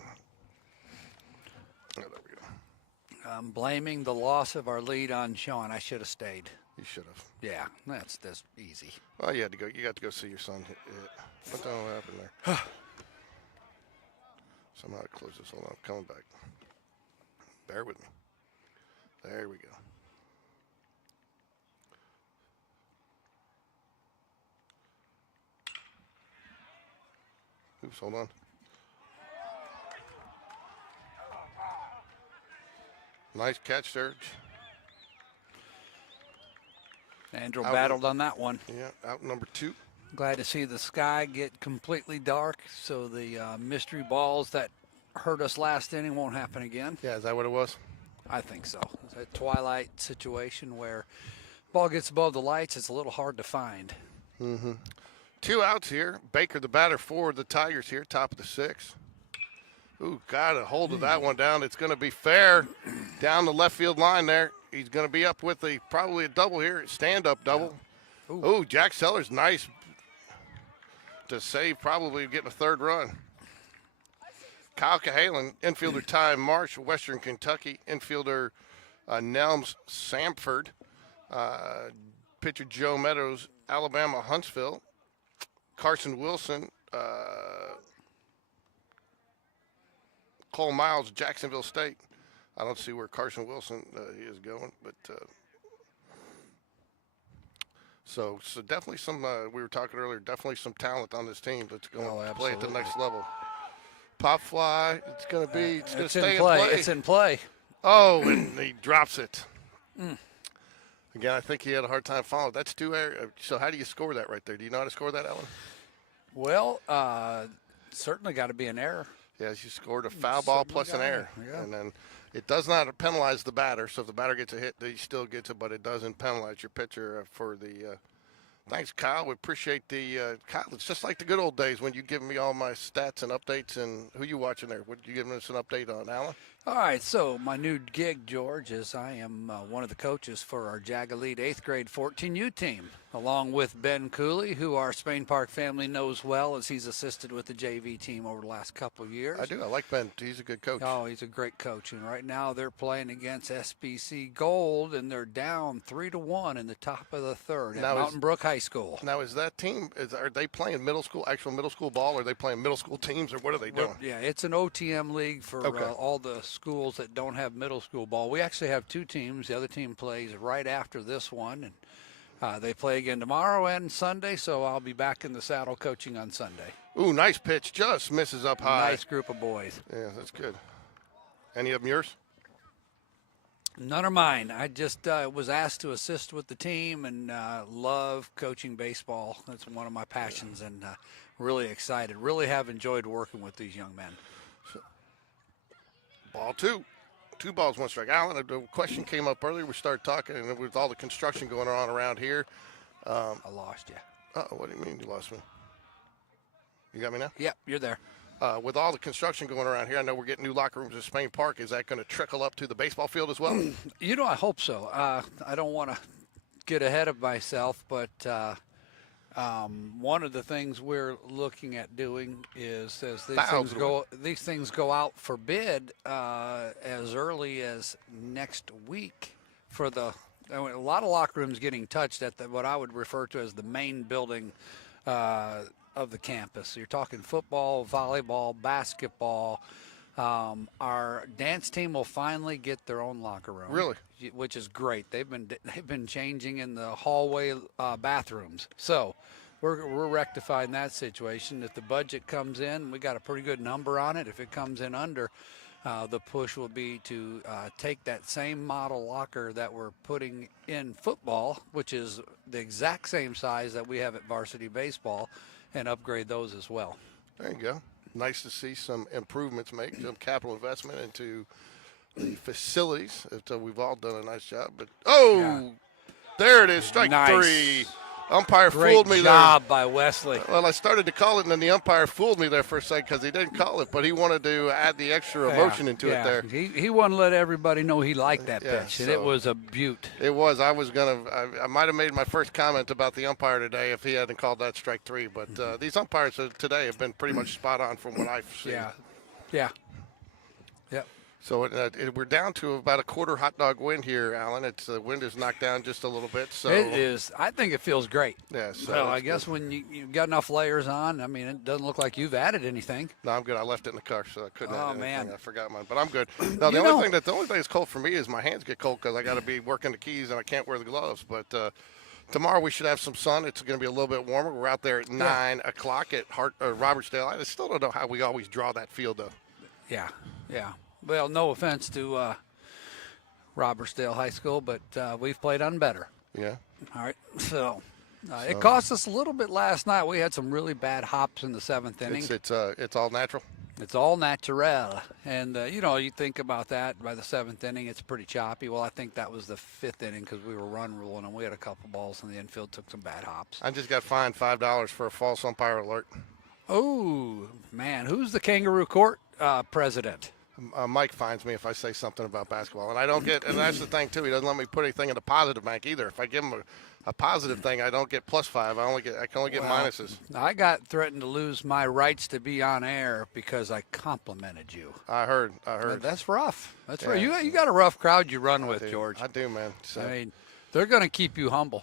Oh, there we go. I'm blaming the loss of our lead on Sean. I should have stayed. You should have. Yeah, that's easy. Well, you had to go. You got to go see your son hit. What the hell happened there? Somehow I closed this. Hold on, I'm coming back. Bear with me. There we go. Oops, hold on. Nice catch there. Andrew battled on that one. Yeah, out number 2. Glad to see the sky get completely dark so the mystery balls that hurt us last inning won't happen again. Yeah, is that what it was? I think so. It's a twilight situation where ball gets above the lights, it's a little hard to find. 2 outs here. Baker, the batter for the Tigers here, top of the 6th. Ooh, got a hold of that one down. It's going to be fair down the left field line there. He's going to be up with probably a double here, stand-up double. Yeah. Ooh, Jack Sellers, nice to save, probably getting a 3rd run. Kyle Cahalan, infielder Ty Marsh, Western Kentucky, infielder Nelms Samford, pitcher Joe Meadows, Alabama Huntsville, Carson Wilson, Cole Miles, Jacksonville State. I don't see where Carson Wilson is going, but so definitely some. We were talking earlier. Definitely some talent on this team that's going to play at the next level. Pop fly. It's going to be. It's going to stay in play. It's in play. Oh, and he drops it. Again, I think he had a hard time following. That's 2 errors. So how do you score that right there? Do you know how to score that, Ellen? Well, certainly got to be an error. Yes, you scored a foul ball plus an error. Yeah. And then it does not penalize the batter. So if the batter gets a hit, he still gets it, but it doesn't penalize your pitcher for the Thanks, Kyle. We appreciate the Kyle. It's just like the good old days when you give me all my stats and updates. And who you watching there? What you giving us an update on, Alan? All right, so my new gig, George, is I am one of the coaches for our JAG Elite 8th grade 14U team, along with Ben Cooley, who our Spain Park family knows well as he's assisted with the JV team over the last couple of years. I do. I like Ben. He's a good coach. Oh, he's a great coach. And right now they're playing against SBC Gold, and they're down 3-1 in the top of the third at Mountain Brook High School. Now, is that team, are they playing actual middle school ball, or are they playing middle school teams, or what are they doing? Yeah, it's an OTM league for all the schools that don't have middle school ball. We actually have two teams. The other team plays right after this one, and they play again tomorrow and Sunday, so I'll be back in the saddle coaching on Sunday. Ooh, nice pitch. Just misses up high. Nice group of boys. Yeah, that's good. Any of them yours? None are mine. I just was asked to assist with the team and love coaching baseball. That's one of my passions, and really excited. Really have enjoyed working with these young men. Ball two. 2 balls, 1 strike. Alan, a question came up earlier. We started talking, and with all the construction going on around here. I lost you. Uh-oh, what do you mean you lost me? You got me now? Yep, you're there. With all the construction going around here, I know we're getting new locker rooms at Spain Park. Is that going to trickle up to the baseball field as well? You know, I hope so. I don't want to get ahead of myself, but one of the things we're looking at doing is as these things go out for bid as early as next week for a lot of locker rooms getting touched at what I would refer to as the main building of the campus. You're talking football, volleyball, basketball. Our dance team will finally get their own locker room. Really? Which is great. They've been changing in the hallway bathrooms. So we're rectifying that situation. If the budget comes in, we got a pretty good number on it. If it comes in under, the push will be to take that same model locker that we're putting in football, which is the exact same size that we have at varsity baseball, and upgrade those as well. There you go. Nice to see some improvements made, some capital investment into the facilities. So we've all done a nice job. But there it is, strike three. Umpire fooled me there. Great job by Wesley. Well, I started to call it, and then the umpire fooled me there for a second because he didn't call it, but he wanted to add the extra emotion into it there. He wanted to let everybody know he liked that pitch, and it was a beaut. It was. I might have made my first comment about the umpire today if he hadn't called that strike three, but these umpires today have been pretty much spot on from what I've seen. Yeah. Yep. So we're down to about a quarter hot dog wind here, Alan. The wind is knocked down just a little bit. So it is. I think it feels great. Yeah. So I guess when you've got enough layers on, I mean, it doesn't look like you've added anything. No, I'm good. I left it in the car, so I couldn't add anything. Man. I forgot mine, but I'm good. No, the only thing that's cold for me is my hands get cold because I got to be working the keys and I can't wear the gloves. But tomorrow we should have some sun. It's going to be a little bit warmer. We're out there at 9 o'clock at Robertsdale. I still don't know how we always draw that field, though. Yeah. Well, no offense to Robertsdale High School, but we've played on better. Yeah. All right. So it cost us a little bit last night. We had some really bad hops in the 7th inning. It's all natural. It's all natural. And, you think about that. By the 7th inning, it's pretty choppy. Well, I think that was the 5th inning because we were run ruling, and we had a couple balls in the infield, took some bad hops. I just got fined $5 for a false umpire alert. Oh, man. Who's the Kangaroo Court president? Mike finds me if I say something about basketball, and I don't get. And that's the thing too. He doesn't let me put anything in the positive bank either. If I give him a positive thing, I don't get +5. I can only get minuses. I got threatened to lose my rights to be on air because I complimented you. I heard. That's rough. That's rough. You got a rough crowd you run with, George. I do, man. So, I mean, they're going to keep you humble.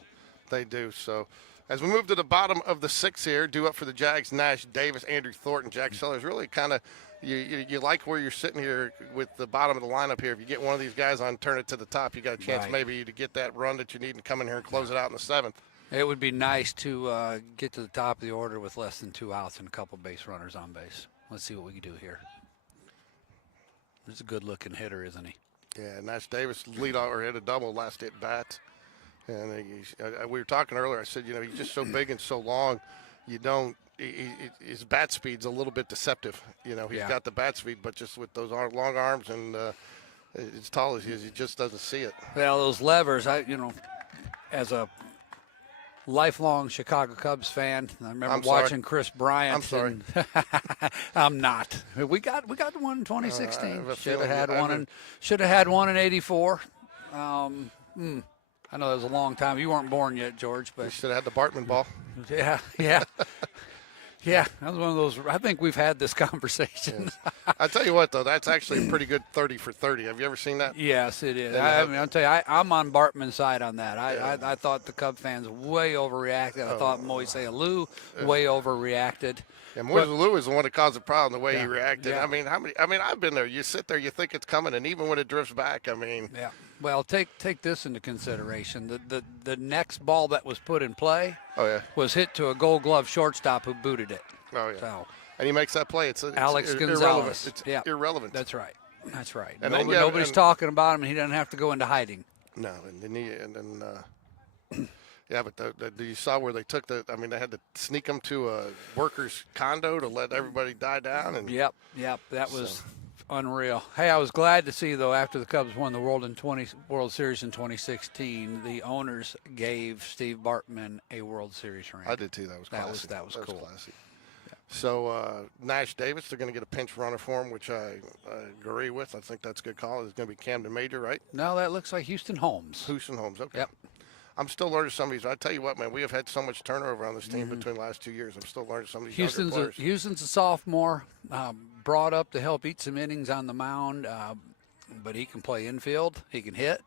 They do. So, as we move to the bottom of the 6th here, due up for the Jags, Nash, Davis, Andrew Thornton, Jack Sellers. Really kind of. You like where you're sitting here with the bottom of the lineup here. If you get one of these guys on, turn it to the top, you got a chance maybe to get that run that you need and come in here and close it out in the 7th. It would be nice to get to the top of the order with less than 2 outs and a couple base runners on base. Let's see what we can do here. He's a good-looking hitter, isn't he? Yeah, Nash Davis hit a double last at bat. And we were talking earlier. I said, he's just so big and so long. His bat speed's a little bit deceptive. He's got the bat speed, but just with those long arms and as tall as he is, he just doesn't see it. Well, those levers, as a lifelong Chicago Cubs fan. I remember I'm sorry. watching Chris Bryant. I'm sorry. I'm not. We got one in 2016. I have a Should have feeling had you- I one have in. Should have had one in '84. I know that was a long time. You weren't born yet, George, You but should have had the Bartman ball. yeah. Yeah, that was one of those. I think we've had this conversation. I tell you what, though, that's actually a pretty good 30 for 30. Have you ever seen that? Yes, it is. And, I mean, I'll tell you, I'm on Bartman's side on that. I thought the Cub fans way overreacted. I thought Moise Alou way overreacted. Yeah, Moise Alou is the one that caused the problem, the way he reacted. Yeah. I mean, I've been there. You sit there, you think it's coming, and even when it drifts back, I mean. Yeah. Well, take this into consideration. The next ball that was put in play was hit to a Gold Glove shortstop who booted it. Oh, yeah. So, And he makes that play. It's Alex irrelevant. Gonzalez. It's Yeah. irrelevant. That's right. That's right. And then, Nobody's talking about him, and he doesn't have to go into hiding. No, yeah, but you saw where they took they had to sneak them to a worker's condo to let everybody die down. And Yep. That was unreal. Hey, I was glad to see, though, after the Cubs won the World Series in 2016, the owners gave Steve Bartman a World Series ring. I did too. That was classy. That was cool. Classy. Yeah. So Nash Davis, they're going to get a pinch runner for him, which I agree with. I think that's a good call. It's going to be Camden Major, right? No, that looks like Houston Holmes. Houston Holmes. Okay. Yep. I'm still learning some of these. I tell you what, man, we have had so much turnover on this team between the last 2 years. I'm still learning some of these younger players. Houston's a sophomore, brought up to help eat some innings on the mound, but he can play infield. He can hit.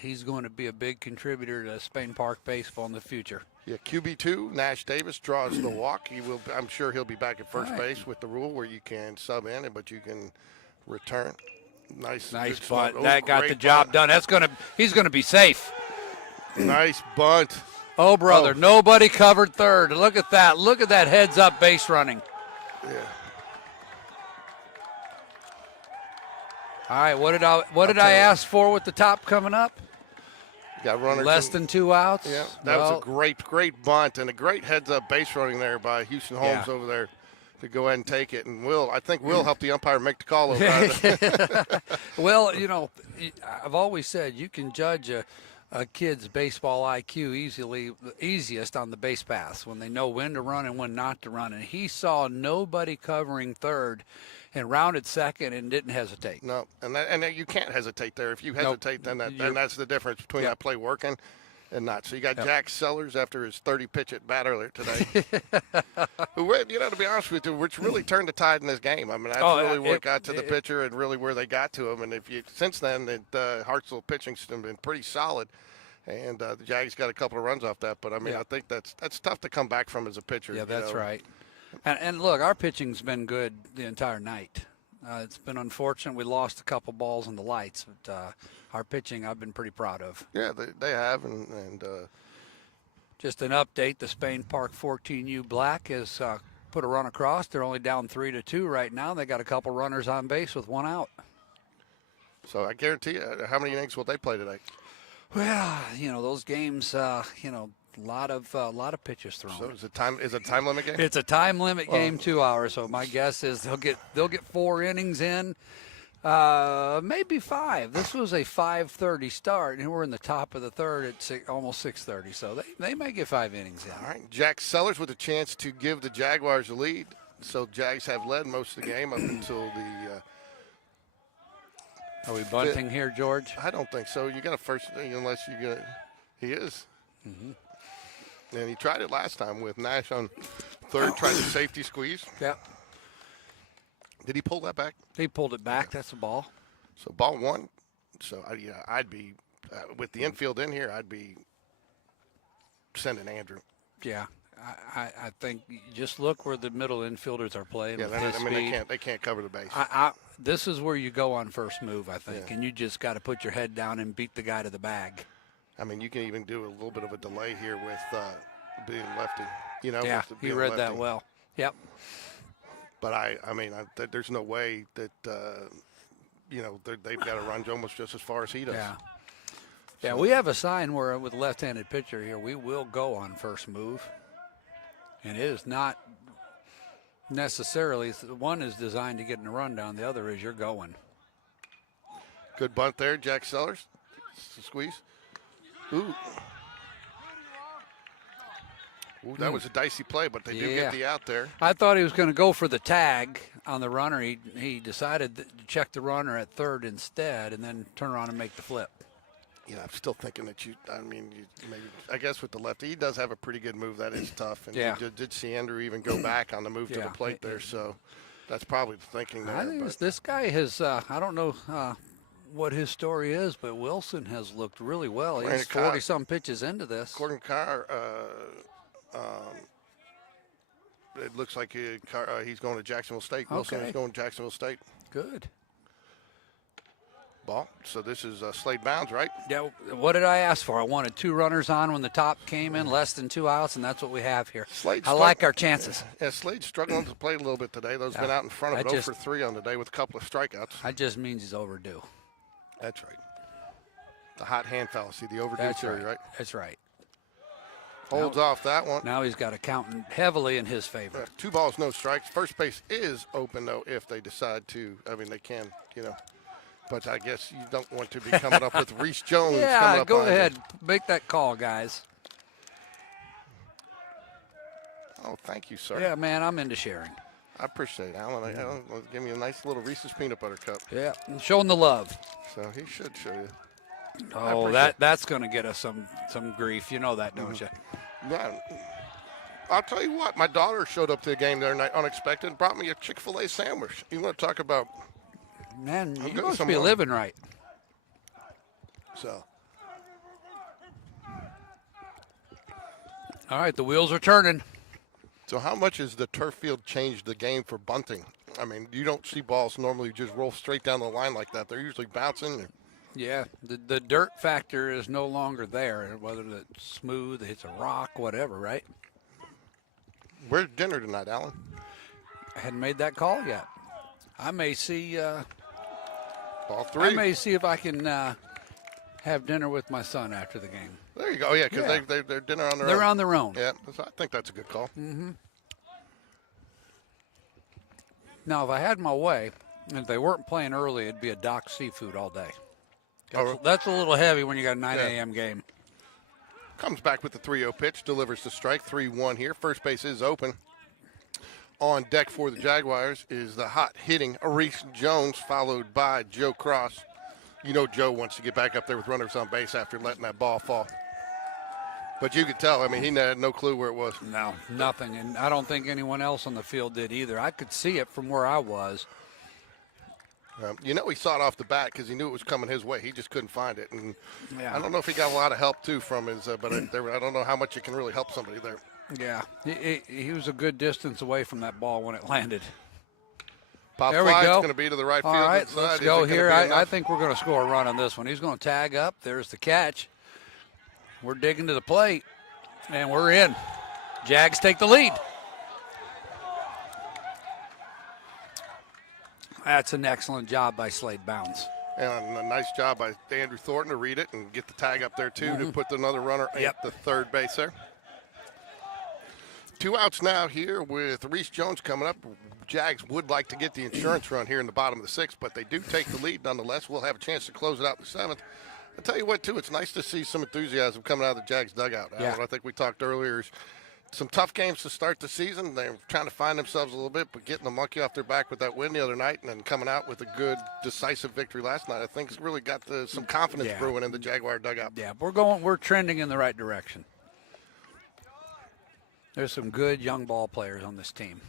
He's going to be a big contributor to Spain Park baseball in the future. Yeah, QB2, Nash Davis draws the walk. I'm sure he'll be back at first base with the rule where you can sub in, but you can return. Nice bunt. That got the job done. He's gonna be safe. Nice bunt. Oh, brother, nobody covered third. Look at that. Look at that heads-up base running. Yeah. All right, what did I ask for with the top coming up? Got runners Less than 2 outs. Yeah, that was a great bunt and a great heads-up base running there by Houston Holmes over there to go ahead and take it. And I think Will help the umpire make the call over there. Well, I've always said you can judge a kid's baseball IQ easiest on the base paths when they know when to run and when not to run. And he saw nobody covering third and rounded second and didn't hesitate. No, and you can't hesitate there. If you hesitate, then that's the difference between that play working and not. So you got Jack Sellers after his 30 pitch at bat earlier today. Who, to be honest with you, which really turned the tide in this game. I mean, that's really what got to the pitcher and really where they got to him. And since then, Hartsell pitching's been pretty solid. And the Jags got a couple of runs off that, but I think that's tough to come back from as a pitcher. Yeah, that's right. And look, our pitching's been good the entire night. It's been unfortunate we lost a couple balls in the lights, but our pitching I've been pretty proud of. Yeah, they have, and just an update: the Spain Park 14U Black has put a run across. They're only down 3-2 right now. They got a couple runners on base with 1 out. So I guarantee you, how many innings will they play today? Well, those games, a lot of pitches thrown. So is it a time limit game? It's a time limit game, 2 hours. So my guess is they'll get 4 innings in, maybe 5. This was a 5:30 start, and we're in the top of the third at almost 6:30. So they may get 5 innings in. All right, Jack Sellers with a chance to give the Jaguars a lead. So Jags have led most of the game up until the. Are we bunting here, George? I don't think so. You got a first unless you get. He is. Mm-hmm. And he tried it last time with Nash on third, tried the safety squeeze. Yep. Did he pull that back? He pulled it back. That's a ball. So ball 1. So I'd be with the infield in here. I'd be sending Andrew. Yeah. I think just look where the middle infielders are playing. Yeah, they can't cover the base. This is where you go on first move, I think, and you just got to put your head down and beat the guy to the bag. I mean, you can even do a little bit of a delay here with being lefty. Yeah, he read lefty. That well. Yep. But there's no way that they've got to run almost just as far as he does. Yeah. Yeah, we have a sign where with left-handed pitcher here, we will go on first move. And it is not necessarily, one is designed to get in a rundown, the other is you're going. Good bunt there, Jack Sellers. Squeeze. Ooh. Ooh, that was a dicey play, but they do Yeah. get the out there. I thought he was going to go for the tag on the runner. He decided to check the runner at third instead and then turn around and make the flip. Yeah, I'm still thinking that maybe, I guess with the lefty, he does have a pretty good move. That is tough. And Yeah. you did see Andrew even go back on the move to the plate there. So that's probably the thinking there. I think this guy has, I don't know what his story is, but Wilson has looked really well. He's 40-some pitches into this. According to Carr, it looks like he's going to Jacksonville State. Wilson is going to Jacksonville State. Good. Ball. So this is Slade Bounds, right? Yeah. What did I ask for? I wanted 2 runners on when the top came in, less than 2 outs, and that's what we have here. I like our chances. Yeah, Slade's struggling to play a little bit today. Those been out in front of it 0 for 3 on the day with a couple of strikeouts. That just means he's overdue. That's right. The hot hand fallacy, the overdue theory, right? That's right. Holds off that one. Now he's got a count heavily in his favor. 2 balls, no strikes. First base is open, though, if they decide to. I mean, they can, But I guess you don't want to be coming up with Reese Jones. Yeah, go on ahead. You. Make that call, guys. Oh, thank you, sir. Yeah, man, I'm into sharing. I appreciate it, Alan. I'll give me a nice little Reese's peanut butter cup. Yeah, and showing the love. So he should show you. Oh, that's going to get us some grief. You know that, don't you? Yeah. I'll tell you what. My daughter showed up to the game the other night unexpected and brought me a Chick-fil-A sandwich. You want to talk about... Man, you must be living right. So. All right, the wheels are turning. So how much has the turf field changed the game for bunting? I mean, you don't see balls normally just roll straight down the line like that. They're usually bouncing. Yeah, the dirt factor is no longer there, whether it's smooth, it's a rock, whatever, right? Where's dinner tonight, Alan? I hadn't made that call yet. I may see... Ball 3. I may see if I can have dinner with my son after the game. There you go. Yeah, because they're dinner on their own. They're on their own. Yeah, I think that's a good call. Mm-hmm. Now, if I had my way, and if they weren't playing early, it'd be a Doc seafood all day. That's a little heavy when you got a 9 a.m. game. Comes back with the 3-0 pitch, delivers the strike, 3-1 here. First base is open. On deck for the Jaguars is the hot-hitting Reese Jones, followed by Joe Cross. You know Joe wants to get back up there with runners on base after letting that ball fall. But you could tell, I mean, he had no clue where it was. No, nothing. And I don't think anyone else on the field did either. I could see it from where I was. He saw it off the bat because he knew it was coming his way. He just couldn't find it. And Yeah. I don't know if he got a lot of help, too, from his but I don't know how much you can really help somebody there. Yeah, he was a good distance away from that ball when it landed. Pop there we fly, go. It's going to be to the right All field. right, side. let's go here. I think we're going to score a run on this one. He's going to tag up. There's the catch. We're digging to the plate, and we're in. Jags take the lead. That's an excellent job by Slade Bounds. And a nice job by Andrew Thornton to read it and get the tag up there, too, to put another runner at the third base there. 2 outs now here with Reese Jones coming up. Jags would like to get the insurance run here in the bottom of the 6th, but they do take the lead nonetheless. We'll have a chance to close it out in the 7th. I'll tell you what, too, it's nice to see some enthusiasm coming out of the Jags dugout. Yeah. I think we talked earlier. Some tough games to start the season. They're trying to find themselves a little bit, but getting the monkey off their back with that win the other night and then coming out with a good, decisive victory last night, I think it's really got some confidence brewing in the Jaguar dugout. Yeah, we're trending in the right direction. There's some good young ball players on this team.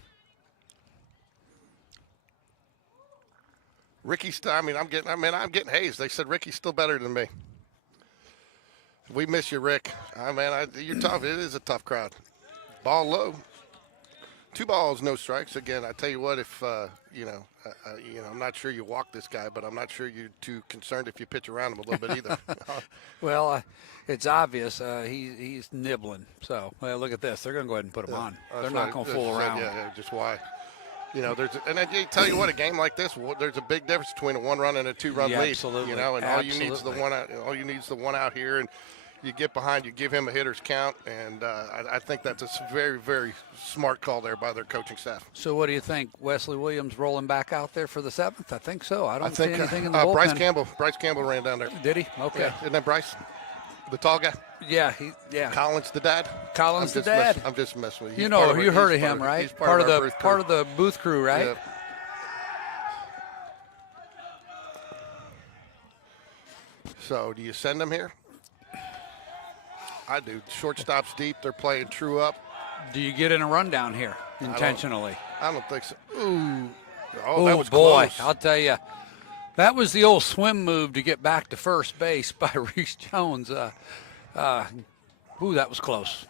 I'm getting hazed. They said Ricky's still better than me. We miss you, Rick. You're tough. It is a tough crowd. Ball low. 2 balls, no strikes. Again, I tell you what, if I'm not sure you walk this guy, but I'm not sure you're too concerned if you pitch around him a little bit either. Well, it's obvious he's nibbling. So, look at this. They're going to go ahead and put him on. They're not going to fool around. Yeah, just why. And I tell you what, a game like this, there's a big difference between a 1-run and a 2-run lead. Absolutely. And all you need is the one out. All you need is the one out here, and you get behind. You give him a hitter's count, and I think that's a very, very smart call there by their coaching staff. So, what do you think? Wesley Williams rolling back out there for the 7th? I think so. I don't see anything in the bullpen. Bryce Campbell ran down there. Did he? Okay. Yeah, isn't that Bryce, the tall guy? Yeah, Collins the dad. Collins the dad. I'm just messing with you. You know, you heard of him, right? He's Part of our the booth crew, right? Yeah. So, do you send them here? I do. Shortstop's deep. They're playing true up. Do you get in a rundown here intentionally? I don't think so. Ooh. Oh, Oh, that was boy. close. I'll tell you. That was the old swim move to get back to first base by Reese Jones. That was close.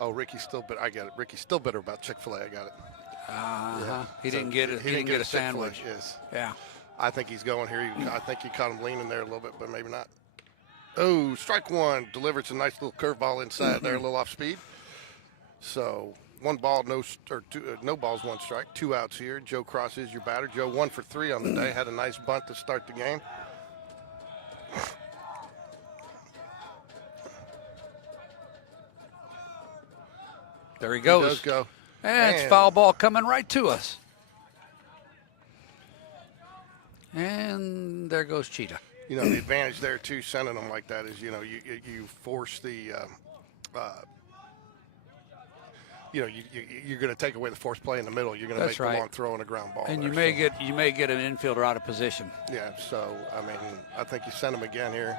Oh, Ricky's still bitter. I get it. Ricky's still bitter about Chick-fil-A. I got it. Yeah. He didn't get it. He didn't get a sandwich. Chick-fil-A, yes. Yeah. I think he's going here. I think he caught him leaning there a little bit, but maybe not. Oh, strike one. Delivered some nice little curveball inside there, a little off speed. So 1 ball, no balls, 1 strike. 2 outs here. Joe Cross is your batter. Joe 1 for 3 on the day. Had a nice bunt to start the game. There he goes. He does go. And it's foul ball coming right to us. And there goes Cheetah. You know, the advantage there, too, sending them like that is, you know, you force the, you're going to take away the forced play in the middle. You're going to make the long throw and a ground ball. And there, you may get an infielder out of position. Yeah, so, I mean, I think you send him again here.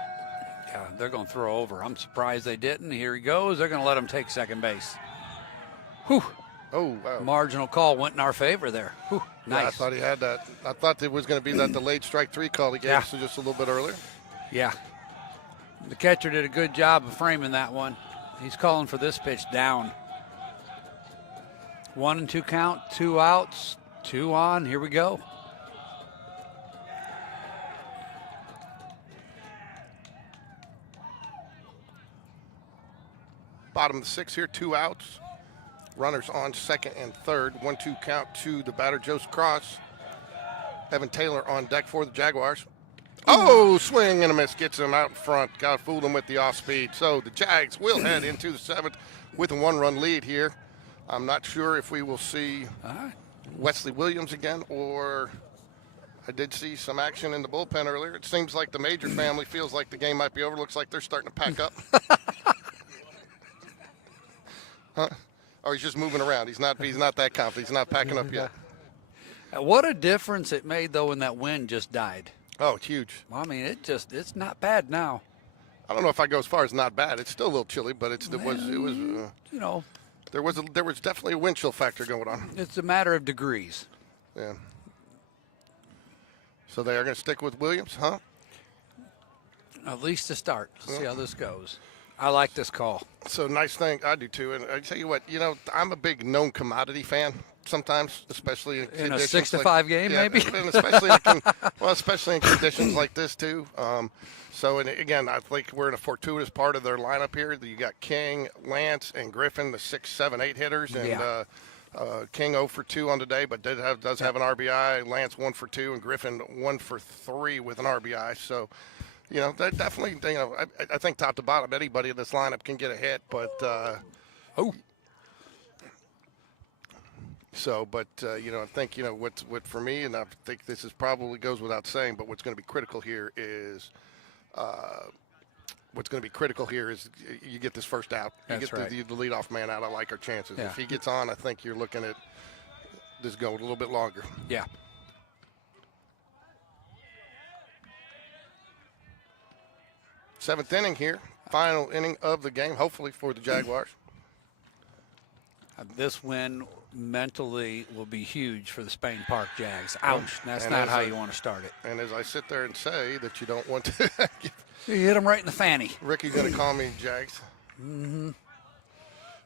Yeah, they're going to throw over. I'm surprised they didn't. Here he goes. They're going to let him take second base. Whew. Oh, wow. Marginal call went in our favor there. Whew. Nice. Yeah, I thought he had that. I thought it was going to be that delayed strike 3 call he gave us just a little bit earlier. Yeah. The catcher did a good job of framing that one. He's calling for this pitch down. 1-2 count, 2 outs, 2 on. Here we go. Bottom of the 6th here, 2 outs. Runners on second and third. 1-2 count to the batter, Joe Cross. Evan Taylor on deck for the Jaguars. Oh, swing and a miss. Gets him out in front. Got fooled him with the off speed. So the Jags will head into the 7th with a 1-run lead here. I'm not sure if we will see Wesley Williams again, or I did see some action in the bullpen earlier. It seems like the Major family feels like the game might be over. Looks like they're starting to pack up. Or he's just moving around. He's not that confident. He's not packing up yet. What a difference it made, though, when that wind just died. Oh, it's huge. I mean, it's not bad now. I don't know if I go as far as not bad. It's still a little chilly, but it was you know, there was definitely a wind chill factor going on. it's a matter of degrees. Yeah. So they are going to stick with Williams, huh? At least to start. See how this goes. I like this call. So nice thing. I do too. And I tell you what, I'm a big known commodity fan sometimes, especially in a 6-5 game, maybe. And especially in conditions like this too. So and again, I think we're in a fortuitous part of their lineup here. You got King, Lance, and Griffin, the 6, 7, 8 hitters, and King 0 for 2 on the day, but does have an RBI. Lance 1 for 2, and Griffin 1 for 3 with an RBI. So. That definitely, I think top to bottom, anybody in this lineup can get a hit, but. I think, what for me, and I think this is probably goes without saying, but what's going to be critical here is. You get this first out. You That's get right. the leadoff man out. I like our chances. Yeah. If he gets on, I think you're looking at this going a little bit longer. Yeah. Seventh inning here, final inning of the game, hopefully for the Jaguars. This win mentally will be huge for the Spain Park Jags. Ouch. That's not how you want to start it. And as I sit there and say that you don't want to. You hit him right in the fanny. Ricky's going to call me Jags. Mm-hmm.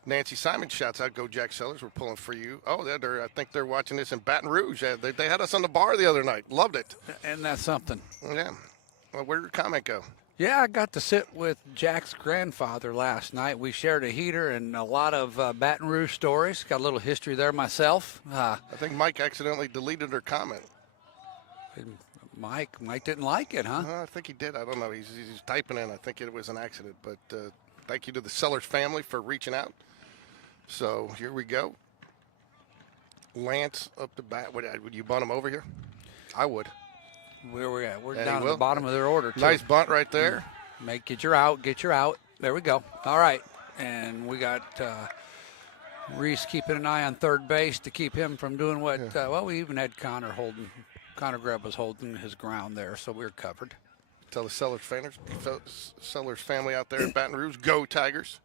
Nancy Simon shouts out, "Go Jack Sellers, we're pulling for you." Oh, I think they're watching this in Baton Rouge. They had us on the bar the other night. Loved it. And that's something. Yeah. Well, where did your comment go? Yeah, I got to sit with Jack's grandfather last night. We shared a heater and a lot of Baton Rouge stories. Got a little history there myself. I think Mike accidentally deleted her comment. Mike didn't like it, huh? I think he did. I don't know. He's typing in. I think it was an accident. But thank you to the Sellers family for reaching out. So here we go. Lance up the bat. Would you bunt him over here? I would. Where we at? We're And down he at the will. bottom of their order, too. Nice bunt right there. Get your out. There we go. All right. And we got Reese keeping an eye on third base to keep him from doing what, we even had Connor Grebb was holding his ground there, so we were covered. Tell the Sellers family out there in Baton Rouge, go Tigers.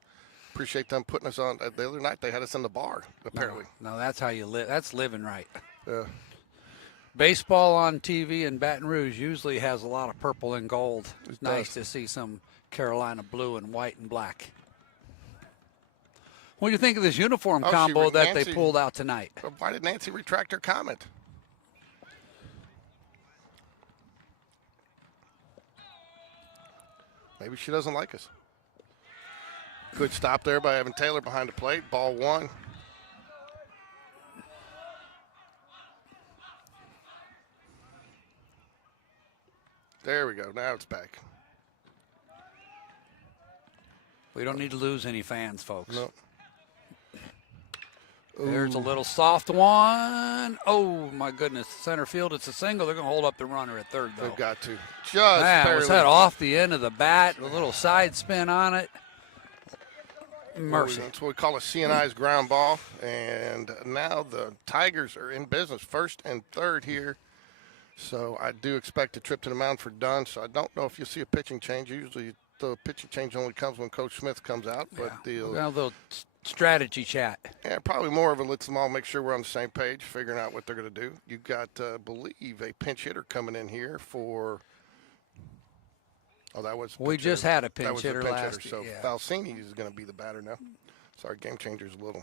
Appreciate them putting us on. The other night they had us in the bar, apparently. No, that's how you live. That's living right. Yeah. Baseball on TV in Baton Rouge usually has a lot of purple and gold. It's nice to see some Carolina blue and white and black. What do you think of this uniform combo that they pulled out tonight? Why did Nancy retract her comment? Maybe she doesn't like us. Good stop there by Evan Taylor behind the plate. Ball one. There we go. Now it's back. We don't need to lose any fans, folks. Nope. There's a little soft one. Oh, my goodness. Center field, it's a single. They're going to hold up the runner at third, though. They've got to. Was that off the end of the bat? A little side spin on it. Mercy. That's what we call a CNI's ground ball. And now the Tigers are in business, first and third here. So I do expect a trip to the mound for Dunn. So I don't know if you'll see a pitching change. Usually the pitching change only comes when Coach Smith comes out. But a little strategy chat. Yeah, probably more of a let's them all make sure we're on the same page, figuring out what they're going to do. You've got, I believe, a pinch hitter coming in here for. Oh, that was. We just had a pinch hitter last year. So Falsini is going to be the batter now. Sorry, game changer's a little.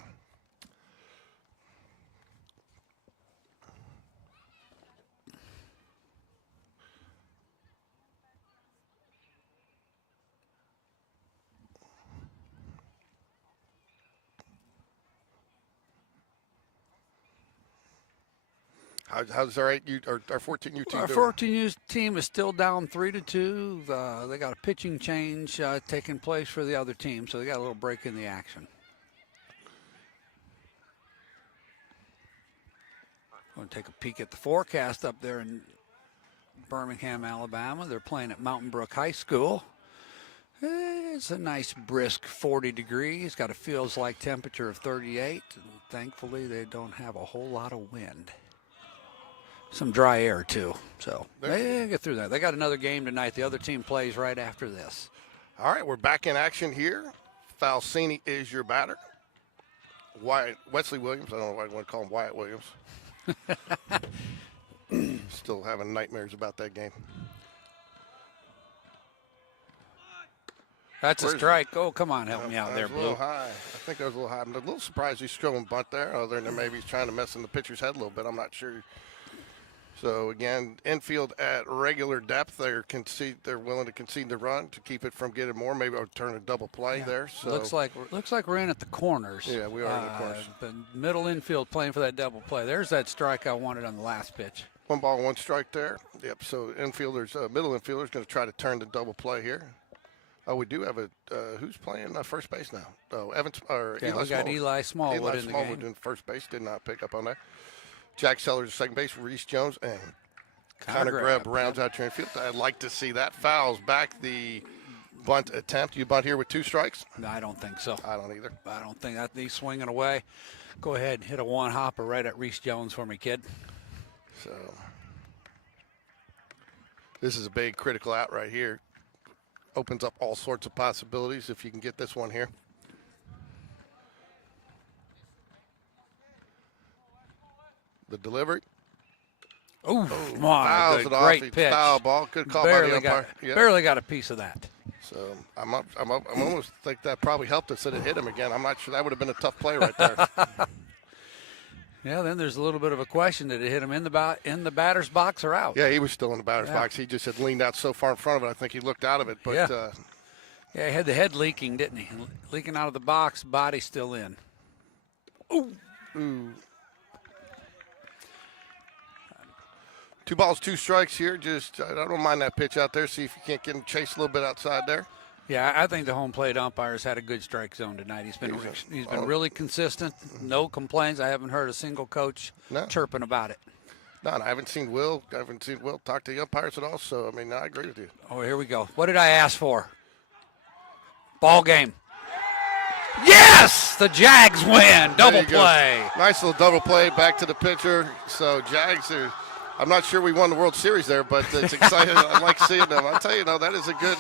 How's our 14U team Our 14U team is still down 3-2. They got a pitching change taking place for the other team, so they got a little break in the action. Going to take a peek at the forecast up there in Birmingham, Alabama. They're playing at Mountain Brook High School. It's a nice brisk 40 degrees. Got a feels-like temperature of 38. And thankfully, they don't have a whole lot of wind. Some dry air, too. So they get through that. They got another game tonight. The other team plays right after this. All right, we're back in action here. Falsini is your batter. Wesley Williams. I don't know why I want to call him Wyatt Williams. Still having nightmares about that game. That's a strike. Oh, come on, help me out there, Blue. A little high. I think that was a little high. I'm a little surprised he's throwing bunt there, other than maybe he's trying to mess in the pitcher's head a little bit. I'm not sure. So, again, infield at regular depth. They're willing to concede the run to keep it from getting more. Maybe I'll turn a double play there. So looks like we're in at the corners. Yeah, we are in the corners. The middle infield playing for that double play. There's that strike I wanted on the last pitch. 1 ball, 1 strike there. Yep, so middle infielder's going to try to turn the double play here. Oh, we do have who's playing first base now? Oh, Evans or Eli Smallwood. Got Eli Smallwood in the game. In first base, did not pick up on that. Jack Sellers second base, Reese Jones, and Connor Grebb rounds out your infield. I'd like to see that. Fouls back the bunt attempt. You bunt here with 2 strikes? No, I don't think so. I don't either. I don't think that he's swinging away. Go ahead and hit a one-hopper right at Reese Jones for me, kid. So this is a big critical out right here. Opens up all sorts of possibilities if you can get this one here. The delivery. Oh, my good, great pitch. Foul ball. Good call by the umpire. Barely got a piece of that. So I'm almost think that probably helped us that it hit him again. I'm not sure. That would have been a tough play right there. Yeah, then there's a little bit of a question. Did it hit him in the batter's box or out? Yeah, he was still in the batter's box. He just had leaned out so far in front of it. I think he looked out of it. But yeah, he had the head leaking, didn't he? Leaking out of the box, body still in. Ooh. 2 balls, 2 strikes here. Just I don't mind that pitch out there. See if you can't get him chased a little bit outside there. Yeah, I think the home plate umpires had a good strike zone tonight. He's been really consistent. No complaints. I haven't heard a single coach chirping about it. No, I haven't seen Will. Talk to the umpires at all. So I mean, I agree with you. Oh, here we go. What did I ask for? Ball game. Yes! The Jags win. Double There you go. play. Nice little double play back to the pitcher. So Jags are. I'm not sure we won the World Series there, but it's exciting. I like seeing them. I'll tell you, that is a good.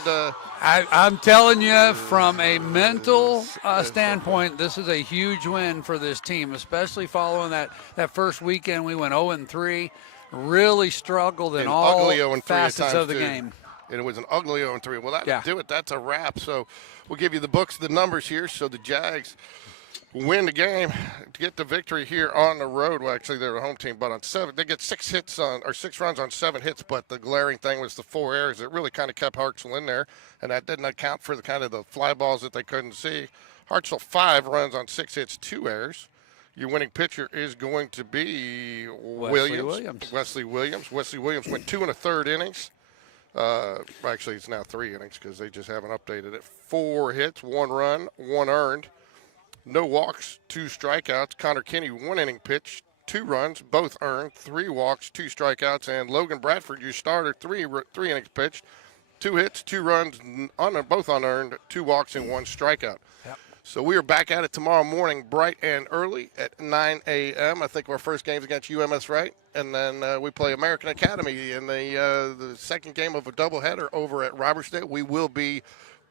I'm telling you, from a mental standpoint, this is a huge win for this team, especially following that first weekend we went 0-3. Really struggled in all ugly 0-3 facets at times of the too. game. And it was an ugly 0-3. Well, that'll Yeah. do it. That's a wrap. So we'll give you the books, the numbers here. So the Jags win the game to get the victory here on the road. Well, actually, they're a home team, but on 7, they get 6 runs on 7 hits. But the glaring thing was the 4 errors. It really kind of kept Hartsell in there, and that didn't account for the kind of the fly balls that they couldn't see. Hartsell 5 runs on 6 hits, 2 errors. Your winning pitcher is going to be Wesley Williams. Wesley Williams. Wesley Williams went 2 1/3 innings. Actually, it's now 3 innings because they just haven't updated it. 4 hits, 1 run, 1 earned. No walks, 2 strikeouts. Connor Kinney, 1 inning pitch, 2 runs, both earned, 3 walks, 2 strikeouts. And Logan Bradford, your starter, 3 innings pitched, 2 hits, 2 runs, both unearned, 2 walks, and 1 strikeout. Yep. So we are back at it tomorrow morning, bright and early at 9 a.m. I think our first game's against UMS, right? And then we play American Academy in the second game of a doubleheader over at Robertsdale. We will be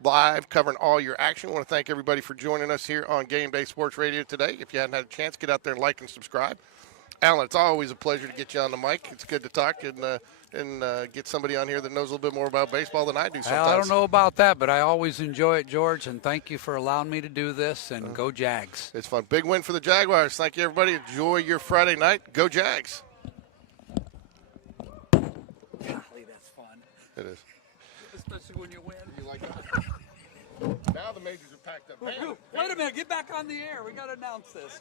live covering all your action. I want to thank everybody for joining us here on Game Day Sports Radio today. If you hadn't had a chance, get out there and like and subscribe. Alan, it's always a pleasure to get you on the mic. It's good to talk and get somebody on here that knows a little bit more about baseball than I do sometimes. Well, I don't know about that, but I always enjoy it, George, and thank you for allowing me to do this, and go Jags. It's fun. Big win for the Jaguars. Thank you, everybody. Enjoy your Friday night. Go Jags. Golly, that's fun. It is. Especially when you win. You like that? Now the majors are packed up. Wait a minute, get back on the air. We got to announce this.